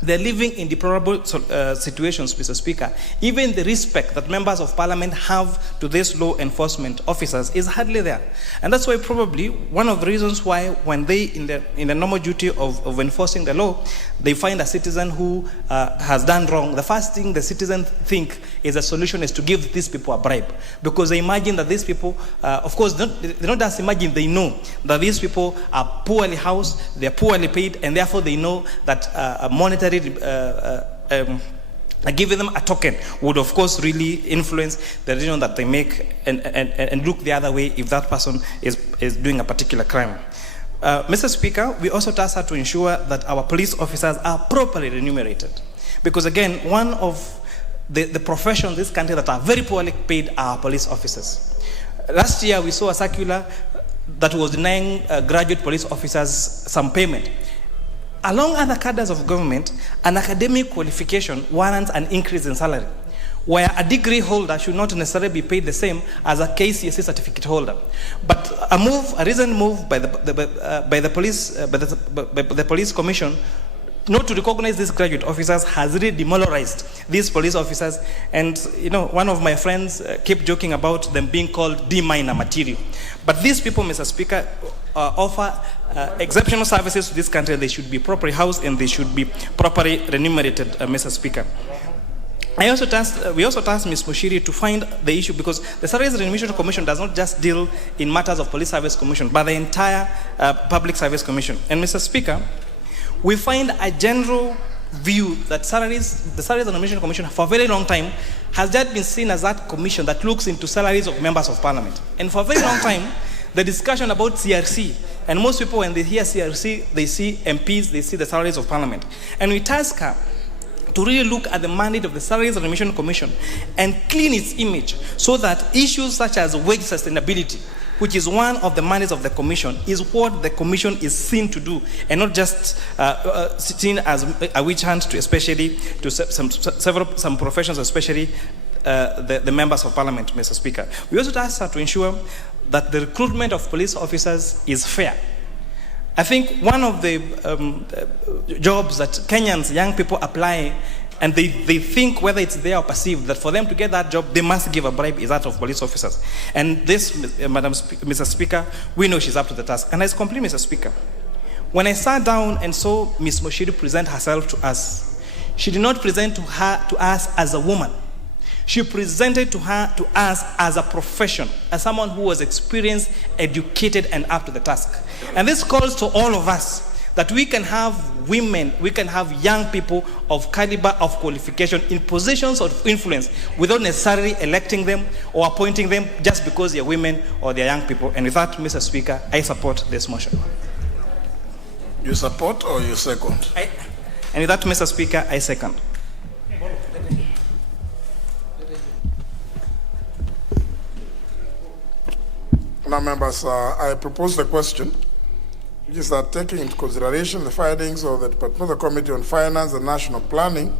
they're living in deplorable situations, Mr. Speaker, even the respect that members of parliament have to these law enforcement officers is hardly there. And that's why probably one of the reasons why when they, in the normal duty of enforcing the law, they find a citizen who has done wrong, the first thing the citizen think is a solution is to give these people a bribe. Because they imagine that these people, of course, they don't just imagine, they know that these people are poorly housed, they're poorly paid, and therefore they know that a monetary giving them a token would of course really influence the decision that they make and look the other way if that person is doing a particular crime. Mr. Speaker, we also task her to ensure that our police officers are properly remunerated. Because again, one of the professions in this country that are very poorly paid are police officers. Last year we saw a circular that was denying graduate police officers some payment. Along other cadres of government, an academic qualification warrants an increase in salary, where a degree holder should not necessarily be paid the same as a KCSE certificate holder. But a recent move by the police commission not to recognize these graduate officers has really demoralized these police officers. And you know, one of my friends kept joking about them being called D-minor material. But these people, Mr. Speaker, offer exceptional services to this country. They should be properly housed and they should be properly remunerated, Mr. Speaker. We also tasked Ms. Moshiri to find the issue, because the Salaries Remuneration Commission does not just deal in matters of Police Service Commission, but the entire Public Service Commission. And Mr. Speaker, we find a general view that the Salaries Remuneration Commission for a very long time has just been seen as that commission that looks into salaries of members of parliament. And for a very long time, the discussion about CRC, and most people when they hear CRC, they see MPs, they see the salaries of parliament. And we task her to really look at the mandate of the Salaries Remuneration Commission and clean its image so that issues such as wage sustainability, which is one of the mandates of the commission, is what the commission is seen to do, and not just seen as a witch hunt to especially to some professions, especially the members of parliament, Mr. Speaker. We also asked her to ensure that the recruitment of police officers is fair. I think one of the jobs that Kenyans, young people apply, and they think whether it's there or perceived, that for them to get that job, they must give a bribe, is that of police officers. And this, Mr. Speaker, we know she's up to the task. And as complete, Mr. Speaker, when I sat down and saw Ms. Moshiri present herself to us, she did not present to us as a woman. She presented to us as a profession, as someone who was experienced, educated, and up to the task. And this calls to all of us that we can have women, we can have young people of caliber, of qualification in positions of influence without necessarily electing them or appointing them just because they're women or they're young people. And with that, Mr. Speaker, I support this motion. You support or you second? And with that, Mr. Speaker, I second. Now, members, I propose the question which is that taking into consideration the findings of the Departmental Committee on Finance and National Planning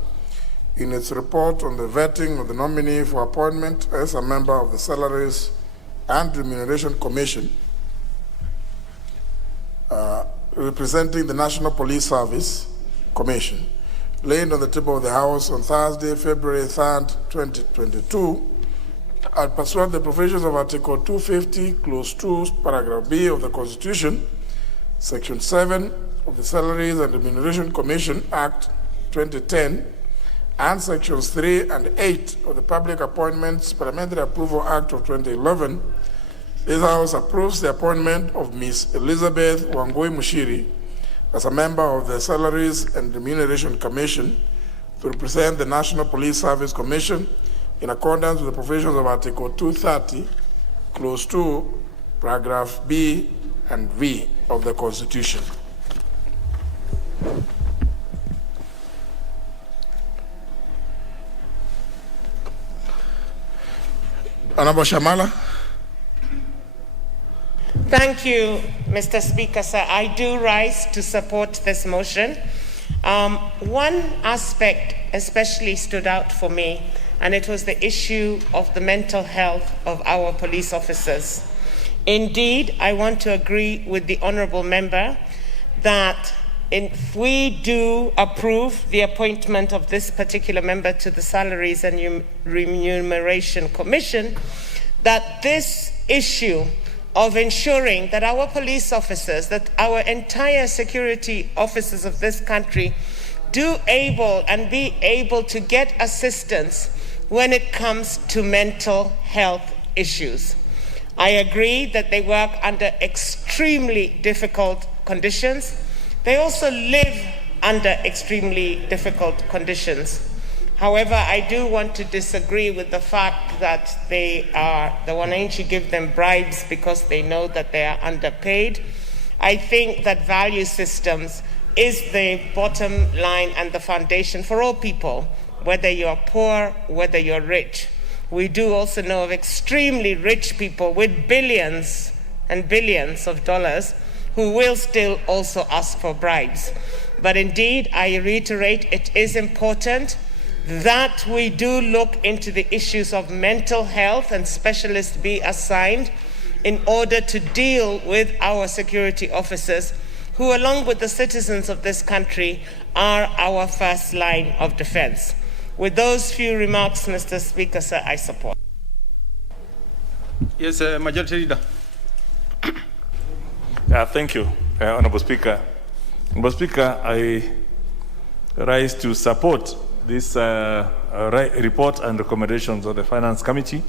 in its report on the vetting of the nominee for appointment as a member of the Salaries and Remuneration Commission, representing the National Police Service Commission, laid on the table of the House on Thursday, February 3rd, 2022, and pursuant to the provisions of Article 250, Clause 2, Paragraph B of the Constitution, Section 7 of the Salaries and Remuneration Commission Act 2010, and Sections 3 and 8 of the Public Appointments Parliamentary Approval Act of 2011, this House approves the appointment of Ms. Elizabeth Wangui Mushiri as a member of the Salaries and Remuneration Commission to represent the National Police Service Commission in accordance with the provisions of Article 230, Clause 2, Paragraph B and V of the Constitution. Honorable Shamala. Thank you, Mr. Speaker, sir. I do rise to support this motion. One aspect especially stood out for me, and it was the issue of the mental health of our police officers. Indeed, I want to agree with the honourable member that if we do approve the appointment of this particular member to the Salaries and Remuneration Commission, that this issue of ensuring that our police officers, that our entire security officers of this country do be able to get assistance when it comes to mental health issues. I agree that they work under extremely difficult conditions. They also live under extremely difficult conditions. However, I do want to disagree with the fact that the wananchi give them bribes because they know that they are underpaid. I think that value systems is the bottom line and the foundation for all people, whether you're poor, whether you're rich. We do also know of extremely rich people with billions and billions of dollars who will still also ask for bribes. But indeed, I reiterate, it is important that we do look into the issues of mental health and specialists be assigned in order to deal with our security officers who, along with the citizens of this country, are our first line of defense. With those few remarks, Mr. Speaker, sir, I support. Yes, Majority Leader. Thank you, Honorable Speaker. Honorable Speaker, I rise to support this report and recommendations of the Finance Committee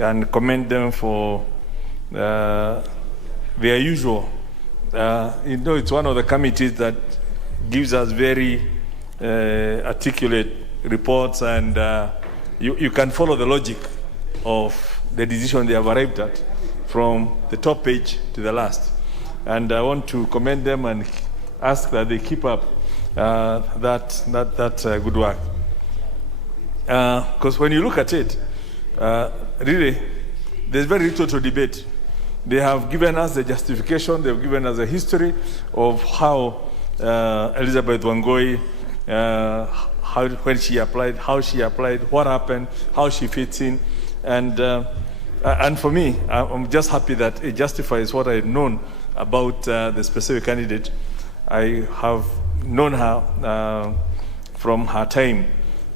and commend them for their usual. It's one of the committees that gives us very articulate reports, and you can follow the logic of the decision they have arrived at from the top page to the last. And I want to commend them and ask that they keep up that good work. Because when you look at it, really, there's very little to debate. They have given us the justification, they've given us a history of how Elizabeth Wangui, when she applied, how she applied, what happened, how she fits in. And for me, I'm just happy that it justifies what I had known about the specific candidate. I have known her from her time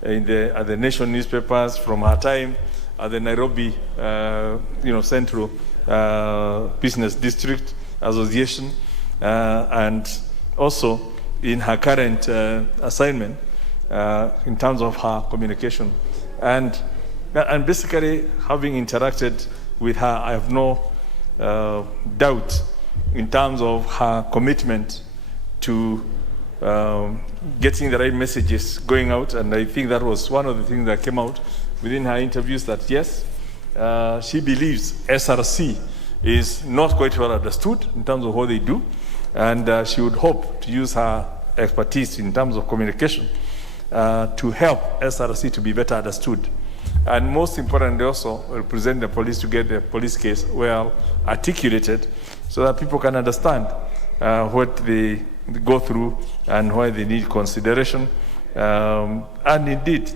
at the Nation newspapers, from her time at the Nairobi Central Business District Association, and also in her current assignment in terms of her communication. And basically, having interacted with her, I have no doubt in terms of her commitment to getting the right messages going out. And I think that was one of the things that came out within her interviews, that yes, she believes SRC is not quite well understood in terms of what they do, and she would hope to use her expertise in terms of communication to help SRC to be better understood. And most importantly, also represent the police to get the police case well articulated so that people can understand what they go through and why they need consideration. And indeed,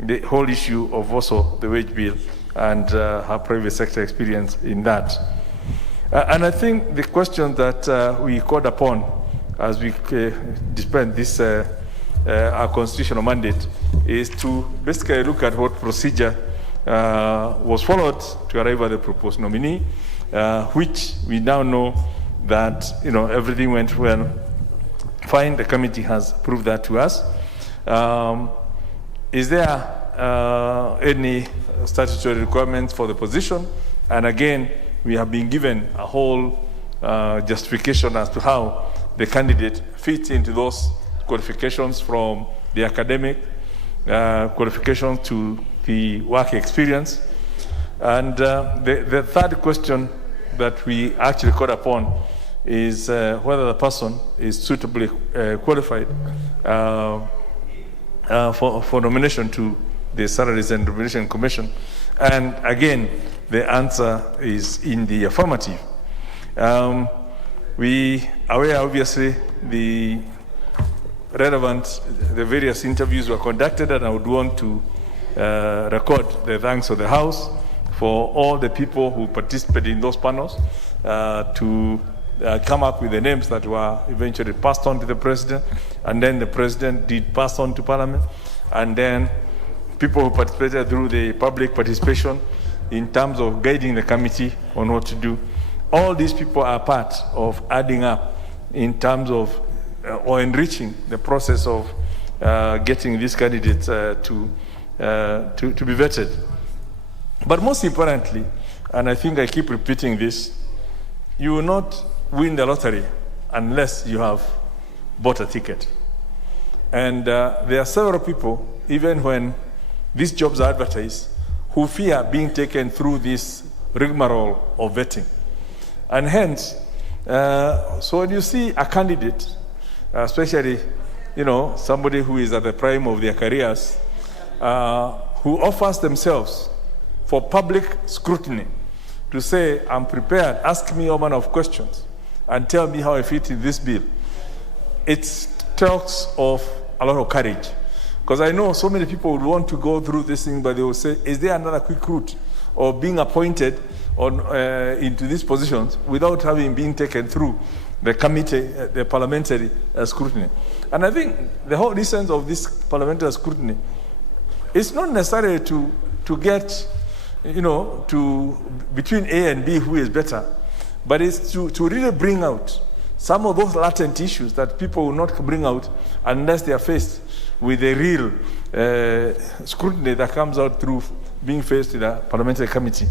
the whole issue of also the wage bill and her private sector experience in that. And I think the question that we called upon as we dispense this our constitutional mandate is to basically look at what procedure was followed to arrive at the proposed nominee, which we now know that everything went well, fine. The committee has proved that to us. Is there any statutory requirements for the position? And again, we have been given a whole justification as to how the candidate fits into those qualifications, from the academic qualifications to the work experience. And the third question that we actually called upon is whether the person is suitably qualified for nomination to the Salaries and Remuneration Commission. And again, the answer is in the affirmative. We are aware, obviously, the various interviews were conducted, and I would want to record the thanks of the House for all the people who participated in those panels to come up with the names that were eventually passed on to the President, and then the President did pass on to Parliament, and then people who participated through the public participation in terms of guiding the committee on what to do. All these people are part of adding up in terms of or enriching the process of getting these candidates to be vetted. But most importantly, and I think I keep repeating this, you will not win the lottery unless you have bought a ticket. And there are several people, even when these jobs are advertised, who fear being taken through this rigmarole of vetting. And hence, so when you see a candidate, especially, somebody who is at the prime of their careers, who offers themselves for public scrutiny to say, I'm prepared, ask me all manner of questions, and tell me how I fit in this bill, it talks of a lot of courage. Because I know so many people would want to go through this thing, but they will say, is there another quick route of being appointed into these positions without having been taken through the committee, the parliamentary scrutiny? And I think the whole essence of this parliamentary scrutiny is not necessarily to get, to between A and B who is better, but it's to really bring out some of those latent issues that people will not bring out unless they are faced with a real scrutiny that comes out through being faced with a parliamentary committee.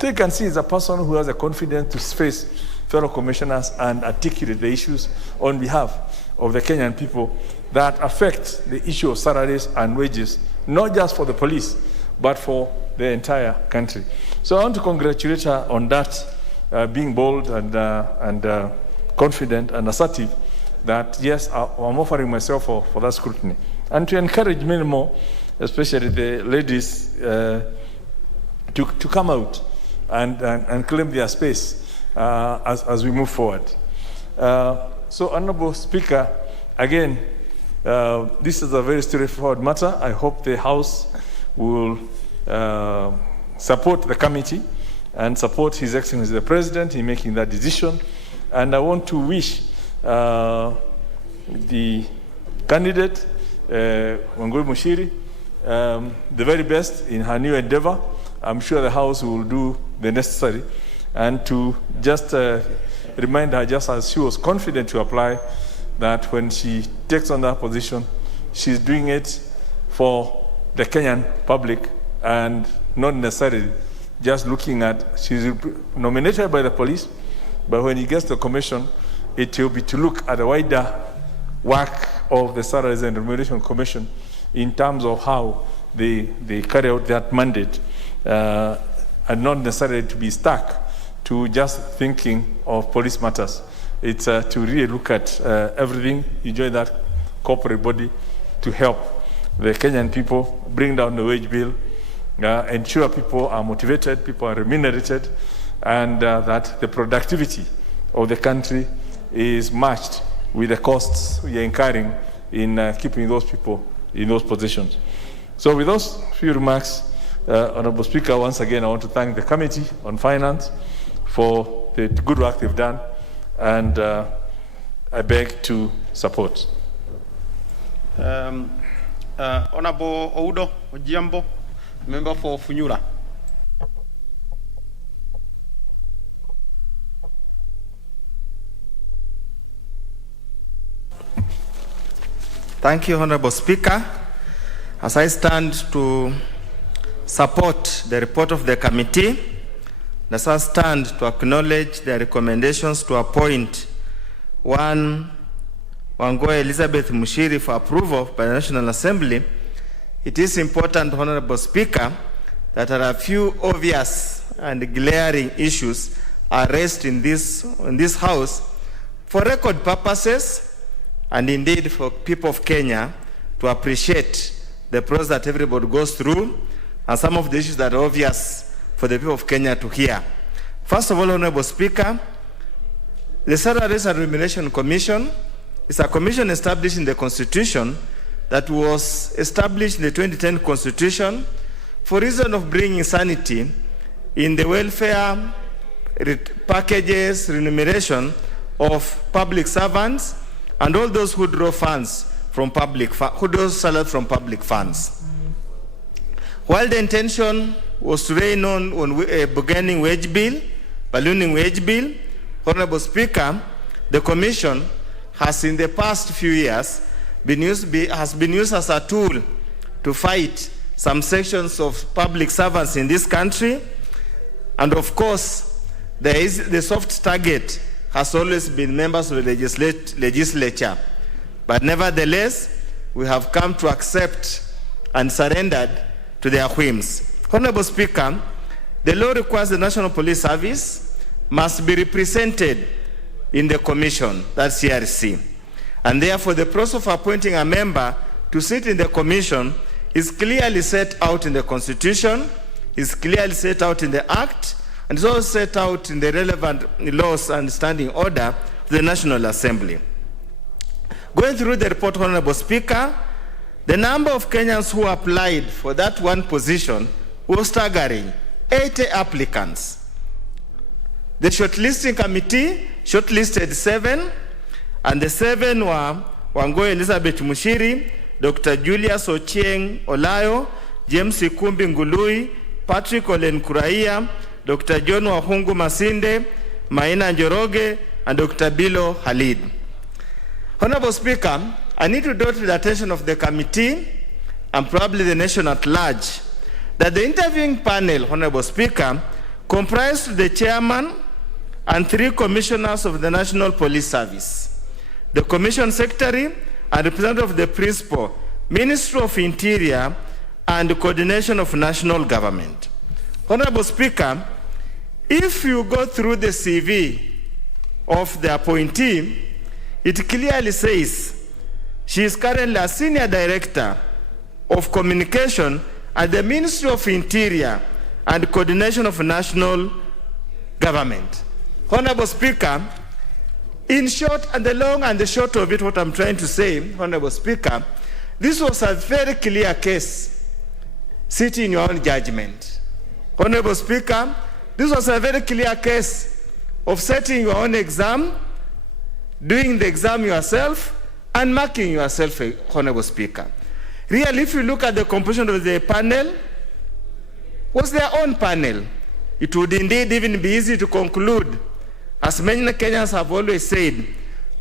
So you can see it's a person who has the confidence to face fellow commissioners and articulate the issues on behalf of the Kenyan people that affect the issue of salaries and wages, not just for the police, but for the entire country. So I want to congratulate her on that, being bold and confident and assertive that, yes, I'm offering myself for that scrutiny. And to encourage many more, especially the ladies, to come out and claim their space as we move forward. So, Honorable Speaker, again, this is a very straightforward matter. I hope the House will support the committee and support His Excellency the President in making that decision. And I want to wish the candidate, Wangui Mushiri, the very best in her new endeavor. I'm sure the House will do the necessary. And to just remind her, just as she was confident to apply, that when she takes on that position, she's doing it for the Kenyan public and not necessarily just looking at, she's nominated by the police, but when he gets to the commission, it will be to look at the wider work of the Salaries and Remuneration Commission in terms of how they carry out that mandate, and not necessarily to be stuck to just thinking of police matters. It's to really look at everything, you join that corporate body to help the Kenyan people bring down the wage bill, ensure people are motivated, people are remunerated, and that the productivity of the country is matched with the costs we are incurring in keeping those people in those positions. So with those few remarks, Honorable Speaker, once again, I want to thank the Committee on Finance for the good work they've done, and I beg to support. Honorable Oudo Ojiambo, member for Funyula. Thank you, Honorable Speaker. As I stand to support the report of the committee, as I stand to acknowledge the recommendations to appoint one Wangoi Elizabeth Mushiri for approval by the National Assembly, it is important, Honorable Speaker, that there are a few obvious and glaring issues are raised in this House for record purposes and indeed for people of Kenya to appreciate the process that everybody goes through and some of the issues that are obvious for the people of Kenya to hear. First of all, Honorable Speaker, the Salaries and Remuneration Commission is a commission established in the Constitution that was established in the 2010 Constitution for reason of bringing sanity in the welfare packages, remuneration of public servants and all those who draw funds from who draw salaries from public funds. While the intention was to rein on beginning wage bill, ballooning wage bill, Honorable Speaker, the Commission has in the past few years has been used as a tool to fight some sections of public servants in this country. And of course, the soft target has always been members of the legislature. But nevertheless, we have come to accept and surrendered to their whims. Honorable Speaker, the law requires the National Police Service must be represented in the commission, that's CRC. And therefore, the process of appointing a member to sit in the commission is clearly set out in the Constitution, is clearly set out in the Act, and is also set out in the relevant laws and standing order of the National Assembly. Going through the report, Honorable Speaker, the number of Kenyans who applied for that one position was staggering, 80 applicants. The shortlisting committee shortlisted 7, and the 7 were Wangoi Elizabeth Mushiri, Dr. Julius Ochieng Olayo, James Ikumbi Ngului, Patrick Olen Kuraia, Dr. John Wahungu Masinde, Maina Njoroge, and Dr. Bilo Halid. Honorable Speaker, I need to draw to the attention of the committee and probably the nation at large that the interviewing panel, Honorable Speaker, comprised the chairman and 3 commissioners of the National Police Service, the commission secretary and representative of the principal, Ministry of Interior, and the coordination of national government. Honorable Speaker, if you go through the CV of the appointee, it clearly says she is currently a senior director of communication at the Ministry of Interior and coordination of national government. Honorable Speaker, in short, and the long and the short of it, what I'm trying to say, Honorable Speaker, this was a very clear case. Sit in your own judgment. Honorable Speaker, this was a very clear case of setting your own exam, doing the exam yourself, and marking yourself, Honorable Speaker. Really, if you look at the composition of the panel, was their own panel. It would indeed even be easy to conclude, as many Kenyans have always said,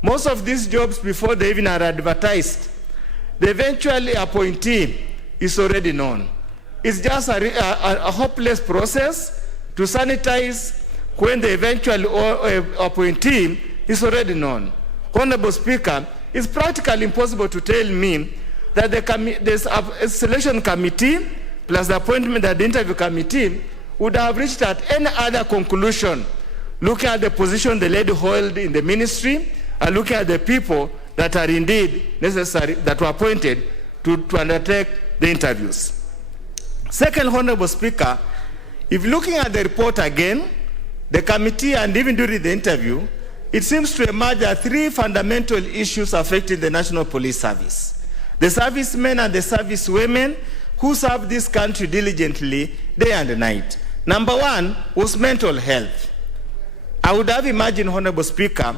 most of these jobs before they even are advertised, the eventual appointee is already known. It's just a hopeless process to sanitize when the eventual appointee is already known. Honorable Speaker, it's practically impossible to tell me that there's a selection committee plus the appointment at the interview committee would have reached at any other conclusion looking at the position the lady held in the ministry and looking at the people that are indeed necessary, that were appointed to undertake the interviews. Second, Honorable Speaker, if looking at the report again, the committee and even during the interview, it seems to emerge that three fundamental issues affecting the National Police Service: the servicemen and the servicewomen who serve this country diligently day and night. Number one was mental health. I would have imagined, Honorable Speaker,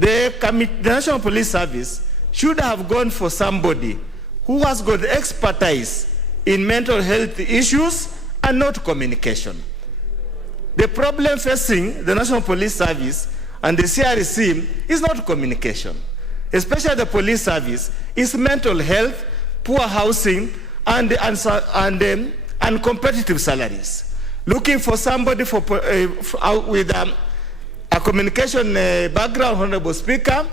the National Police Service should have gone for somebody who has got expertise in mental health issues and not communication. The problem facing the National Police Service and the CRC is not communication. Especially the police service is mental health, poor housing, and competitive salaries. Looking for somebody with a communication background, Honorable Speaker,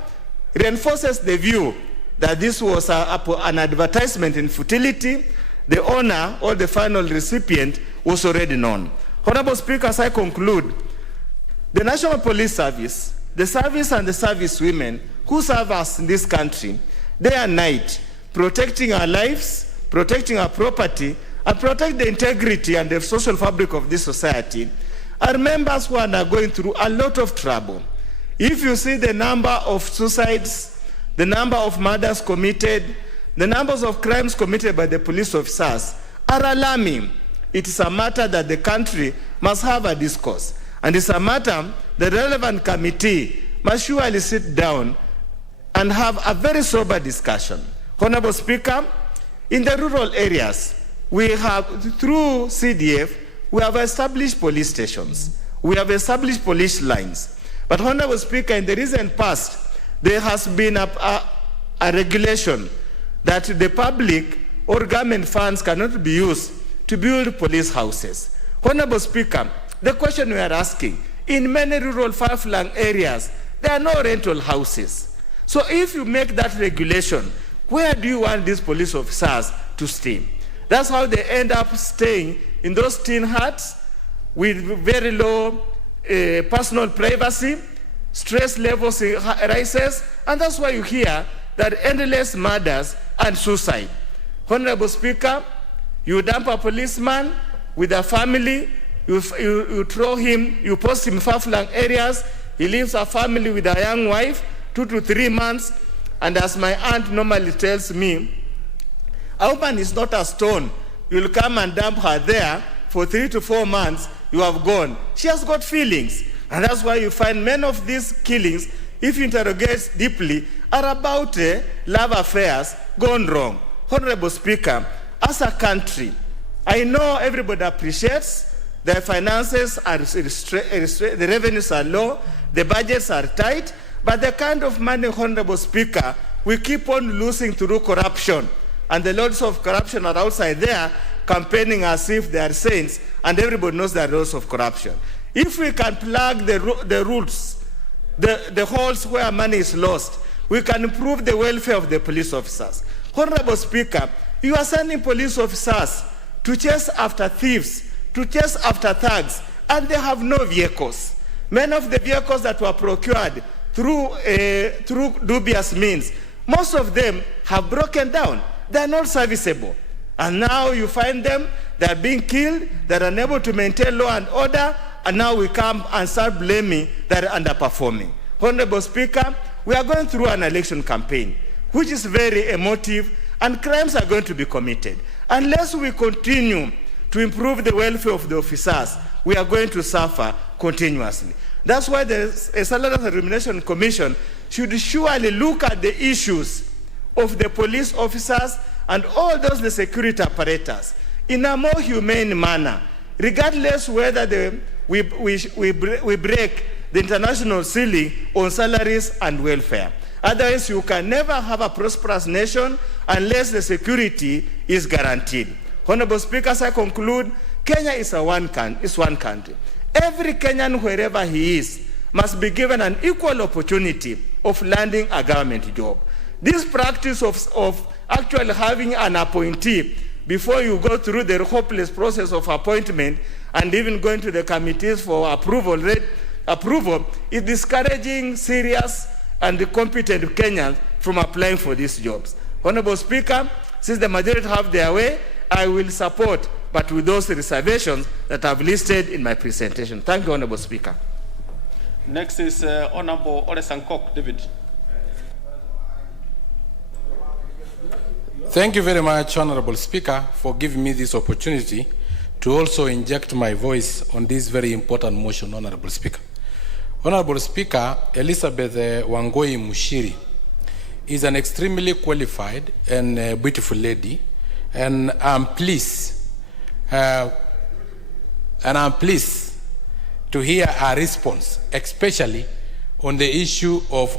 reinforces the view that this was an advertisement in futility. The owner or the final recipient was already known. Honorable Speaker, as I conclude, the National Police Service, the service and the service women who serve us in this country, day and night, protecting our lives, protecting our property, and protect the integrity and the social fabric of this society, are members who are now going through a lot of trouble. If you see the number of suicides, the number of murders committed, the numbers of crimes committed by the police officers are alarming. It is a matter that the country must have a discourse. And it's a matter the relevant committee must surely sit down and have a very sober discussion. Honorable Speaker, in the rural areas, we have, through CDF, we have established police stations. We have established police lines. But Honorable Speaker, in the recent past, there has been a regulation that the public or government funds cannot be used to build police houses. Honorable Speaker, the question we are asking, in many rural far-flung areas, there are no rental houses. So if you make that regulation, where do you want these police officers to stay? That's how they end up staying in those tin huts with very low personal privacy, stress levels rises, and that's why you hear that endless murders and suicide. Honorable Speaker, you dump a policeman with a family, you throw him, you post him in far-flung areas, he leaves a family with a young wife, 2 to 3 months, and as my aunt normally tells me, a woman is not a stone. You'll come and dump her there for 3 to 4 months, you have gone. She has got feelings. And that's why you find many of these killings, if you interrogate deeply, are about love affairs gone wrong. Honorable Speaker, as a country, I know everybody appreciates their finances are the revenues are low, the budgets are tight, but the kind of money, Honorable Speaker, we keep on losing through corruption. And the lords of corruption are outside there campaigning as if they are saints, and everybody knows there are lords of corruption. If we can plug the roots, the holes where money is lost, we can improve the welfare of the police officers. Honorable Speaker, you are sending police officers to chase after thieves, to chase after thugs, and they have no vehicles. Many of the vehicles that were procured through dubious means, most of them have broken down. They are not serviceable. And now you find them, they are being killed, they are unable to maintain law and order, and now we come and start blaming that they are underperforming. Honorable Speaker, we are going through an election campaign, which is very emotive, and crimes are going to be committed. Unless we continue to improve the welfare of the officers, we are going to suffer continuously. That's why the Salaries and Remuneration Commission should surely look at the issues of the police officers and all those the security apparatus in a more humane manner, regardless whether we break the international ceiling on salaries and welfare. Otherwise, you can never have a prosperous nation unless the security is guaranteed. Honorable Speaker, as I conclude, Kenya is one country. Every Kenyan, wherever he is, must be given an equal opportunity of landing a government job. This practice of actually having an appointee before you go through the hopeless process of appointment and even going to the committees for approval is discouraging serious and competent Kenyans from applying for these jobs. Honorable Speaker, since the majority have their way, I will support, but with those reservations that I've listed in my presentation. Thank you, Honorable Speaker. Next is Honorable Ole Sankok, David. Thank you very much, Honorable Speaker, for giving me this opportunity to also inject my voice on this very important motion, Honorable Speaker. Honorable Speaker, Elizabeth Wangoi Mushiri is an extremely qualified and beautiful lady, and I'm pleased to hear her response, especially on the issue of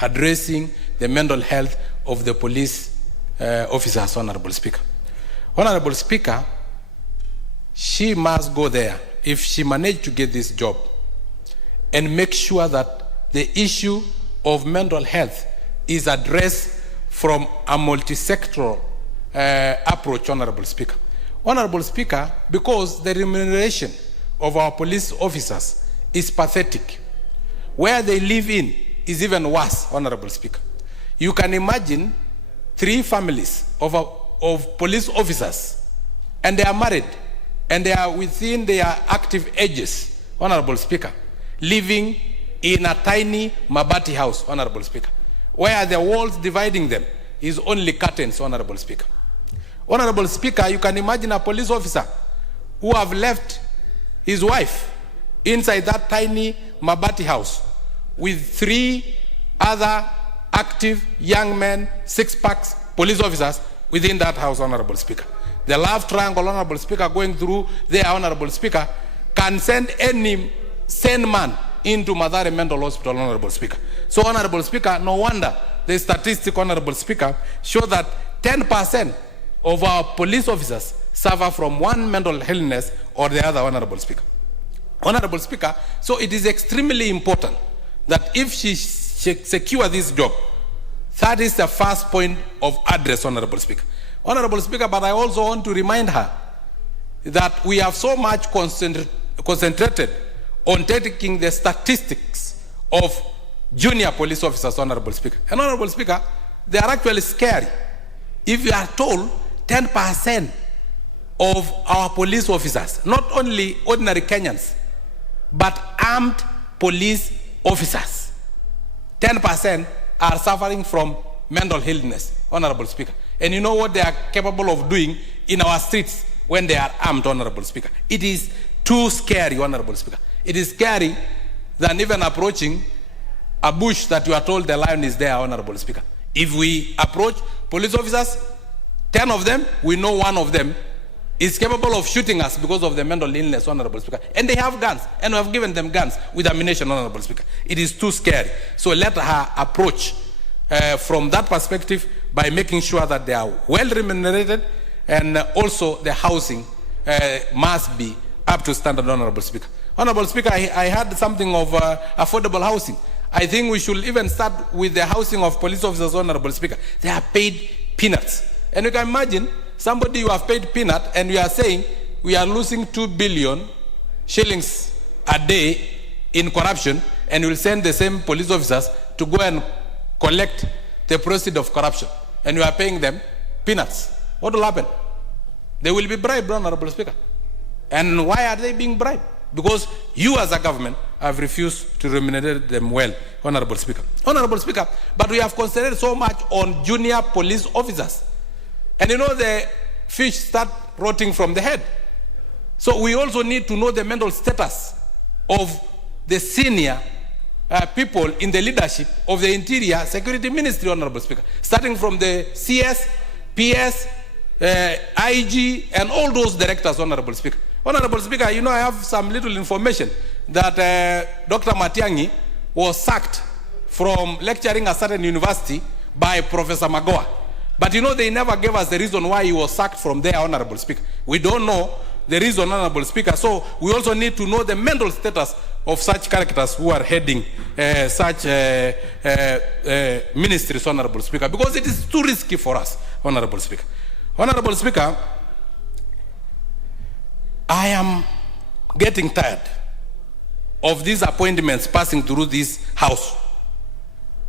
addressing the mental health of the police officers, Honorable Speaker. Honorable Speaker, she must go there if she managed to get this job and make sure that the issue of mental health is addressed from a multi-sectoral approach, Honorable Speaker. Honorable Speaker, because the remuneration of our police officers is pathetic. Where they live in is even worse, Honorable Speaker. You can imagine 3 families of police officers, and they are married, and they are within their active ages, Honorable Speaker, living in a tiny mabati house, Honorable Speaker, where the walls dividing them is only curtains, Honorable Speaker. Honorable Speaker, you can imagine a police officer who have left his wife inside that tiny mabati house with 3 other active young men, 6-packs, police officers within that house, Honorable Speaker. The love triangle, Honorable Speaker, going through there, Honorable Speaker, can send any sane man into Mathare Mental Hospital, Honorable Speaker. So, Honorable Speaker, no wonder the statistic, Honorable Speaker, show that 10% of our police officers suffer from one mental illness or the other, Honorable Speaker. Honorable Speaker, so it is extremely important that if she secure this job, that is the first point of address, Honorable Speaker. Honorable Speaker, but I also want to remind her that we have so much concentrated on taking the statistics of junior police officers, Honorable Speaker. And Honorable Speaker, they are actually scary. If you are told 10% of our police officers, not only ordinary Kenyans, but armed police officers, 10% are suffering from mental illness, Honorable Speaker. And you know what they are capable of doing in our streets when they are armed, Honorable Speaker. It is too scary, Honorable Speaker. It is scary than even approaching a bush that you are told the lion is there, Honorable Speaker. If we approach police officers, 10 of them, we know one of them is capable of shooting us because of the mental illness, Honorable Speaker. And they have guns, and we have given them guns with ammunition, Honorable Speaker. It is too scary. So let her approach from that perspective by making sure that they are well remunerated, and also the housing must be up to standard, Honorable Speaker. Honorable Speaker, I heard something of affordable housing. I think we should even start with the housing of police officers, Honorable Speaker. They are paid peanuts. And you can imagine somebody you have paid peanut and you are saying we are losing 2 billion shillings a day in corruption, and you will send the same police officers to go and collect the proceeds of corruption, and you are paying them peanuts. What will happen? They will be bribed, Honorable Speaker. And why are they being bribed? Because you as a government have refused to remunerate them well, Honorable Speaker. Honorable Speaker, but we have concentrated so much on junior police officers. And you know the fish start rotting from the head. So we also need to know the mental status of the senior people in the leadership of the Interior Security Ministry, Honorable Speaker. Starting from the CS, PS, IG, and all those directors, Honorable Speaker. Honorable Speaker, you know, I have some little information that Dr. Matiang'i was sacked from lecturing at certain university by Professor Magoa. But you know, they never gave us the reason why he was sacked from there, Honorable Speaker. We don't know the reason, Honorable Speaker. So we also need to know the mental status of such characters who are heading such ministries, Honorable Speaker, because it is too risky for us, Honorable Speaker. Honorable Speaker, I am getting tired of these appointments passing through this house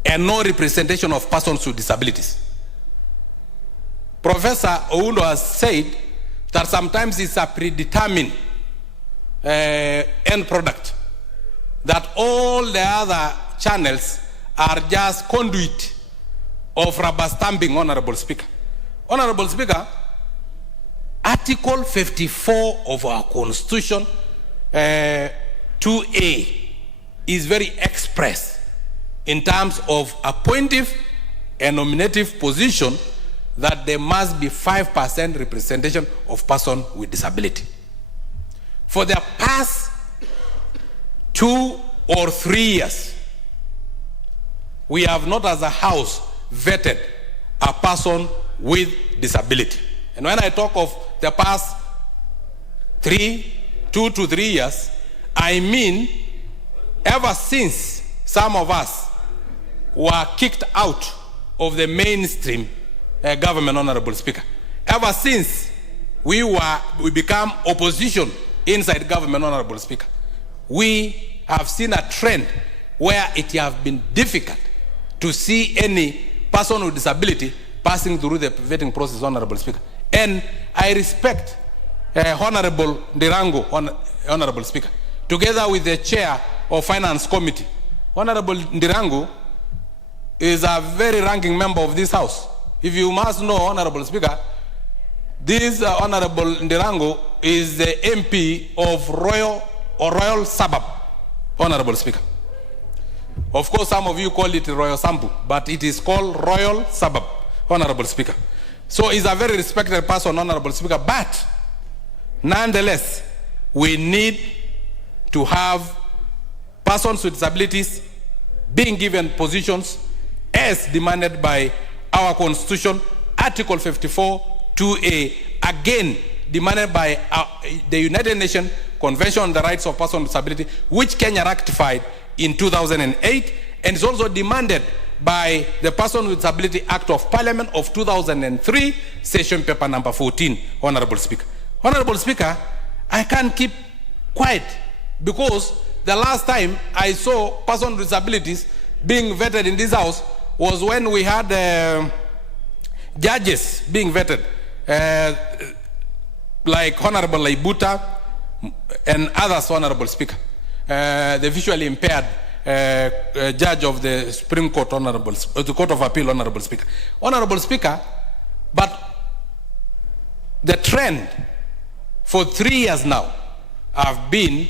and no representation of persons with disabilities. Professor Oundo has said that sometimes it's a predetermined end product that all the other channels are just conduit of rubber stamping, Honorable Speaker. Honorable Speaker, Article 54 of our Constitution, 2A, is very express in terms of appointive and nominative position that there must be 5% representation of person with disability. For the past 2 or 3 years, we have not as a house vetted a person with disability. And when I talk of the past 2 to 3 years, I mean ever since some of us were kicked out of the mainstream government, Honorable Speaker. Ever since we become opposition inside government, Honorable Speaker, we have seen a trend where it has been difficult to see any person with disability passing through the vetting process, Honorable Speaker. And I respect Honorable Ndirango, Honorable Speaker, together with the chair of Finance Committee. Honorable Ndirango is a very ranking member of this house. If you must know, Honorable Speaker, this Honorable Ndirango is the MP of Royal Suburb, Honorable Speaker. Of course, some of you call it Royal Sambu, but it is called Royal Suburb, Honorable Speaker. So he's a very respected person, Honorable Speaker, but nonetheless, we need to have persons with disabilities being given positions as demanded by our Constitution, Article 54, 2A, again demanded by the United Nations Convention on the Rights of Persons with Disability, which Kenya ratified in 2008, and is also demanded by the Person with Disability Act of Parliament of 2003, session paper number 14, Honorable Speaker. Honorable Speaker, I can't keep quiet because the last time I saw persons with disabilities being vetted in this house was when we had judges being vetted, like Honorable Laibuta and others, Honorable Speaker. The visually impaired judge of the Supreme Court, the Court of Appeal, Honorable Speaker. Honorable Speaker, but the trend for 3 years now have been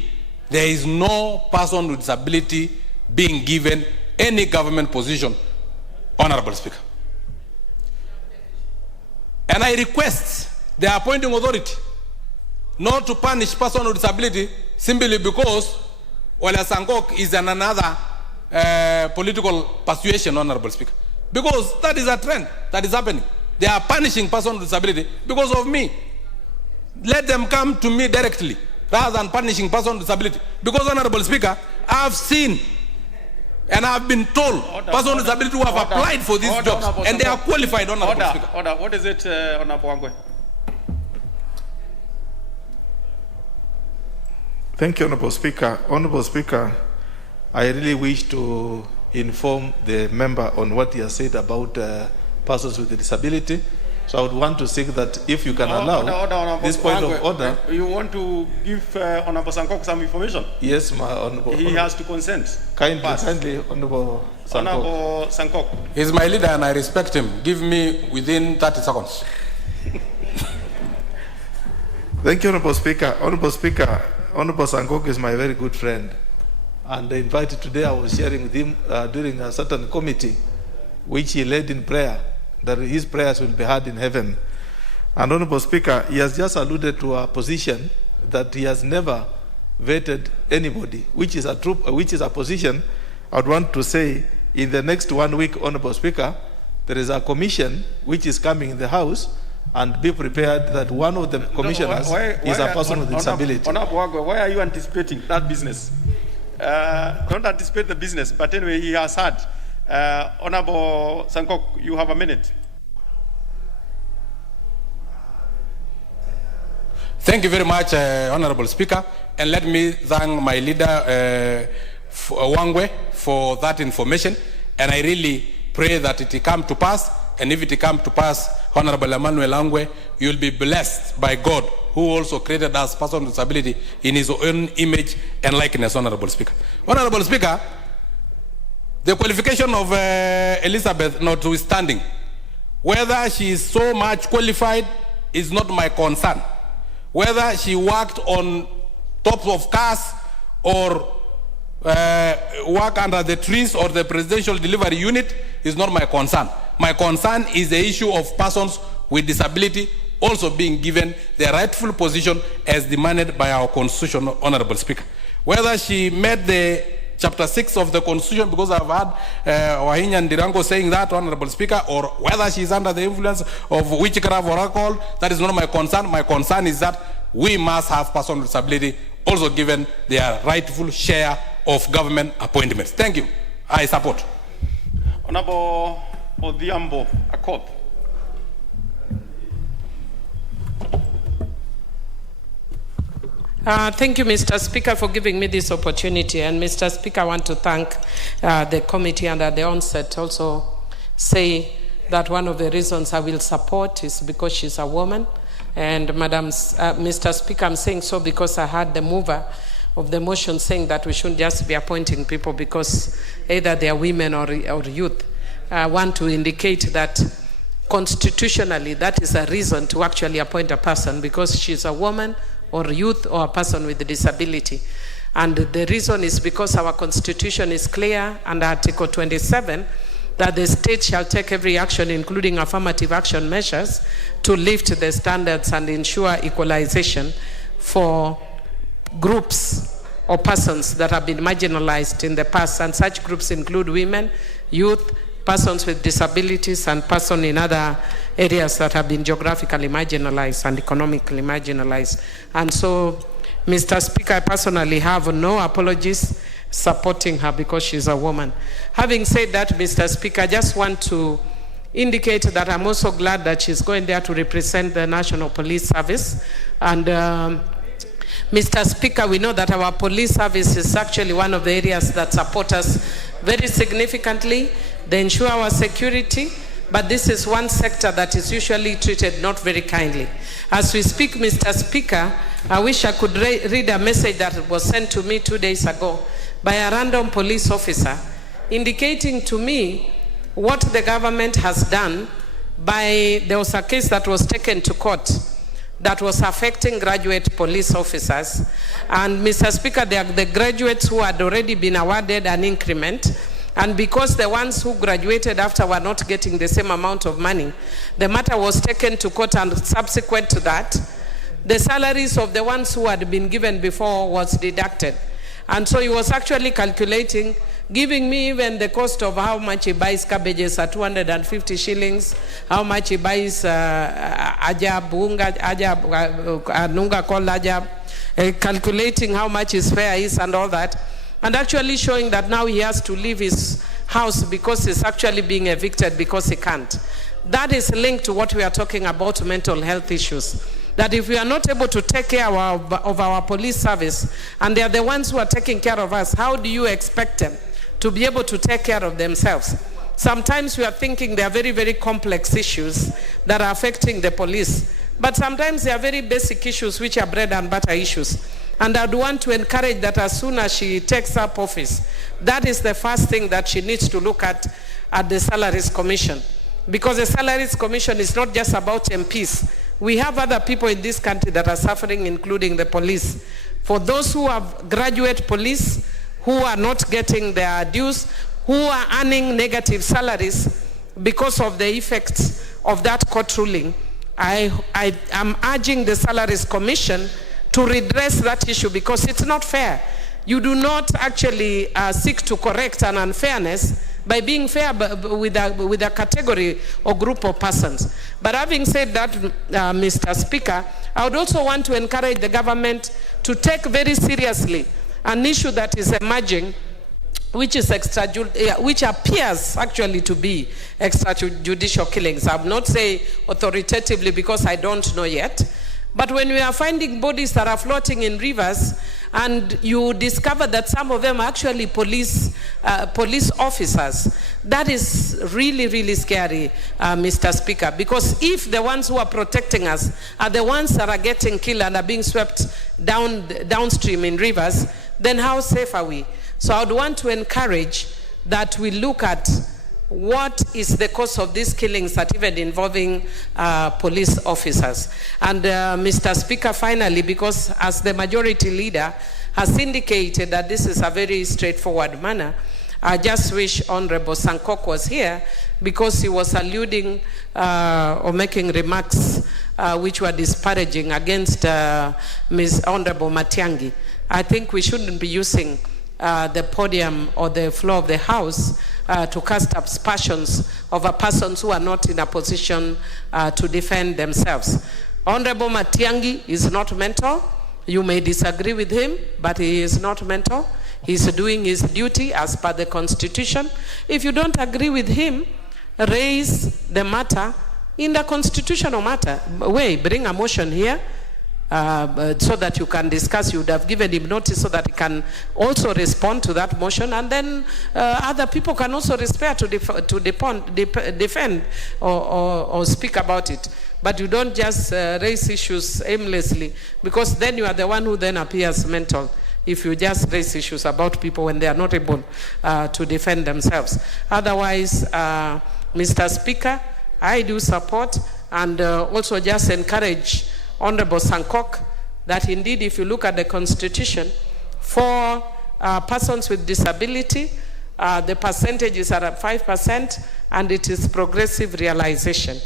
there is no person with disability being given any government position, Honorable Speaker. And I request the appointing authority not to punish person with disability simply because Ole Sankok is in another political persuasion, Honorable Speaker. Because that is a trend that is happening. They are punishing person with disability because of me. Let them come to me directly rather than punishing person with disability. Because, Honorable Speaker, I have seen and I have been told persons with disability who have applied for these jobs and they are qualified, Honorable Speaker. Order. What is it, Honorable Wangwe? Thank you, Honorable Speaker. Honorable Speaker, I really wish to inform the member on what he has said about persons with a disability. So I would want to seek that if you can allow this point of order. You want to give Honorable Sankok some information? Yes, my Honorable. He has to consent. Kindly, Honorable Sankok. Honorable Sankok. He's my leader and I respect him. Give me within 30 seconds. Thank you, Honorable Speaker. Honorable Speaker, Honorable Sankok is my very good friend. And invited today, I was sharing with him during a certain committee, which he led in prayer, that his prayers will be heard in heaven. And Honorable Speaker, he has just alluded to a position that he has never vetted anybody, which is a position I would want to say in the next 1 week, Honorable Speaker, there is a commission which is coming in the House, and be prepared that one of the commissioners is a person with disability. Honorable Wangwe, why are you anticipating that business? Don't anticipate the business, but anyway, he has had. Honorable Sankok, you have a minute. Thank you very much, Honorable Speaker, and let me thank my leader, Wangwe, for that information, and I really pray that it come to pass And if it comes to pass, Honorable Emmanuel Angwe, you will be blessed by God, who also created us person with disability in his own image and likeness, Honorable Speaker. Honorable Speaker, the qualification of Elizabeth notwithstanding, whether she is so much qualified is not my concern. Whether she worked on top of cars or work under the trees or the presidential delivery unit is not my concern. My concern is the issue of persons with disability also being given their rightful position as demanded by our Constitution, Honorable Speaker. Whether she met the Chapter 6 of the Constitution, because I've heard Wahinya and Dirango saying that, Honorable Speaker, or whether she's under the influence of witchcraft or alcohol, that is not my concern. My concern is that we must have persons with disability also given their rightful share of government appointments. Thank you. I support. Honorable Odhiambo Akoth. Thank you, Mr. Speaker, for giving me this opportunity. And Mr. Speaker, I want to thank the committee, and at the onset also say that one of the reasons I will support is because she's a woman. And Mr. Speaker, I'm saying so because I heard the mover of the motion saying that we shouldn't just be appointing people because either they are women or youth. I want to indicate that constitutionally that is a reason to actually appoint a person because she's a woman or youth or a person with a disability. And the reason is because our Constitution is clear under Article 27 that the state shall take every action, including affirmative action measures, to lift the standards and ensure equalization for groups or persons that have been marginalized in the past. And such groups include women, youth, persons with disabilities, and persons in other areas that have been geographically marginalized and economically marginalized. And so, Mr. Speaker, I personally have no apologies supporting her because she's a woman. Having said that, Mr. Speaker, I just want to indicate that I'm also glad that she's going there to represent the National Police Service. And Mr. Speaker, we know that our police service is actually one of the areas that support us very significantly. They ensure our security, but this is one sector that is usually treated not very kindly. As we speak, Mr. Speaker, I wish I could read a message that was sent to me 2 days ago by a random police officer indicating to me what the government has done there was a case that was taken to court that was affecting graduate police officers. And Mr. Speaker, they are the graduates who had already been awarded an increment. And because the ones who graduated after were not getting the same amount of money, the matter was taken to court, and subsequent to that, the salaries of the ones who had been given before was deducted. And so he was actually calculating, giving me even the cost of how much he buys cabbages at 250 shillings, how much he buys ajab, nunga called ajab, calculating how much his fare is and all that. And actually showing that now he has to leave his house because he's actually being evicted because he can't. That is linked to what we are talking about, mental health issues. That if we are not able to take care of our police service, and they are the ones who are taking care of us, how do you expect them to be able to take care of themselves? Sometimes we are thinking they are very, very complex issues that are affecting the police. But sometimes they are very basic issues which are bread and butter issues. And I'd want to encourage that as soon as she takes up office, that is the first thing that she needs to look at the Salaries Commission. Because the Salaries Commission is not just about MPs. We have other people in this country that are suffering, including the police. For those who have graduate police, who are not getting their dues, who are earning negative salaries because of the effects of that court ruling, I am urging the Salaries Commission to redress that issue because it's not fair. You do not actually seek to correct an unfairness by being fair with a category or group of persons. But having said that, Mr. Speaker, I would also want to encourage the government to take very seriously an issue that is emerging, which appears actually to be extrajudicial killings. I will not say authoritatively because I don't know yet. But when we are finding bodies that are floating in rivers and you discover that some of them are actually police officers. That is really, really scary, Mr. Speaker, because if the ones who are protecting us are the ones that are getting killed and are being swept downstream in rivers, then how safe are we? So I would want to encourage that we look at what is the cause of these killings that even involving police officers. And Mr. Speaker, finally, because as the majority leader has indicated that this is a very straightforward manner, I just wish Honorable Sankok was here, because he was alluding or making remarks which were disparaging against Ms. Honorable Matiang'i. I think we shouldn't be using the podium or the floor of the House to cast aspersions over persons who are not in a position to defend themselves. Honorable Matiang'i is not mental. You may disagree with him, but he is not mental. He's doing his duty as per the Constitution. If you don't agree with him, raise the matter in the constitutional way. Bring a motion here so that you can discuss. You would have given him notice so that he can also respond to that motion, and then other people can also respect to defend or speak about it. But you don't just raise issues aimlessly, because then you are the one who then appears mental if you just raise issues about people when they are not able to defend themselves. Otherwise, Mr. Speaker, I do support and also just encourage Honorable Sankok that indeed, if you look at the Constitution, for persons with disability, the percentages are at 5%, and it is progressive realization.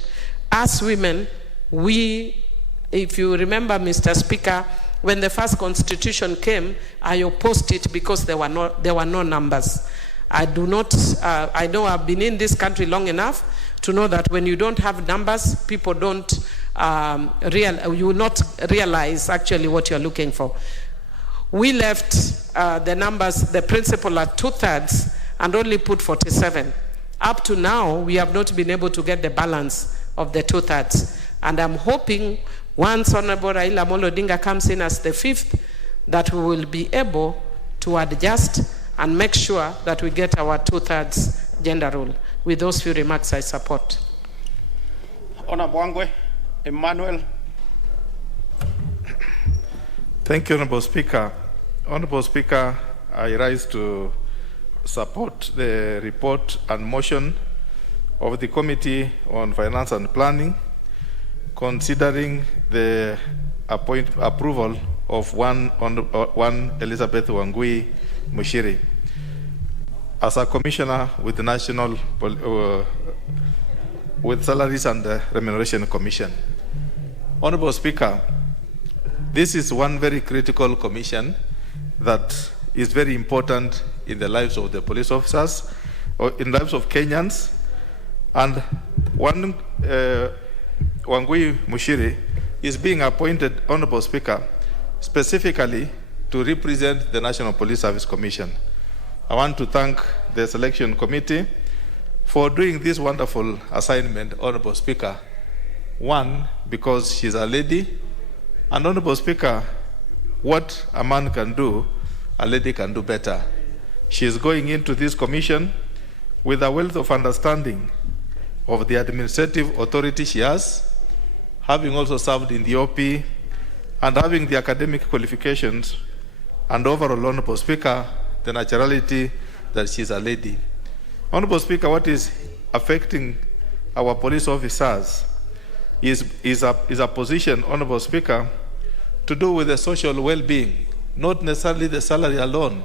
As women, if you remember, Mr. Speaker, when the first Constitution came, I opposed it because there were no numbers. I know I've been in this country long enough to know that when you don't have numbers, people don't you will not realize actually what you're looking for. We left the numbers, the principle at 2/3 and only put 47. Up to now, we have not been able to get the balance of the 2/3. And I'm hoping once Honorable Raila Amolo Odinga comes in as the 5th, that we will be able to adjust and make sure that we get our 2/3 gender rule. With those few remarks, I support. Honorable Emmanuel. Thank you, Honorable Speaker. Honorable Speaker, I rise to support the report and motion of the Committee on Finance and Planning, considering the approval of one Elizabeth Wangui Mushiri as a commissioner with the National with Salaries and Remuneration Commission. Honorable Speaker, this is one very critical commission that is very important in the lives of the police officers, or in the lives of Kenyans. And one Wangui Mushiri is being appointed, Honorable Speaker, specifically to represent the National Police Service Commission. I want to thank the selection committee for doing this wonderful assignment, Honorable Speaker. One, because she's a lady, and Honorable Speaker, what a man can do, a lady can do better. She is going into this commission with a wealth of understanding of the administrative authority she has, having also served in the OP, and having the academic qualifications, and overall, Honorable Speaker, the naturality that she's a lady. Honorable Speaker, what is affecting our police officers is a position, Honorable Speaker, to do with the social well-being, not necessarily the salary alone.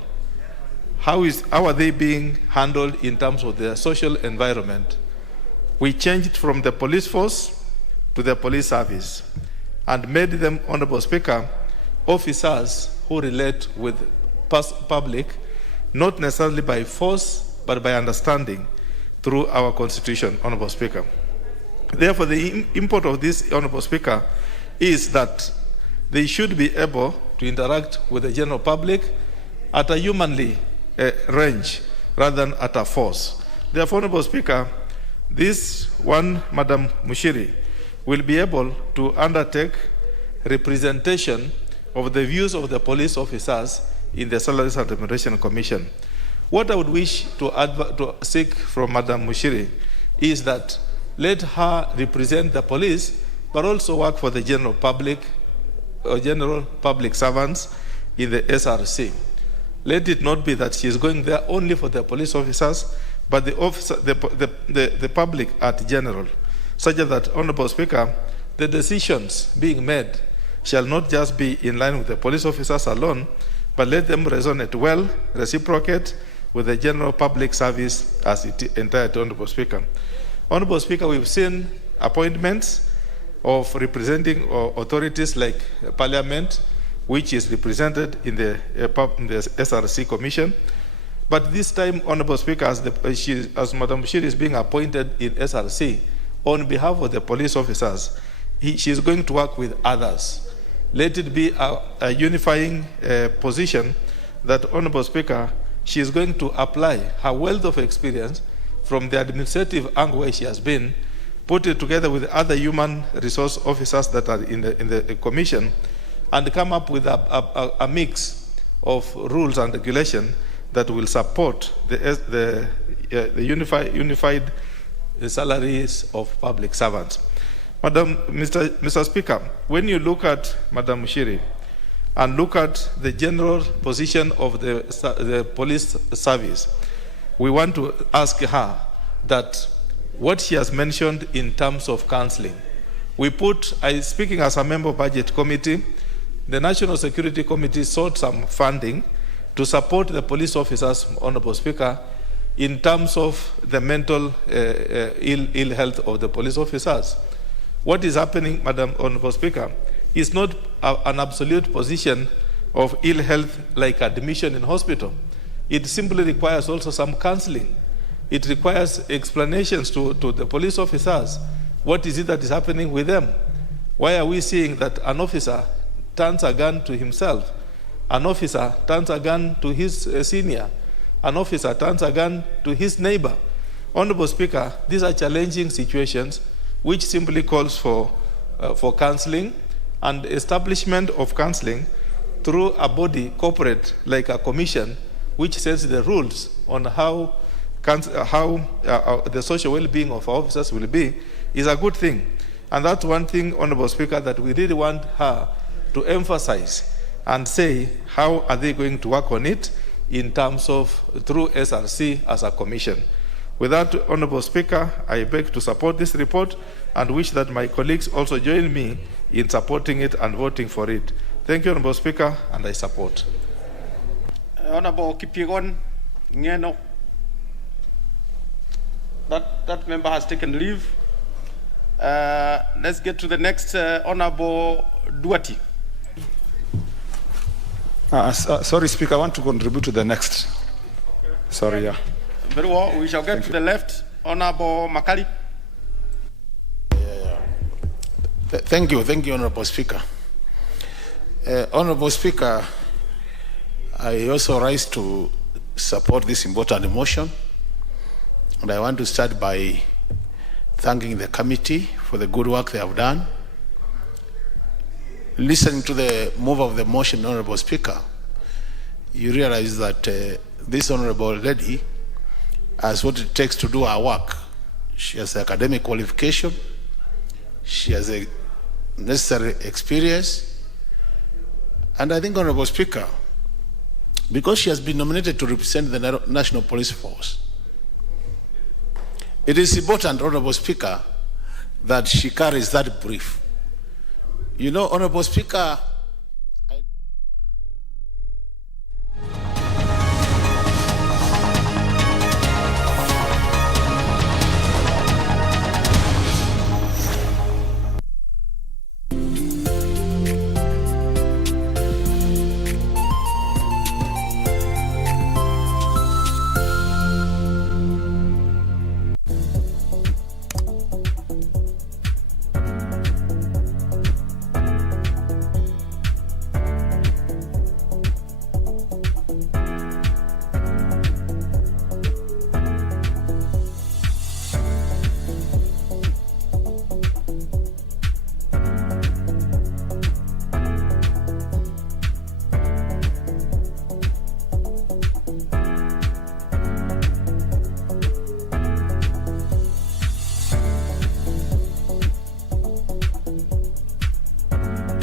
How are they being handled in terms of their social environment? We changed from the police force to the police service and made them, Honorable Speaker, officers who relate with public, not necessarily by force, but by understanding through our Constitution, Honorable Speaker. Therefore, the import of this, Honorable Speaker, is that they should be able to interact with the general public at a humanly range rather than at a force. Therefore, Honorable Speaker, this one, Madam Mushiri, will be able to undertake representation of the views of the police officers in the Salaries and Remuneration Commission. What I would wish to seek from Madam Mushiri is that let her represent the police, but also work for the general public or general public servants in the SRC. Let it not be that she is going there only for the police officers, but the public at general, such that, Honorable Speaker, the decisions being made shall not just be in line with the police officers alone, but let them resonate well, reciprocate with the general public service as it entitled, Honorable Speaker. Honorable Speaker, we've seen appointments of representing authorities like Parliament, which is represented in the SRC Commission. But this time, Honorable Speaker, as Madam Mushiri is being appointed in SRC on behalf of the police officers, she is going to work with others. Let it be a unifying position that, Honorable Speaker, she is going to apply her wealth of experience from the administrative angle where she has been, put it together with other human resource officers that are in the commission, and come up with a mix of rules and regulation that will support the unified salaries of public servants. Mr. Speaker, when you look at Madam Mushiri and look at the general position of the police service, we want to ask her that what she has mentioned in terms of counseling. We put, speaking as a member of Budget Committee, the National Security Committee sought some funding to support the police officers, Honorable Speaker, in terms of the mental ill health of the police officers. What is happening, Madam Honorable Speaker, is not an absolute position of ill health like admission in hospital. It simply requires also some counseling. It requires explanations to the police officers. What is it that is happening with them? Why are we seeing that an officer turns a gun to himself? An officer turns a gun to his senior. An officer turns a gun to his neighbor. Honorable Speaker, these are challenging situations which simply calls for counseling and establishment of counseling through a body corporate like a commission which sets the rules on how the social well-being of our officers will be is a good thing. And that's one thing, Honorable Speaker, that we really want her to emphasize and say how are they going to work on it in terms of through SRC as a commission. With that, Honorable Speaker, I beg to support this report and wish that my colleagues also join me in supporting it and voting for it. Thank you, Honorable Speaker, and I support. Honorable Kipyegon Ngeno. That member has taken leave. Let's get to the next, Honorable Duati. Sorry, Speaker, I want to contribute to the next. Sorry, yeah. Very well, we shall get to the left. Honorable Makali. Thank you, Honorable Speaker. Honorable Speaker, I also rise to support this important motion, and I want to start by thanking the committee for the good work they have done. Listening to the move of the motion, Honorable Speaker, you realize that this honorable lady has what it takes to do her work. She has academic qualification, she has a necessary experience, and I think, Honorable Speaker, because she has been nominated to represent the National Police Force, it is important, Honorable Speaker, that she carries that brief. You know, Honorable Speaker,